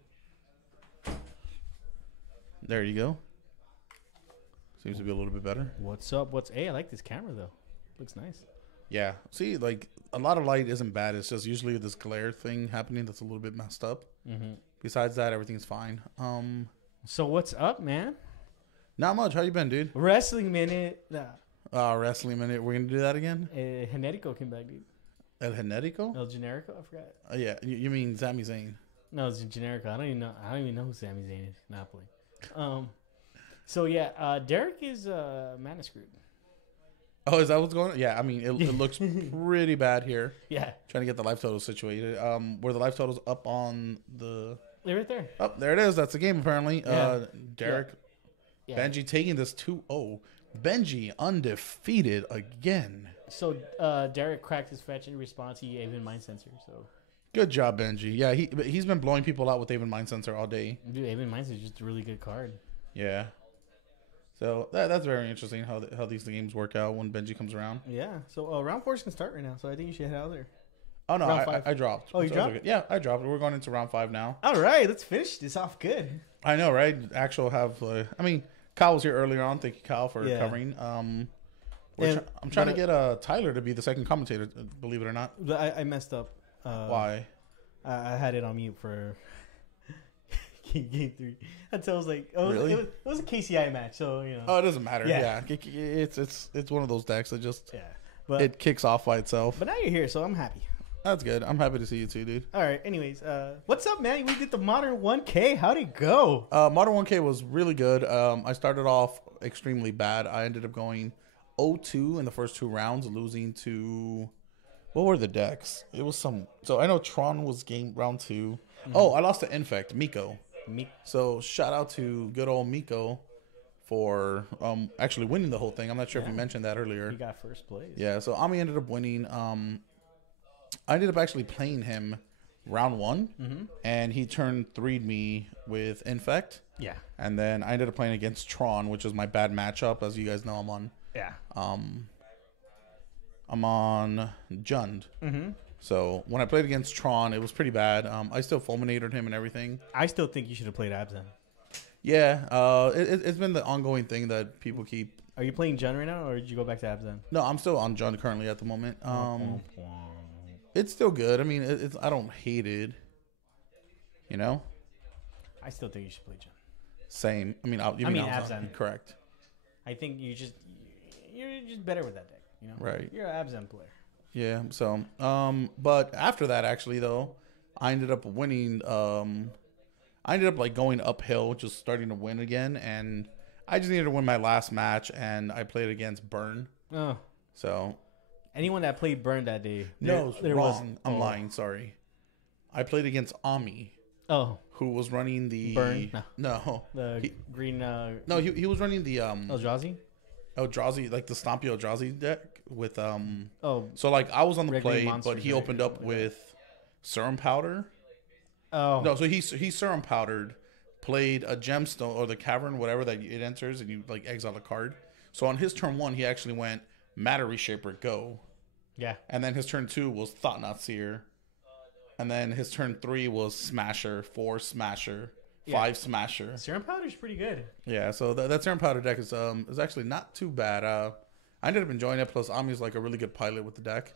There you go. Seems to be a little bit better. What's up? Hey, I like this camera though. Looks nice. Yeah. See, like a lot of light isn't bad. It's just usually this glare thing happening that's a little bit messed up. Mm-hmm. Besides that, everything's fine. So what's up, man? Not much. How you been, dude? Wrestling minute. Wrestling minute. We're gonna do that again. Generico came back, dude. El Generico? El Generico, I forgot. Yeah, you mean Sami Zayn? No, it's Generico. I don't even know who Sami Zayn is. Napoli. So yeah, Derek is mana screwed. Oh, is that what's going on? Yeah, I mean it looks pretty bad here. Yeah. Trying to get the life totals situated. Were the life totals up on the? They're right there. Oh, there it is. That's the game apparently. Yeah. Derek, Yeah. Benji taking this 2-0. Benji undefeated again. So Derek cracked his fetch in response. He gave him Mind Sensor. So Good job, Benji. Yeah, he's been blowing people out with Aven Mind Sensor all day. dude, Aven Mind Sensor is just a really good card. Yeah. So that's very interesting how these games work out when Benji comes around. Yeah. So round 4 can start right now. So I think you should head out there. Oh no, Round I 5. I dropped. Oh, you So dropped? okay. Yeah, I dropped. We're going into round 5 now. All right, let's finish this off good. I know, right? Actual have. I mean, Kyle was here earlier on. Thank you, Kyle, for Yeah. covering. I'm And- trying to but, get Tyler to be the second commentator. Believe it or not. But I messed up. Why? I had it on mute for game 3 until I was like, oh, Really? it was a KCI match, so you know. Oh, it doesn't matter. Yeah. Yeah, it's one of those decks that just Yeah, but it kicks off by itself. but now you're here, so I'm happy. That's good. I'm happy to see you too, dude. All right. Anyways, what's up, man? We did the Modern 1K. How'd it go? Modern 1K was really good. I started off extremely bad. I ended up going 0-2 in the first 2 rounds, losing to... What were the decks? It was some... So I know Tron was round 2. Oh, I lost to Infect, Miko. Me. So shout out to good old Miko for actually winning the whole thing. I'm not sure if you mentioned that earlier. You got first place. Yeah, so Ami ended up winning. I ended up actually playing him round 1, and he turned 3'd me with Infect. Yeah. And then I ended up playing against Tron, which is my bad matchup. As you guys know, Yeah. I'm on Jund. So when I played against Tron, it was pretty bad. I still fulminated him and everything. I still think you should have played Abzan. Yeah, it's been the ongoing thing that people keep. Are you playing Jun right now, or did you go back to Abzan? No, I'm still on Jund currently at the moment. It's still good. I mean, it's I don't hate it. You know. I still think you should play Jun. Same. I mean, I mean Abzan. Correct. I think you're just better with that deck. You know. Right. You're an Abzan player. Yeah. So, but after that, actually, though, I ended up winning. I ended up like going uphill, just starting to win again, and I just needed to win my last match, and I played against Burn. Oh. So. Anyone that played Burn that day. No, wrong. I'm lying. Sorry. I played against Ami. Oh. Who was running the Burn? No. The green. No, he was running the Eldrazi? Eldrazi, like the Stompy Eldrazi deck with Oh. So like I was on the Red Green play, Monsters, but he right? opened up with Serum Powder. Oh. No, so he Serum Powdered, played a gemstone or the cavern, whatever that it enters, and you like exile a card. So on his turn 1, he actually went Matter Reshaper, go. Yeah. And then his turn 2 was Thought-Knot Seer. And then his turn 3 was Smasher, 4 Smasher, 5 Smasher. Serum Powder's pretty good. Yeah, so that Serum Powder deck is actually not too bad. I ended up enjoying it. Plus, Ami's like a really good pilot with the deck.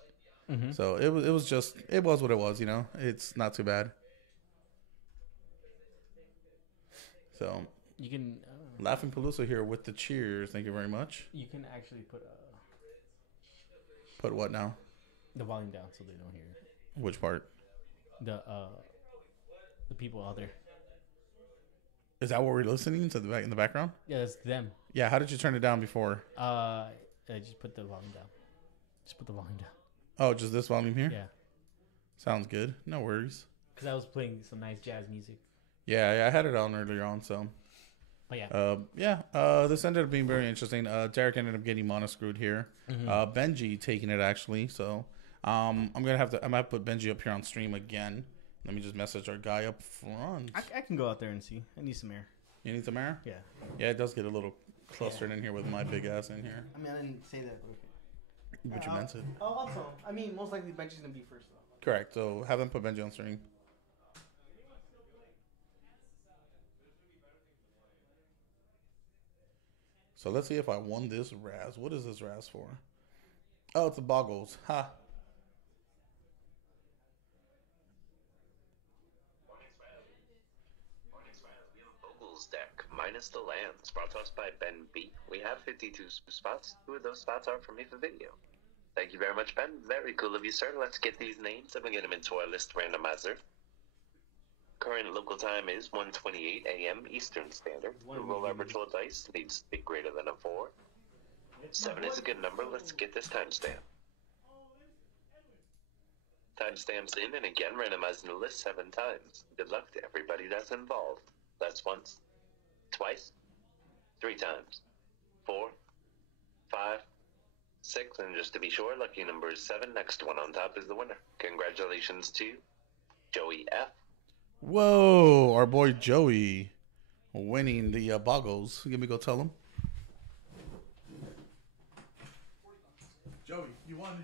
So it was what it was. You know, it's not too bad. So You can. Laughing Palooza here with the cheers. Thank you very much. You can actually Put what now? the volume down so they don't hear Which part? the people out there. Is that what we're listening to in the background? Yeah, it's them. Yeah. How did you turn it down before? I just put the volume down. Just put the volume down. Oh, just this volume here. Yeah, Sounds good. No worries. because I was playing some nice jazz music. Yeah, I had it on earlier on. So. But yeah. This ended up being very interesting. Derek ended up getting mono screwed here. Benji taking it actually. So I might have to put Benji up here on stream again. Let me just message our guy up front. I can go out there and see. I need some air. You need some air? Yeah. Yeah, it does get a little clustered in here with my big ass in here. I mean, I didn't say that. But But you meant it. Oh, also, I mean, most likely Benji's gonna be first though. Correct. So have them put Benji on stream. So let's see if I won this Raz. What is this Raz for? Oh, it's a Boggles. Ha. Deck minus the lands brought to us by Ben B. We have 52 spots. 2 of those spots are for me for video. Thank you very much, Ben. Very cool of you, sir. Let's get these names and we'll get them into our list randomizer. Current local time is 1:28 a.m. Eastern Standard. The roll our virtual dice needs to be greater than a 4. 7 is a good number. Let's get this timestamp. Timestamps in, and again, randomizing the list 7 times. Good luck to everybody that's involved. That's once, twice, 3 times, 4, 5, 6, and just to be sure, lucky number is 7. Next one on top is the winner. Congratulations to Joey F. Whoa, our boy Joey winning the Boggles. Let me go tell him. Joey, you won.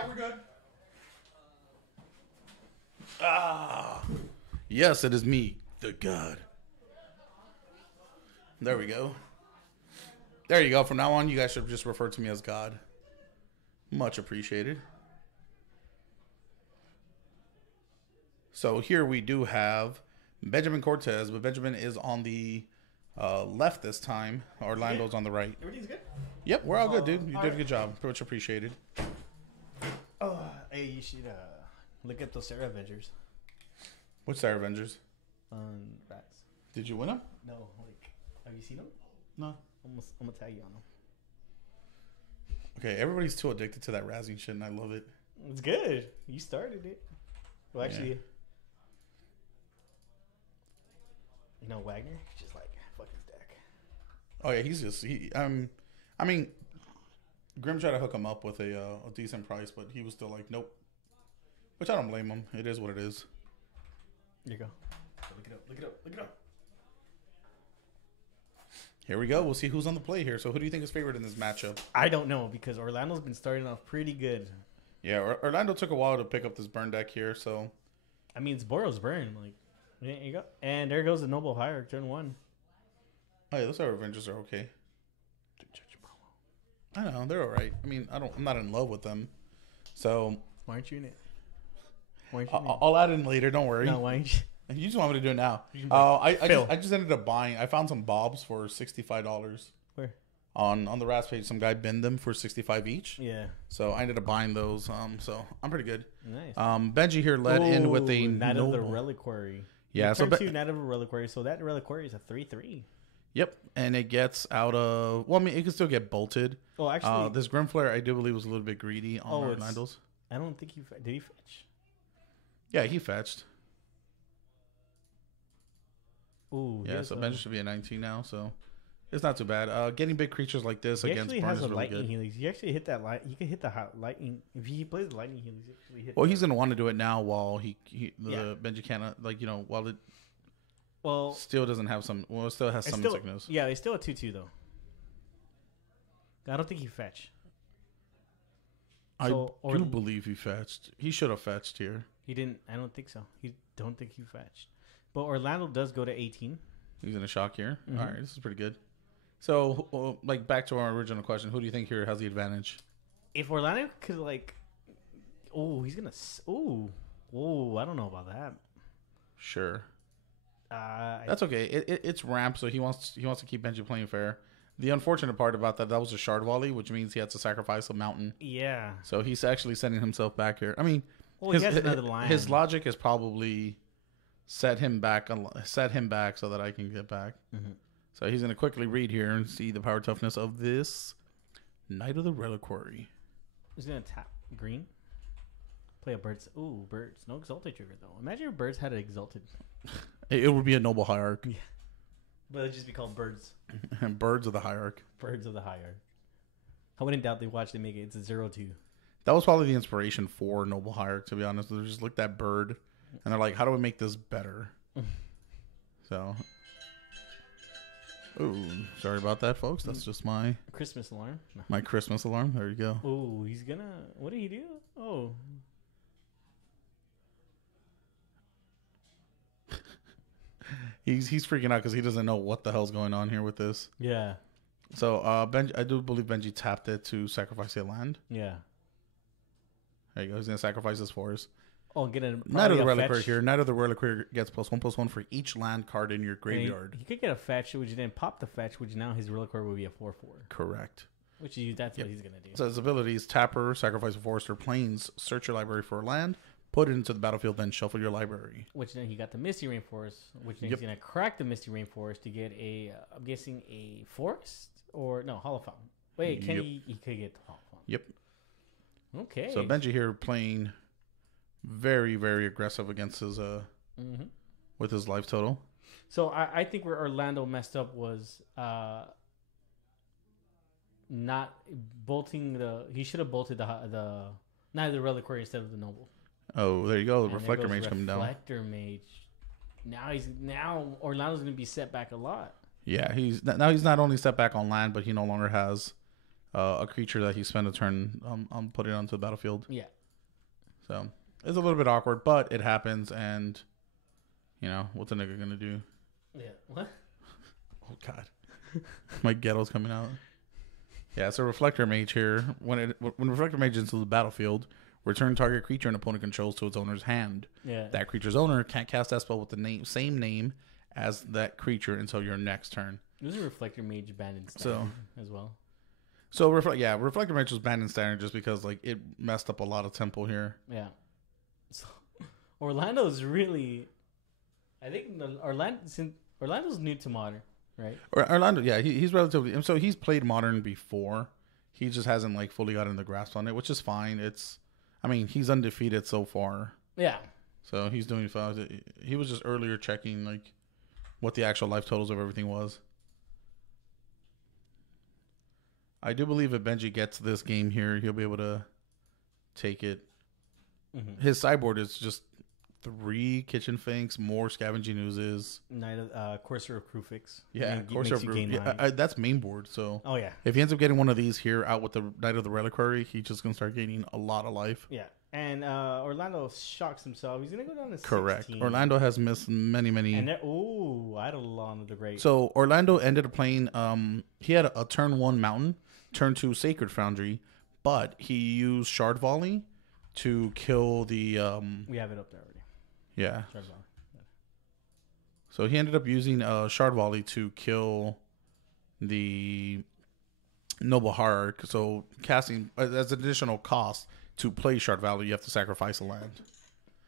Yeah, we're good. Ah. Yes, it is me, the God. There we go. There you go. From now on, you guys should just refer to me as God. Much appreciated. So here we do have Benjamin Cortez, but Benjamin is on the left this time. Orlando's on the right. Everything's good? Yep, we're all good, dude. You did a good job. Much appreciated. Oh, hey, you should look up those Sarah Avengers What's our Avengers? on Rats. Did you win them? No, like, have you seen them? No. I'm gonna tag you on them. Okay, everybody's too addicted to that razzing shit, and I love it. It's good. You started it. Well, actually, you know Wagner, just like fuck his deck. Oh yeah, he's just I mean, Grim tried to hook him up with a decent price, but he was still like, nope. Which I don't blame him. It is what it is. Here you go. Look it up. Look it up. Look it up. Here we go. We'll see who's on the play here. So who do you think is favored in this matchup? I don't know because Orlando's been starting off pretty good. Yeah, Orlando took a while to pick up this burn deck here, so I mean, it's Boros burn. Like, there you go. And there goes the Noble Hierarch, turn 1. oh yeah, those Avengers are okay. I know they're all right. I mean, I'm not in love with them, so Why aren't you in it? Why aren't you in it? I'll add in later. Don't worry. No, why aren't you? You just want me to do it now. Phil. I just ended up buying. I found some bobs for $65 Where? on the Rats page. Some guy binned them for $65 each. Yeah. So I ended up buying those. So I'm pretty good. Nice. Benji here led in with a Knight of the Noble. Reliquary. Yeah, so Turn 2, Knight of the Reliquary. So that Reliquary is a 3/3. Yep, and it gets out of. Well, I mean, it can still get bolted. Oh, actually, This Grimflare, I do believe, was a little bit greedy on Orlando's. I don't think he did. He fetch? Yeah, he fetched. Ooh, Yeah, so Benji should be at 19 now, so it's not too bad. Getting big creatures like this he against actually Burn has is a really lightning good. helix. He actually hit that light. He can hit the lightning if he plays the lightning helix. He actually hit. Well, he's gonna want to do it now while Yeah. Benji can't while it Well, still doesn't have some. Well, it still has it's some still, sickness. yeah, it's still a 2/2 though. I don't think he fetch. I So, do believe he fetched. He should have fetched here. He didn't. I don't think so. He don't think he fetched. But Orlando does go to 18. He's in a shock here. Mhm. All right, this is pretty good. So, like back to our original question, who do you think here has the advantage? If Orlando could like, oh, he's gonna. Oh, I don't know about that. Sure, I that's okay. It's ramp, so he wants to keep Benji playing fair. The unfortunate part about that was a shard volley, which means he had to sacrifice a mountain. yeah. So he's actually sending himself back here. I mean, Well, he has another line. his logic is probably set him back so that I can get back. Mhm. So he's going to quickly read here and see the power toughness of this Knight of the Reliquary. He's gonna tap green. Play a birds. Ooh, birds. No exalted trigger though. Imagine if birds had an exalted. It would be a noble hierarch. But it'd just be called birds. And birds of the hierarch. Birds of the higher. I wouldn't doubt they watch they make it. It's a 0/2. That was probably the inspiration for noble hierarch, to be honest. They just looked at bird and they're like, how do we make this better? So, ooh, sorry about that, folks. That's just my Christmas alarm. No. my Christmas alarm. There you go. Oh, he's gonna. What did he do? Oh, He's freaking out because he doesn't know what the hell's going on here with this. yeah, So, Benji, I do believe Benji tapped it to sacrifice a land. yeah. There you go. He's gonna sacrifice his forest. Oh, get a Knight of the probably a Reliquary fetch. here. Knight of the Reliquary gets +1/+1 for each land card in your And graveyard. He could get a fetch, which then pop the fetch, which now his reliquary will be a 4/4. Correct. Which that's Yep. what he's gonna do. So his abilities: Tapper, sacrifice a forest or plains, search your library for a land, put it into the battlefield, then shuffle your library. Which then he got the Misty Rainforest, which then Yep. he's gonna crack the Misty Rainforest to get a. I'm guessing a forest or no Hollow Fountain. Wait, can Yep. he could get the Hollow Fountain? Yep. Okay. So Benji here playing very, very aggressive against his hmm with his life total. So I think where Orlando messed up was not bolting the. He should have bolted the not the reliquary instead of the noble. Oh, there you go. The And there Reflector goes Mage coming down. Reflector Mage. Now Orlando's gonna be set back a lot. Yeah, he's not only set back on land, but he no longer has a creature that he spent a turn on putting onto the battlefield. Yeah. So it's a little bit awkward, but it happens, and what's a nigga gonna do? Yeah. What? Oh God, my ghetto's coming out. Yeah, so Reflector Mage here. When Reflector Mage is into the battlefield, return target creature an opponent controls to its owner's hand. Yeah. That creature's owner can't cast that spell with the same name as that creature until your next turn. There's a Reflector Mage banned in Standard as well. So Reflector Mage was banned in Standard just because it messed up a lot of tempo here. Yeah. So Orlando's really, I think Orlando's new to Modern, right? Orlando, yeah, he's relatively. So he's played Modern before. He just hasn't fully gotten the grasp on it, which is fine. He's undefeated so far. Yeah. So he's doing fine. He was just earlier checking what the actual life totals of everything was. I do believe if Benji gets this game here, he'll be able to take it. Mm-hmm. His sideboard is just 3 Kitchen Finks, more Scavenging Oozes. Courser of Krufix. Yeah, Courser of Krufix. That's main board. So oh yeah, if he ends up getting one of these here out with the Knight of the Reliquary, he's just gonna start gaining a lot of life. Yeah, and Orlando shocks himself. He's gonna go down to 16. Orlando has missed many. And Eidolon of the Great. So Orlando ended up playing. He had a turn 1 Mountain, turn 2 Sacred Foundry, but he used Shard Volley to kill the. We have it up there already. Yeah. So he ended up using Shard Volley to kill the Noble Hierarch. So casting as an additional cost to play Shard Volley, you have to sacrifice a land.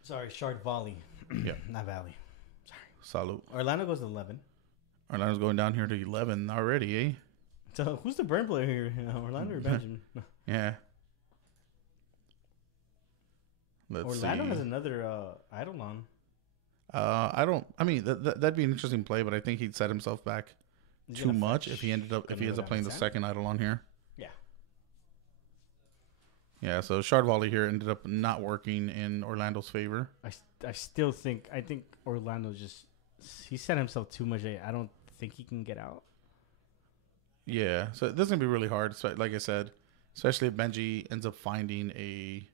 Sorry, Shard Volley. Yeah. Not Valley. Sorry. Salute. Orlando goes to 11. Orlando's going down here to 11 already, eh? So who's the burn player here? Orlando or Benjamin? Yeah. Orlando has another Eidolon. That'd be an interesting play, but I think he'd set himself back too much if he ends up playing the second Eidolon here. Yeah. Yeah, so Shard Volley here ended up not working in Orlando's favor. I think Orlando he set himself too much. I don't think he can get out. Yeah, so this is going to be really hard, so, like I said, especially if Benji ends up finding a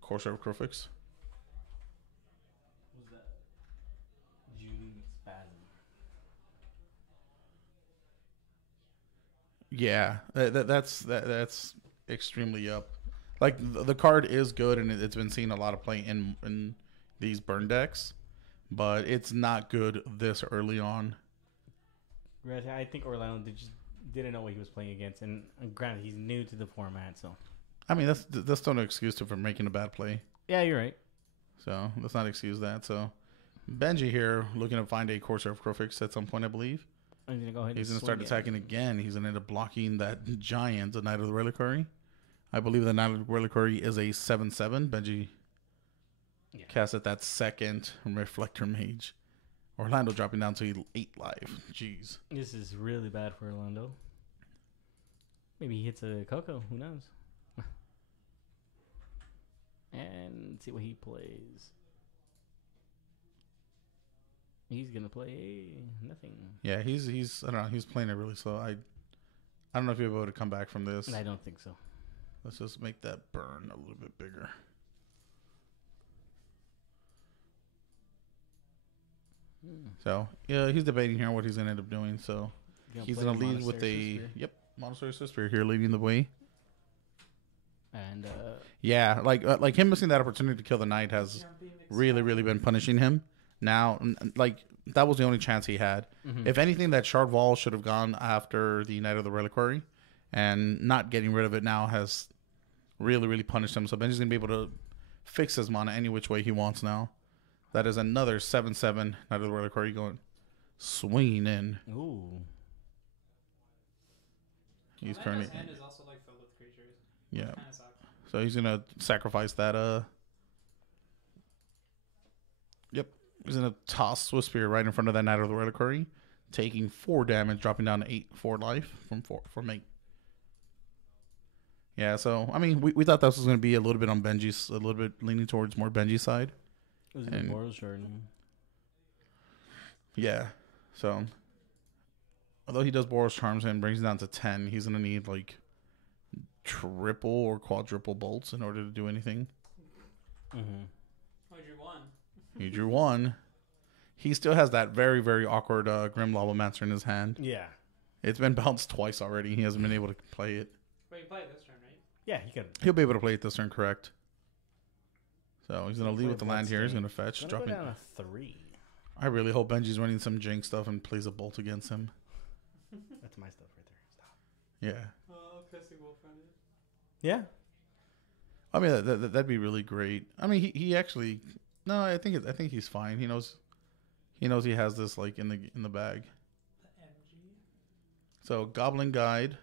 Courser of Krufix. Who's that? June Spasm. Yeah, that's extremely up. The card is good, and it's been seeing a lot of play in these burn decks, but it's not good this early on. I think Orlando just didn't know what he was playing against, and granted, he's new to the format, so. That's still no excuse for making a bad play. Yeah, you're right. So let's not excuse that. So Benji here looking to find a Courser of Krufix at some point, I believe. I'm gonna go ahead. He's gonna start attacking again. He's gonna end up blocking that giant, the Knight of the Reliquary. I believe the Knight of the Reliquary is a 7/7. Benji cast at that second Reflector Mage. Orlando dropping down to 8 life. Jeez. This is really bad for Orlando. Maybe he hits a Coco. Who knows? And let's see what he plays. He's gonna play nothing. Yeah, he's I don't know. He's playing it really slow. I don't know if you'll be able to come back from this. I don't think so. Let's just make that burn a little bit bigger. So yeah, he's debating here what he's gonna end up doing. So he's gonna lead with a Monastery Sister here leading the way. And yeah, like him missing that opportunity to kill the knight has really been punishing him. Now, that was the only chance he had. Mm-hmm. If anything, that Shard Wall should have gone after the Knight of the Reliquary, and not getting rid of it now has really punished him. So Benji's gonna be able to fix his mana any which way he wants now. That is another 7/7 Knight of the Reliquary going swinging in. Ooh. He's currently. Hand is also filled with creatures. Yeah. So he's gonna sacrifice that. Yep. He's gonna toss Swift Spear right in front of that Knight of the Reliquary, taking 4 damage, dropping down to 4 life from 8. Yeah. So we thought this was gonna be a little bit on Benji's, a little bit leaning towards more Benji's side. It was a Boros shard. Yeah. So although he does Boros Charms and brings it down to 10, he's gonna need like triple or quadruple bolts in order to do anything. Mm-hmm. Oh, you won. He drew 1. He still has that very, very awkward Grim Lavamancer in his hand. Yeah. It's been bounced twice already. He hasn't been able to play it. But you play it this turn, right? Yeah, he could. He'll be able to play it this turn, correct? So he's going to leave with the land here. He's Bloodstain. going to fetch. Gonna Dropping. go down to 3. I really hope Benji's running some jank stuff and plays a bolt against him. That's my stuff right there. Stop. Yeah. Oh, pissing wolf on it. Yeah. I mean, that'd be really great. I mean, he actually... No, I think he's fine. He knows he has this like in the bag. The MG. So Goblin Guide,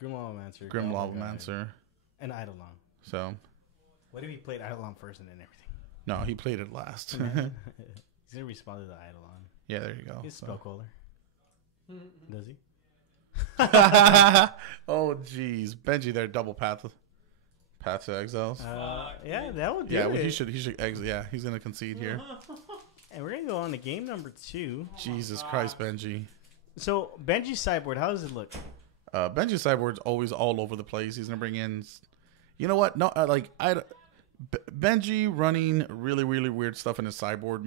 Grim Lavamancer. Grim Goblin Guide, Lavamancer. and Eidolon. So What if he played Eidolon first and then everything? no, he played it last. He's gonna respond to the Eidolon. Yeah, there you go. He's So. spell caller. Does he? Oh jeez, Benji, there double path to exiles. Yeah, dude. that would do Yeah, well, it. he should exit. Yeah, he's gonna concede here. And we're gonna go on to game number 2. Jesus Christ, Benji. So Benji's sideboard, how does it look? Benji's sideboard's always all over the place. He's gonna bring in, you know what? No, Benji running really really weird stuff in his sideboard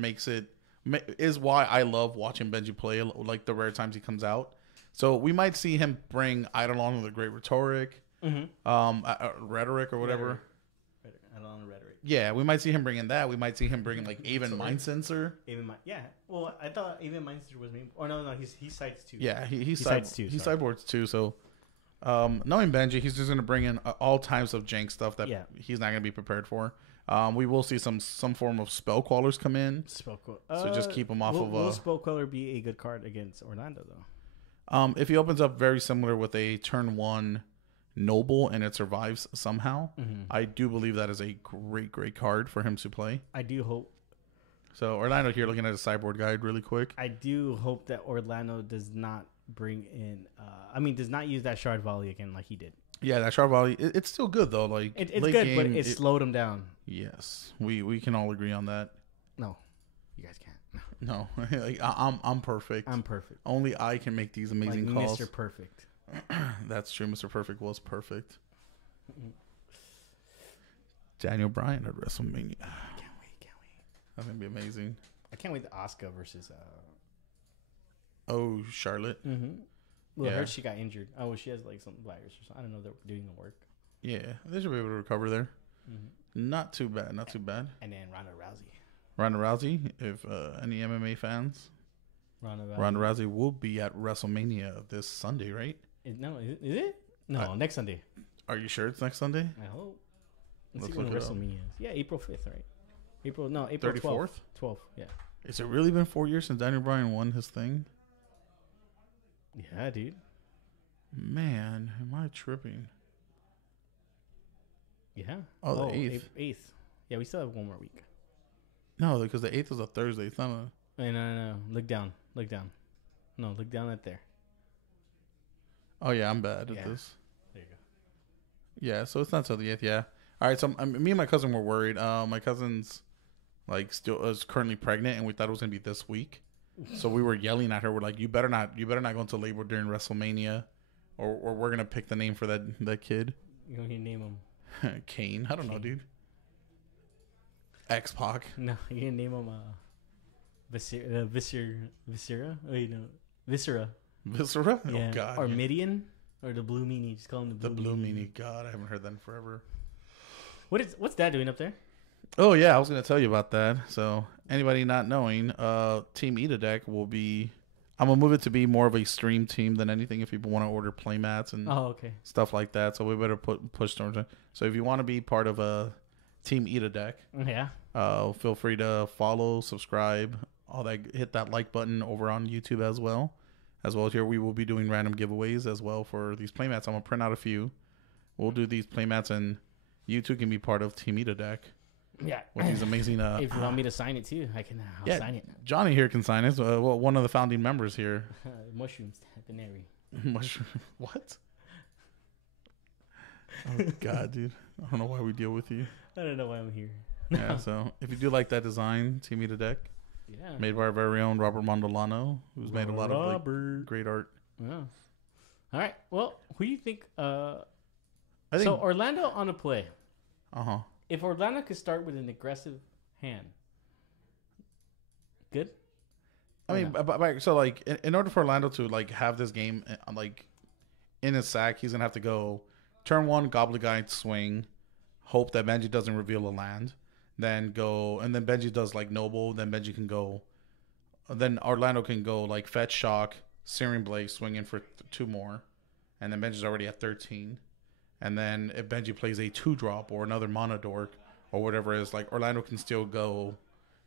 is why I love watching Benji play. Like the rare times he comes out. So we might see him bring Eidolon with a great rhetoric, rhetoric or whatever. Eidolon rhetoric. Yeah, we might see him bring in that. We might see him bring like Aven Mind Sensor. Yeah. Well, I thought even Mindster was main. Or no, he sides 2. Yeah, he sides too, He sorry. sideboards too. So, knowing Benji, he's just gonna bring in all types of jank stuff that he's not gonna be prepared for. We will see some form of spell callers come in. Spellcaller. So just keep him off of. Will Spellcaller be a good card against Orlando though? If he opens up very similar with a turn 1 Noble and it survives somehow, I do believe that is a great card for him to play. I do hope. So Orlando here, looking at a sideboard guide really quick. I do hope that Orlando does not bring in. Does not use that Shard Volley again like he did. Yeah, that Sharp Volley, it's still good though. Like It's late good, game, but it slowed him down. Yes, we can all agree on that. No, you guys can't. No, like, I'm perfect. I'm perfect. Only I can make these amazing Like calls. Mr. Perfect. That's true. Mr. Perfect was perfect. Daniel Bryan at WrestleMania. Can't wait. That's gonna be amazing. I can't wait to Asuka versus. Oh, Charlotte. Well, I Yeah. heard she got injured. Oh, she has like some virus or something. I don't know if they're doing the work. Yeah, they should be able to recover there. Not too bad. Not too bad. And then Ronda Rousey. Ronda Rousey. If any MMA fans, Ronda Rousey will be at WrestleMania this Sunday, right? Is it? No, next Sunday. Are you sure it's next Sunday? I hope. Let's see when look it up. WrestleMania is. Yeah, April 5th, right? April 34th? 12th, yeah. Has it really been 4 years since Daniel Bryan won his thing? Yeah, dude. Man, am I tripping? Yeah. Oh, the 8th. 8th. Yeah, we still have one more week. No, because the 8th is a Thursday. It's not a... No. Look down. No, look down at there. Oh, yeah, I'm bad at Yeah. this. There you go. Yeah, so it's not till the 8th, yeah. All right, so me and my cousin were worried. My cousin's, like, still is currently pregnant, and we thought it was going to be this week. So we were yelling at her. We're like, you better not go into labor during WrestleMania, or we're going to pick the name for that kid. You know, you name him. Kane. I don't know, dude. X-Pac. No, you can name him Viscera. Wait, no. Viscera. Viscera? Yeah. Oh, God. Or Midian. Or the Blue Meanie. Just call him The Blue Meanie. God, I haven't heard that in forever. What's that doing up there? Oh, yeah, I was going to tell you about that. So, anybody not knowing, Team Eat a Deck will be... I'm going to move it to be more of a stream team than anything if people want to order playmats and stuff like that. So, we better push towards it. So, if you want to be part of a Team Eat a Deck, Yeah. feel free to follow, subscribe, all that. Hit that like button over on YouTube as well. As well as here, we will be doing random giveaways as well for these playmats. I'm going to print out a few. We'll do these playmats, and you two can be part of Team Eat a Deck. Yeah. With these amazing... if you want me to sign it too, I'll sign it. Johnny here can sign it. One of the founding members here. Mushrooms, Benary. Mushroom. What? Oh, God, dude. I don't know why we deal with you. I don't know why I'm here. Yeah, so if you do like that design, Team Eat a Deck, Yeah. made by our very own Robert Mondolano, who's made a lot of like, great art. Yeah. All right. Well, who do you think? I think. So Orlando on a play. Uh-huh. If Orlando could start with an aggressive hand, good. I mean, so like, in order for Orlando to like have this game like in his sack, he's gonna have to go turn one, Gobbledygook swing, hope that Benji doesn't reveal a land, then go, and then Benji does like Noble, then Benji can go, then Orlando can go like fetch shock, Searing Blade, swing in for 2 more, and then Benji's already at 13, and then if Benji plays a 2-drop or another Mono Dork or whatever it is, like Orlando can still go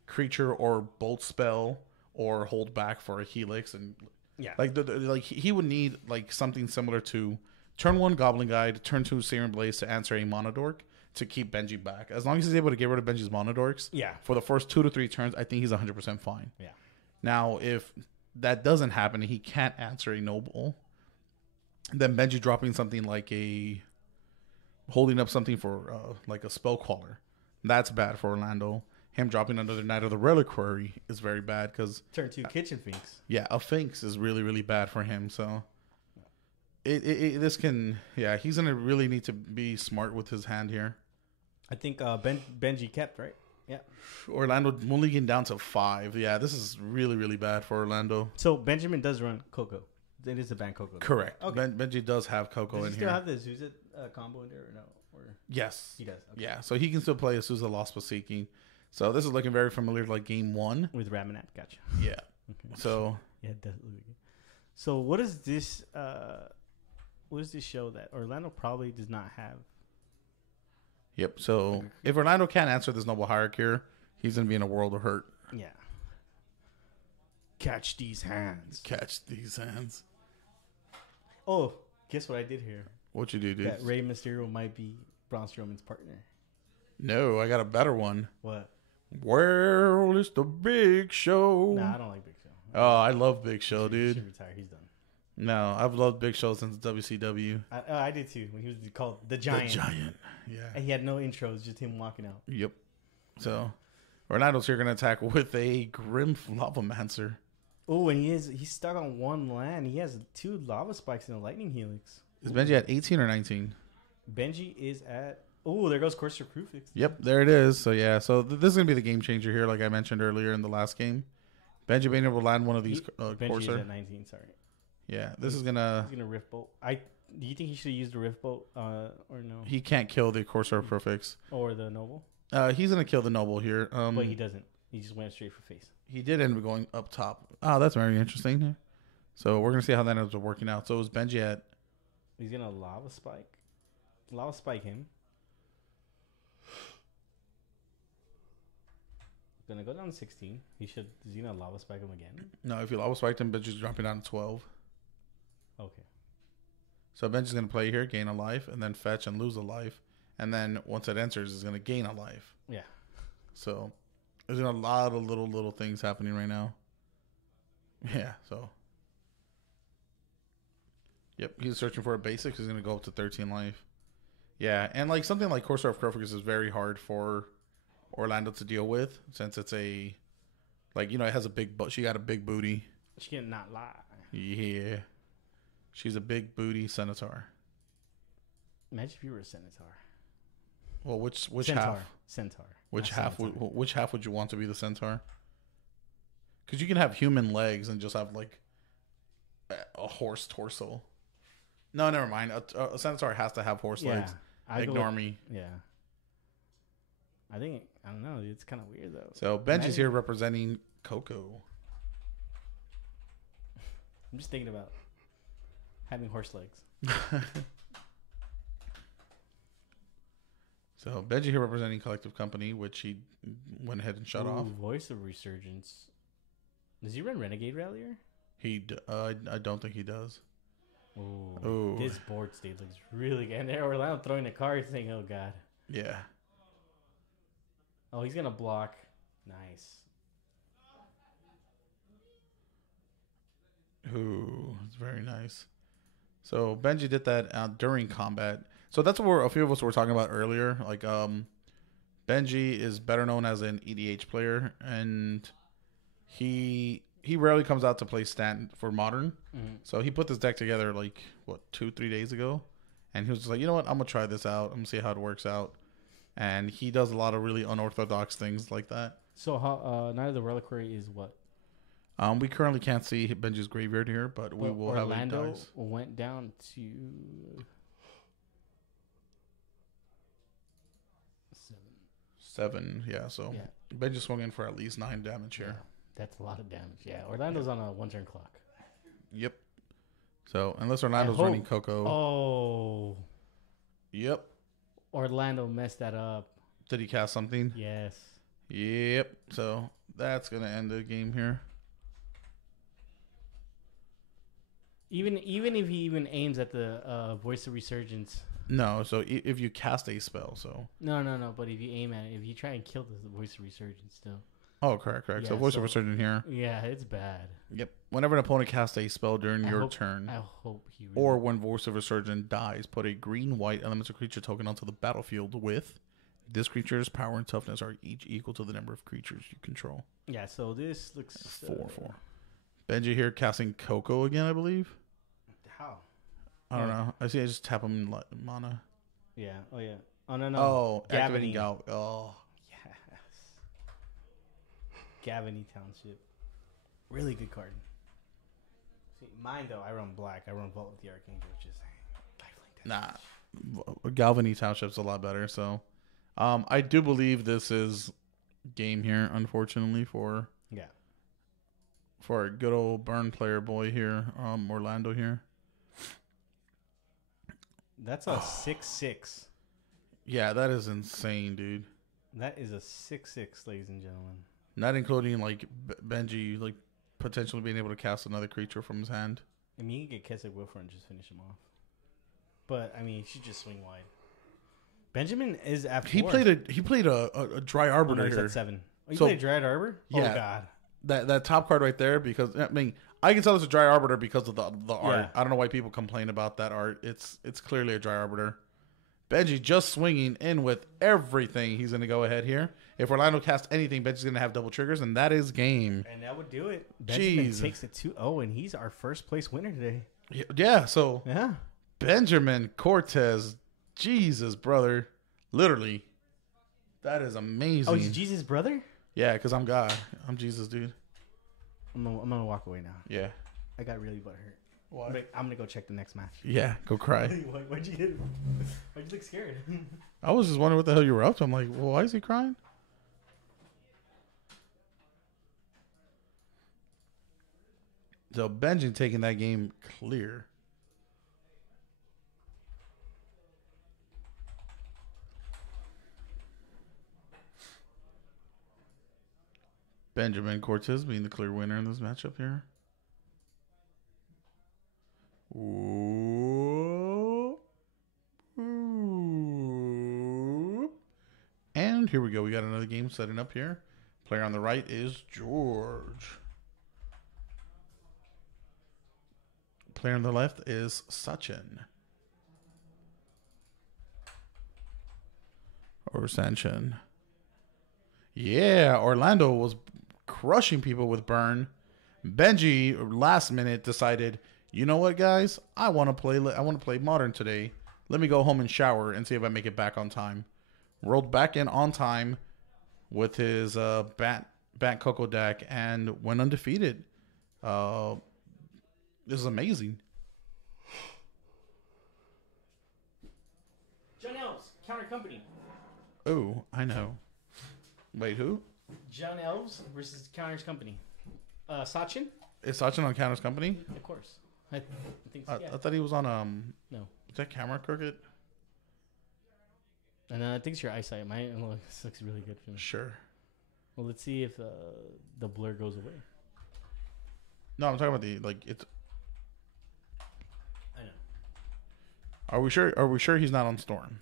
creature or bolt spell or hold back for a Helix, and Yeah. like like he would need like something similar to turn 1 Goblin Guide, turn 2 Searing Blaze to answer a Monodork to keep Benji back. As long as he's able to get rid of Benji's Monodorks Yeah. for the first 2 to 3 turns, I think he's 100% fine. Yeah. Now, if that doesn't happen and he can't answer a Noble, then Benji dropping something like a holding up something for like a Spell Caller, that's bad for Orlando. Him dropping another Knight of the Reliquary is very bad because Turn 2 Kitchen Finks. yeah, a Finks is really, really bad for him. So this can, yeah, he's gonna really need to be smart with his hand here. I think Benji kept, right? Yeah. Orlando only getting down to 5. Yeah, this is really, really bad for Orlando. So Benjamin does run Coco. It is a ban Coco. Correct. Okay. Benji does have Coco Does he in still here. have the Zuza combo in there or no? Or Yes. he does. Okay. Yeah, so he can still play Asusa Lost but Seeking. So this is looking very familiar to like game 1. With Ramanap, gotcha. Yeah. Okay. So Yeah, it does look good. So what is this? What does this show that Orlando probably does not have? yep. So if Orlando can't answer this Noble Hierarchy here, he's gonna be in a world of hurt. Yeah. Catch these hands. Catch these hands. Oh, guess what I did here? What you do, dude? That Rey Mysterio might be Braun Strowman's partner. No, I got a better one. What? Well, it's the Big Show. Nah, I don't like Big Show. Oh, I love Big Show, He dude. should retire. He's done. No, I've loved Big Show since WCW. I did too when he was called the Giant. The Giant. Yeah. And he had no intros, just him walking out. Yep. So, Orlando's here going to attack with a Grim Lavamancer. Oh, and he's stuck on 1 land. He has 2 lava spikes and a lightning helix. Is Benji at 18 or 19? Benji is at. Oh, there goes Courser Crufix. Yep, there it is. So, yeah. So, this is going to be the game changer here, like I mentioned earlier in the last game. Benji being able to land one of these Benji is Courser. at 19. Sorry, Yeah, this is going to... he's gonna Rift Bolt. Do you think he should have used the Rift Bolt or no? He can't kill the Courser Prefix. Or the Noble? He's going to kill the Noble here. But he doesn't. He just went straight for face. He did end up going up top. Oh, that's very interesting. So we're going to see how that ends up working out. So is Benji at... He's gonna lava spike him. Gonna go down to 16. Is he gonna lava spike him again? No, if you lava spiked him, Benji's dropping down to 12. Okay. So Benji's going to play here, gain a life, and then fetch and lose a life. And then once it enters, it's going to gain a life. Yeah. So there's a lot of little things happening right now. Yeah, so. Yep, he's searching for a basic. He's going to go up to 13 life. Yeah, and like something like Corsair of Crofix is very hard for Orlando to deal with since it's a, like, you know, it has a big, she got a big booty. She can not lie. Yeah. She's a big booty Centaur. Imagine if you were a Centaur. Well, which Centaur. half? Centaur. Which Not half? Centaur. Which half would you want to be the Centaur? Because you can have human legs and just have like a horse torso. No, never mind. A Centaur has to have horse legs. I go Ignore with- me. Yeah. I don't know. It's kind of weird though. So Benji's Imagine- here representing Coco. I'm just thinking about having horse legs. So Benji here representing Collective Company, which he went ahead and shut Ooh, off. Voice of Resurgence. Does he run Renegade Rallier? I don't think he does. Ooh. Ooh. This board state looks really good. And there Orlando throwing the card saying, oh god. Yeah. Oh, he's gonna block. Nice. Ooh, it's very nice. So Benji did that during combat. So that's what a few of us were talking about earlier. Like, Benji is better known as an EDH player, and he he rarely comes out to play stand for Modern. Mm-hmm. So he put this deck together like, 2-3 days ago. And he was just like, you know what? I'm going to try this out. I'm going to see how it works out. And he does a lot of really unorthodox things like that. So how Night of the Reliquary is what? We currently can't see Benji's graveyard here, but we will have Orlando it dies. went down to 7, yeah. So Yeah. Benji swung in for at least 9 damage here. That's a lot of damage. Yeah, Orlando's on a 1-turn clock. Yep. So unless Orlando's hope- running Coco. Oh, Yep. Orlando messed that up. Did he cast something? Yes. Yep. So that's gonna end the game here. Even if he even aims at the Voice of Resurgence. No. So if you cast a spell, so. No. But if you aim at it, if you try and kill the Voice of Resurgence still. Oh, correct. Yeah, so voice so- of resurgence here. Yeah, it's bad. Yep. Whenever an opponent casts a spell during I your hope- turn, I hope he. Really or when voice of resurgence dies, put a green-white elemental creature token onto the battlefield with this creature's power and toughness are each equal to the number of creatures you control. Yeah. So this looks 4/4. Benji here casting Coco again, I believe. How? I don't know. I see. I just tap him in mana. Yeah. Oh yeah. Oh no. Oh, Gavany. activating Gal. Oh, Yes. Gavany Township. Really good card. See, mine though, I run black. I run Vault with the Archangel, which is lifelink damage. nah. Galvany Township's a lot better. So, I do believe this is game here. Unfortunately for Yeah. our good old burn player boy here, Orlando here. That's a 6/6. Yeah, that is insane, dude. That is a 6/6, ladies and gentlemen. Not including like Benji, like potentially being able to cast another creature from his hand. I mean, you can get Keswick Wilfer and just finish him off. But I mean, you should just swing wide. Benjamin is at 4. He played a Dry Oh, Arbiter no, he's here. at 7. Oh, you So- played Dread Arbor? Yeah. Oh God. That top card right there, because I mean I can tell it's a Dry Arbiter because of the art. Yeah. I don't know why people complain about that art. It's clearly a Dry Arbiter. Benji just swinging in with everything. He's going to go ahead here. If Orlando casts anything, Benji's going to have double triggers, and that is game. And that would do it. Benjamin Jeez. takes it 2-0, and he's our first place winner today. Yeah, so Yeah. Benjamin Cortez, Jesus, brother. Literally. That is amazing. Oh, he's Jesus' brother? Yeah, because I'm God. I'm Jesus, dude. I'm gonna walk away now. Yeah. I got really butthurt. Why? I'm gonna go check the next match. Yeah, go cry. Why'd you look scared? I was just wondering what the hell you were up to. I'm like, well, why is he crying? So Benji taking that game clear. Benjamin Cortez being the clear winner in this matchup here. Ooh. Ooh. And here we go. We got another game setting up here. Player on the right is George. Player on the left is Sachin. Or Sanchin. Yeah, Orlando was crushing people with burn. Benji last minute decided, you know what, guys? I want to play Modern today. Let me go home and shower and see if I make it back on time. Rolled back in on time with his Bat Coco deck and went undefeated. This is amazing. John Elves, Counter Company. Oh, I know. Wait, who? John Elves versus Counter's Company. Sachin? Is Sachin on Counter's Company? Of course. I think so, yeah. I thought he was on No. Is that camera crooked? And I think it's your eyesight. Mine looks really good for me. Sure. Well, let's see if the blur goes away. No, I'm talking about the it's. I know. Are we sure? Are we sure he's not on Storm?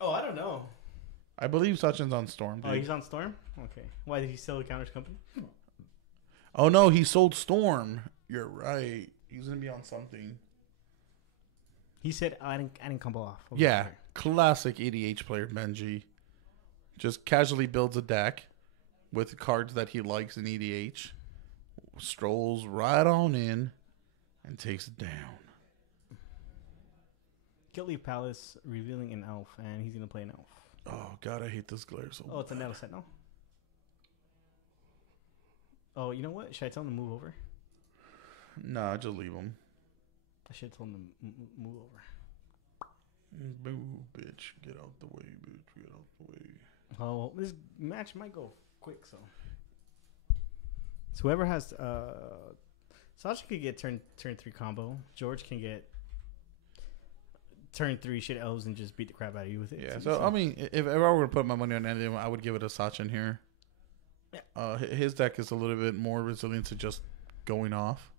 Oh, I don't know. I believe Sachin's on Storm. Oh, Dude. he's on Storm? Okay. Why did he sell the Counter's Company? Oh no, he sold Storm. You're right. He's gonna be on something. He said, I didn't come off. Yeah, classic EDH player Benji. Just casually builds a deck with cards that he likes in EDH. strolls right on in and takes it down. Guilty Palace revealing an elf, and he's gonna play an elf. Oh God, I hate this glare so. Oh, it's a Nettle Sentinel. Oh, you know what? Should I tell him to move over? Nah, just leave him. I should have told him to move over. Boo, bitch, get out the way, bitch, get out the way. Oh, this match might go quick, so. So whoever has Sasha could get turn 3 combo. George can get turn 3 shit elves and just beat the crap out of you with it. Yeah, It's so easy. I mean, if I were to put my money on anything, I would give it a Sachin here. Yeah. His deck is a little bit more resilient to just going off,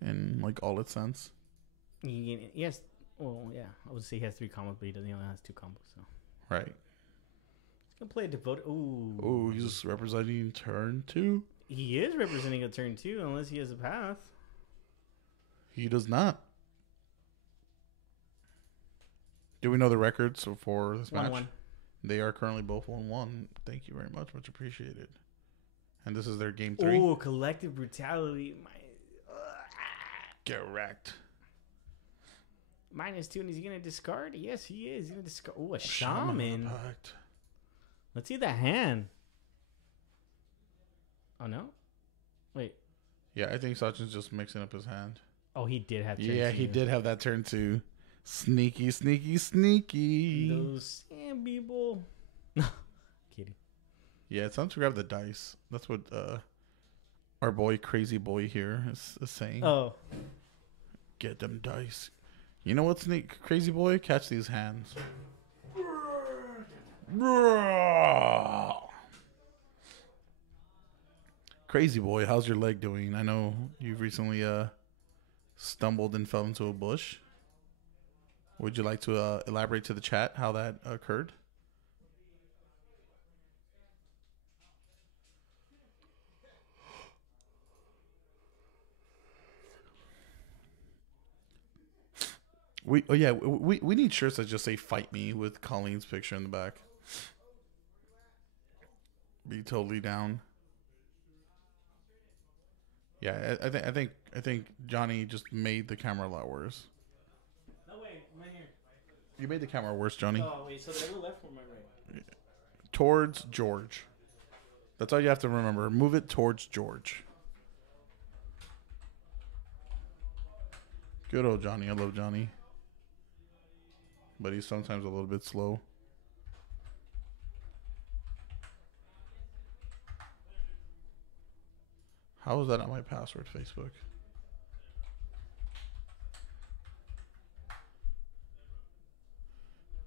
in like all its sense. Yes. Well, yeah. I would say he has 3 combos, but he only has 2 combos. So Right. he's gonna play a devoted. Ooh. Oh, he's representing turn 2. He is representing a turn 2, unless he has a path. He does not. Do we know the records for this match? 1-1. They are currently both 1-1. Thank you very much. Much appreciated. And this is their game 3. Oh, collective brutality. Get wrecked. -2, and is he gonna discard? Yes, he is. He's gonna discard. Oh, a Shaman shaman. Impact. Let's see the hand. Oh no. Wait. Yeah, I think Sachin's just mixing up his hand. Oh, he did have. Turn Yeah, he 2. did have that turn 2. Sneaky, sneaky, sneaky. Those sand people. Kidding. Yeah, it's time to grab the dice. That's what our boy, Crazy Boy here is saying. Oh. Get them dice. You know what, Crazy Boy? Catch these hands. Crazy Boy, how's your leg doing? I know you've recently stumbled and fell into a bush. Would you like to elaborate to the chat how that occurred? We need shirts that just say "Fight Me" with Colleen's picture in the back. Be totally down. Yeah, I think Johnny just made the camera a lot worse. No way, I'm right here. You made the camera worse, Johnny. Oh wait, so they're left or my right? Towards George. That's all you have to remember. Move it towards George. Good old Johnny. I love Johnny. But he's sometimes a little bit slow. How is that not my password, Facebook?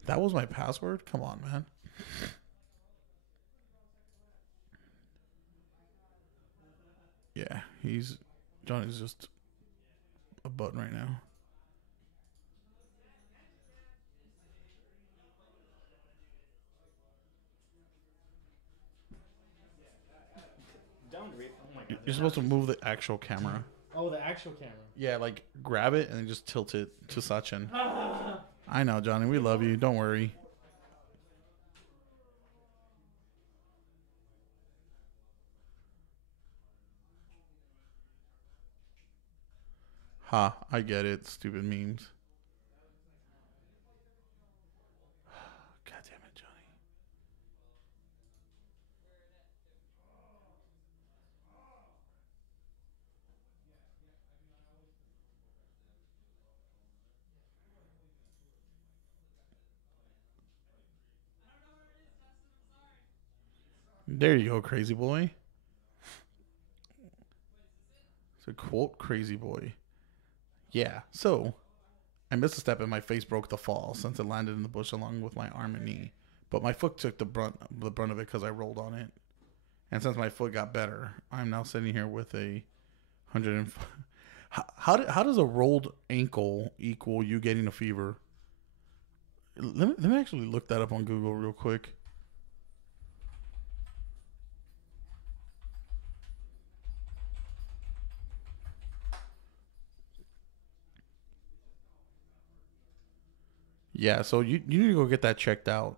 That was my password? Come on, man. Yeah, Johnny's just a button right now. Down rip. Oh my god. You're supposed to move the actual camera. Oh, the actual camera. Yeah, like grab it and then just tilt it to Sachin. I know, Johnny. We love you. Don't worry. Ha, I get it. Stupid memes. God damn it, Johnny. There you go, Crazy Boy. It's a quote, Crazy Boy. Yeah, so I missed a step and my face broke the fall since it landed in the bush along with my arm and knee. But my foot took the brunt of it because I rolled on it. And since my foot got better, I'm now sitting here with a 100. How does a rolled ankle equal you getting a fever? Let me actually look that up on Google real quick. Yeah, so you need to go get that checked out.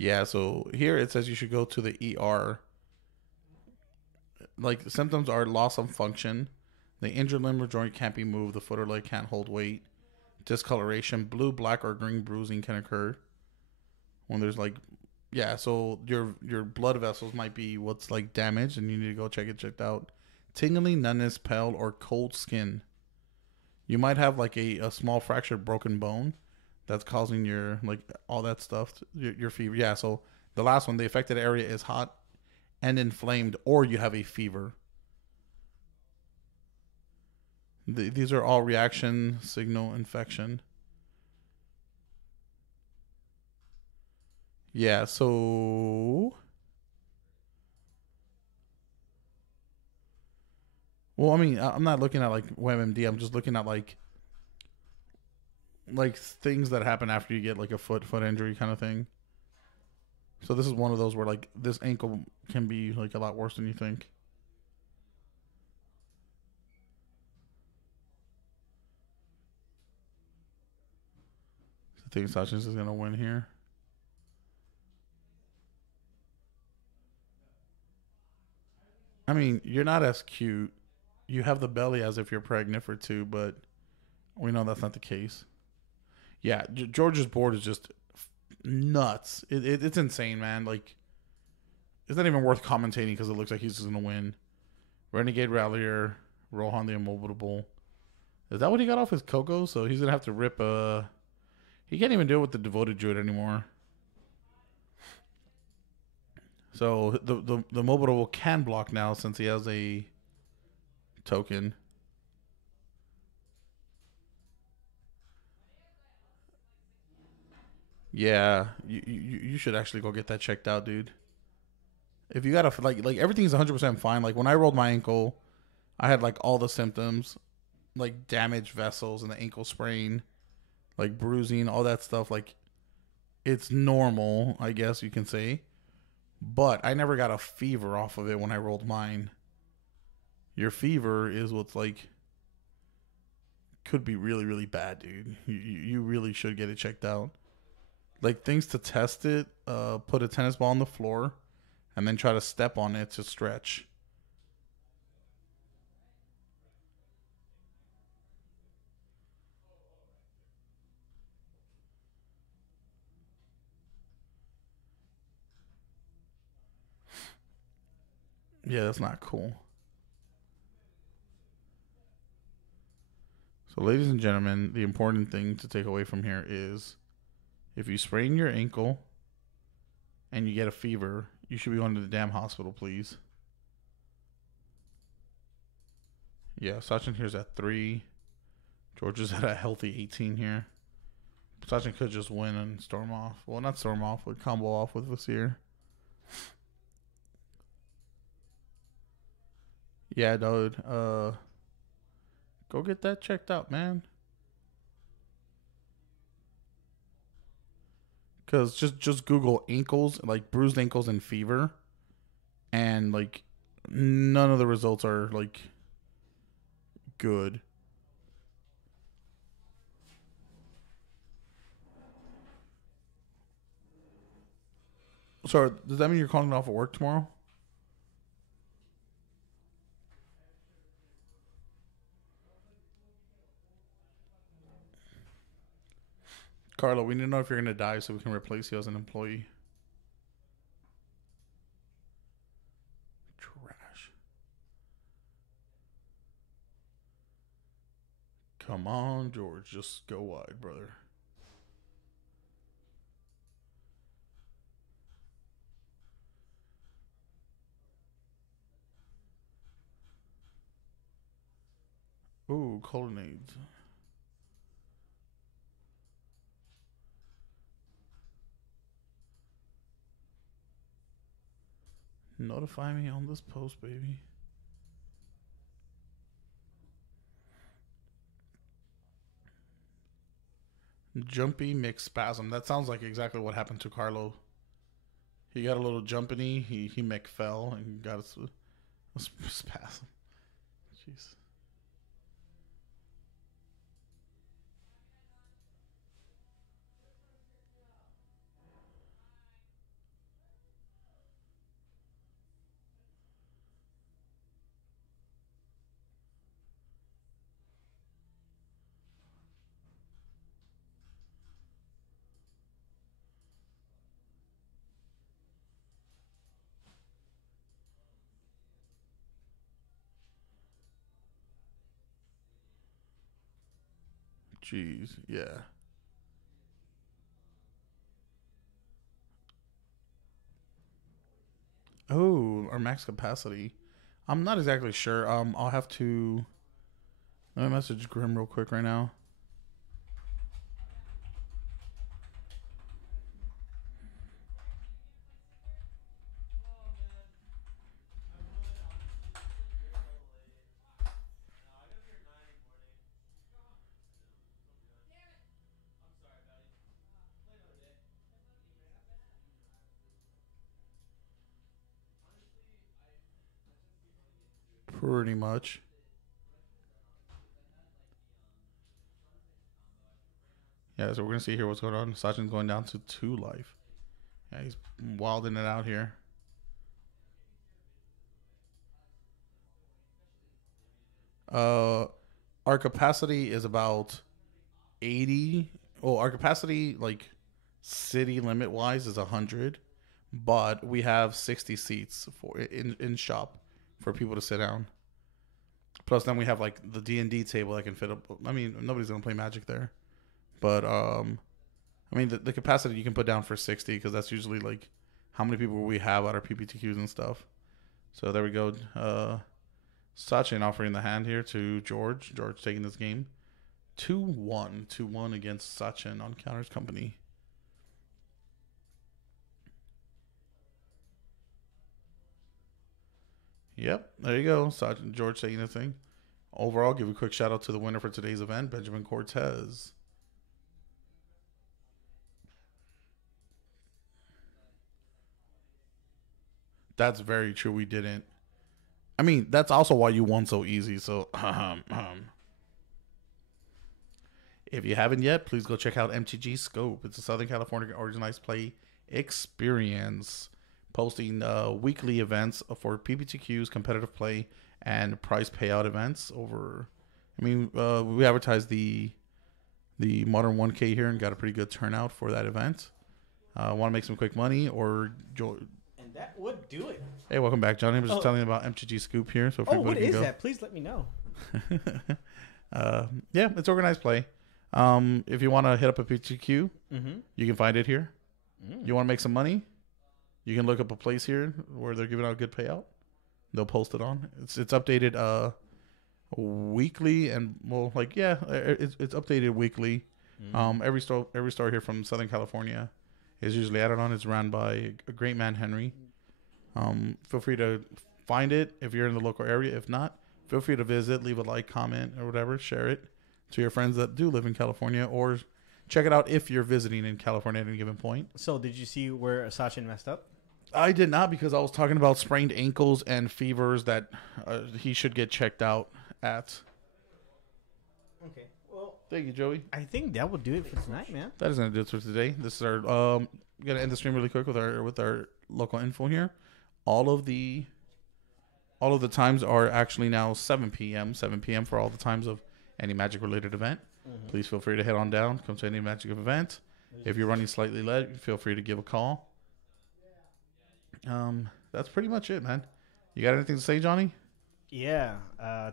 Yeah, so here it says you should go to the ER. Like, the symptoms are loss of function. The injured limb or joint can't be moved. The foot or leg can't hold weight. Discoloration. Blue, black, or green bruising can occur when there's like, yeah, so your blood vessels might be what's like damaged and you need to go checked out. Tingling, numbness, pale, or cold skin. You might have like a small fractured broken bone that's causing your, like, all that stuff, your fever. Yeah, so the last one, the affected area is hot and inflamed, or you have a fever. These are all reaction signal infection. Yeah, so... Well, I mean, I'm not looking at, like, WebMD. I'm just looking at, like things that happen after you get, like, a foot injury kind of thing. So this is one of those where, like, this ankle can be, like, a lot worse than you think. I think Sachin is going to win here. I mean, you're not as cute. You have the belly as if you're pregnant for 2, but we know that's not the case. Yeah, George's board is just nuts. It's insane, man. Like, it's not even worth commentating because it looks like he's just going to win. Renegade Rallier, Rohan the Immobile. Is that what he got off his Coco? So he's going to have to rip a... He can't even do it with the Devoted Druid anymore. So the Mobile can block now since he has a token. Yeah, you should actually go get that checked out, dude. If you got a like everything's 100% fine. Like when I rolled my ankle, I had like all the symptoms, like damaged vessels and the ankle sprain, like bruising, all that stuff. Like it's normal, I guess you can say. But I never got a fever off of it when I rolled mine. Your fever is what's like could be really, really bad, dude. You really should get it checked out. Like things to test it, put a tennis ball on the floor and then try to step on it to stretch. Yeah, that's not cool. So, ladies and gentlemen, the important thing to take away from here is if you sprain your ankle and you get a fever, you should be going to the damn hospital, please. Yeah, Sachin here's at 3. George is at a healthy 18 here. Sachin could just win and storm off. Well, not storm off, but combo off with Vasir. Yeah, dude. Go get that checked out, man. Because just Google ankles, like bruised ankles and fever. And, like, none of the results are, like, good. So, does that mean you're calling off at work tomorrow? Carlo, we need to know if you're going to die so we can replace you as an employee. Trash. Come on, George. Just go wide, brother. Ooh, colonnades. Notify me on this post, baby. Jumpy mixed spasm. That sounds like exactly what happened to Carlo. He got a little jumpany. He mech fell and got a spasm. Jeez. Jeez, yeah. Oh, our max capacity. I'm not exactly sure. I'll have to. Let me message Grim real quick right now. Pretty much. Yeah, so we're gonna see here what's going on. Sachin's going down to 2 life. Yeah, he's wilding it out here. Our capacity is about 80. Well, our capacity, like city limit wise, is 100, but we have 60 seats for in shop for people to sit down. Plus, then we have like the D&D table that can fit up. I mean, nobody's gonna play Magic there, but I mean the capacity you can put down for 60 because that's usually like how many people we have at our PPTQs and stuff. So there we go. Sachin offering the hand here to George. George taking this game 2-1. 2-1 against Sachin on Counters Company. Yep, there you go. Sachin, George taking the thing. Overall, give a quick shout out to the winner for today's event, Benjamin Cortez. That's very true. We didn't. I mean, that's also why you won so easy. So, if you haven't yet, please go check out MTG Scope. It's a Southern California organized play experience, posting weekly events for PPTQs, competitive play, and prize payout events. We advertised the Modern 1K here and got a pretty good turnout for that event. Want to make some quick money or And that would do it. Hey, welcome back, Johnny. I was just telling you about MTG Scoop here. So What is that? Please let me know. Yeah, it's organized play. If you want to hit up a PTQ, you can find it here. You want to make some money, you can look up a place here where they're giving out a good payout. They'll post it on. It's updated weekly and it's updated weekly. Every store here from Southern California is usually added on. It's run by a great man, Henry. Feel free to find it if you're in the local area. If not, feel free to visit, leave a like, comment, or whatever. Share it to your friends that do live in California, or check it out if you're visiting in California at any given point. So, did you see where Sachin messed up? I did not, because I was talking about sprained ankles and fevers that he should get checked out at. Okay. Well, thank you, Joey. I think that will do it for tonight, man. That is going to do it for today. This is our gonna end the stream really quick with our local info here. All of the times are actually now 7 p.m. 7 p.m. for all the times of any Magic related event. Please feel free to head on down, come to any Magic event. If you're running slightly late, feel free to give a call. That's pretty much it, man. You got anything to say, Johnny? Yeah.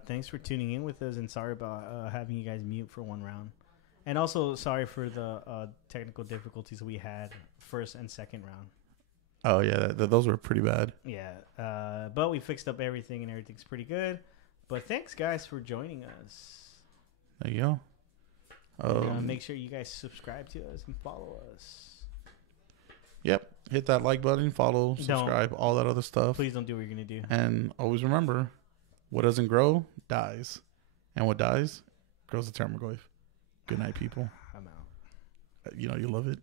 Thanks for tuning in with us, and sorry about having you guys mute for one round. And also sorry for the technical difficulties we had first and second round. Oh, yeah. Those were pretty bad. Yeah. But we fixed up everything, and everything's pretty good. But thanks, guys, for joining us. There you go. Make sure you guys subscribe to us and follow us. Yep. Hit that like button, follow, subscribe, all that other stuff. Please don't do what you're going to do. And always remember, what doesn't grow dies. And what dies grows the Termagoyf. Good night, people. I'm out. You know you love it.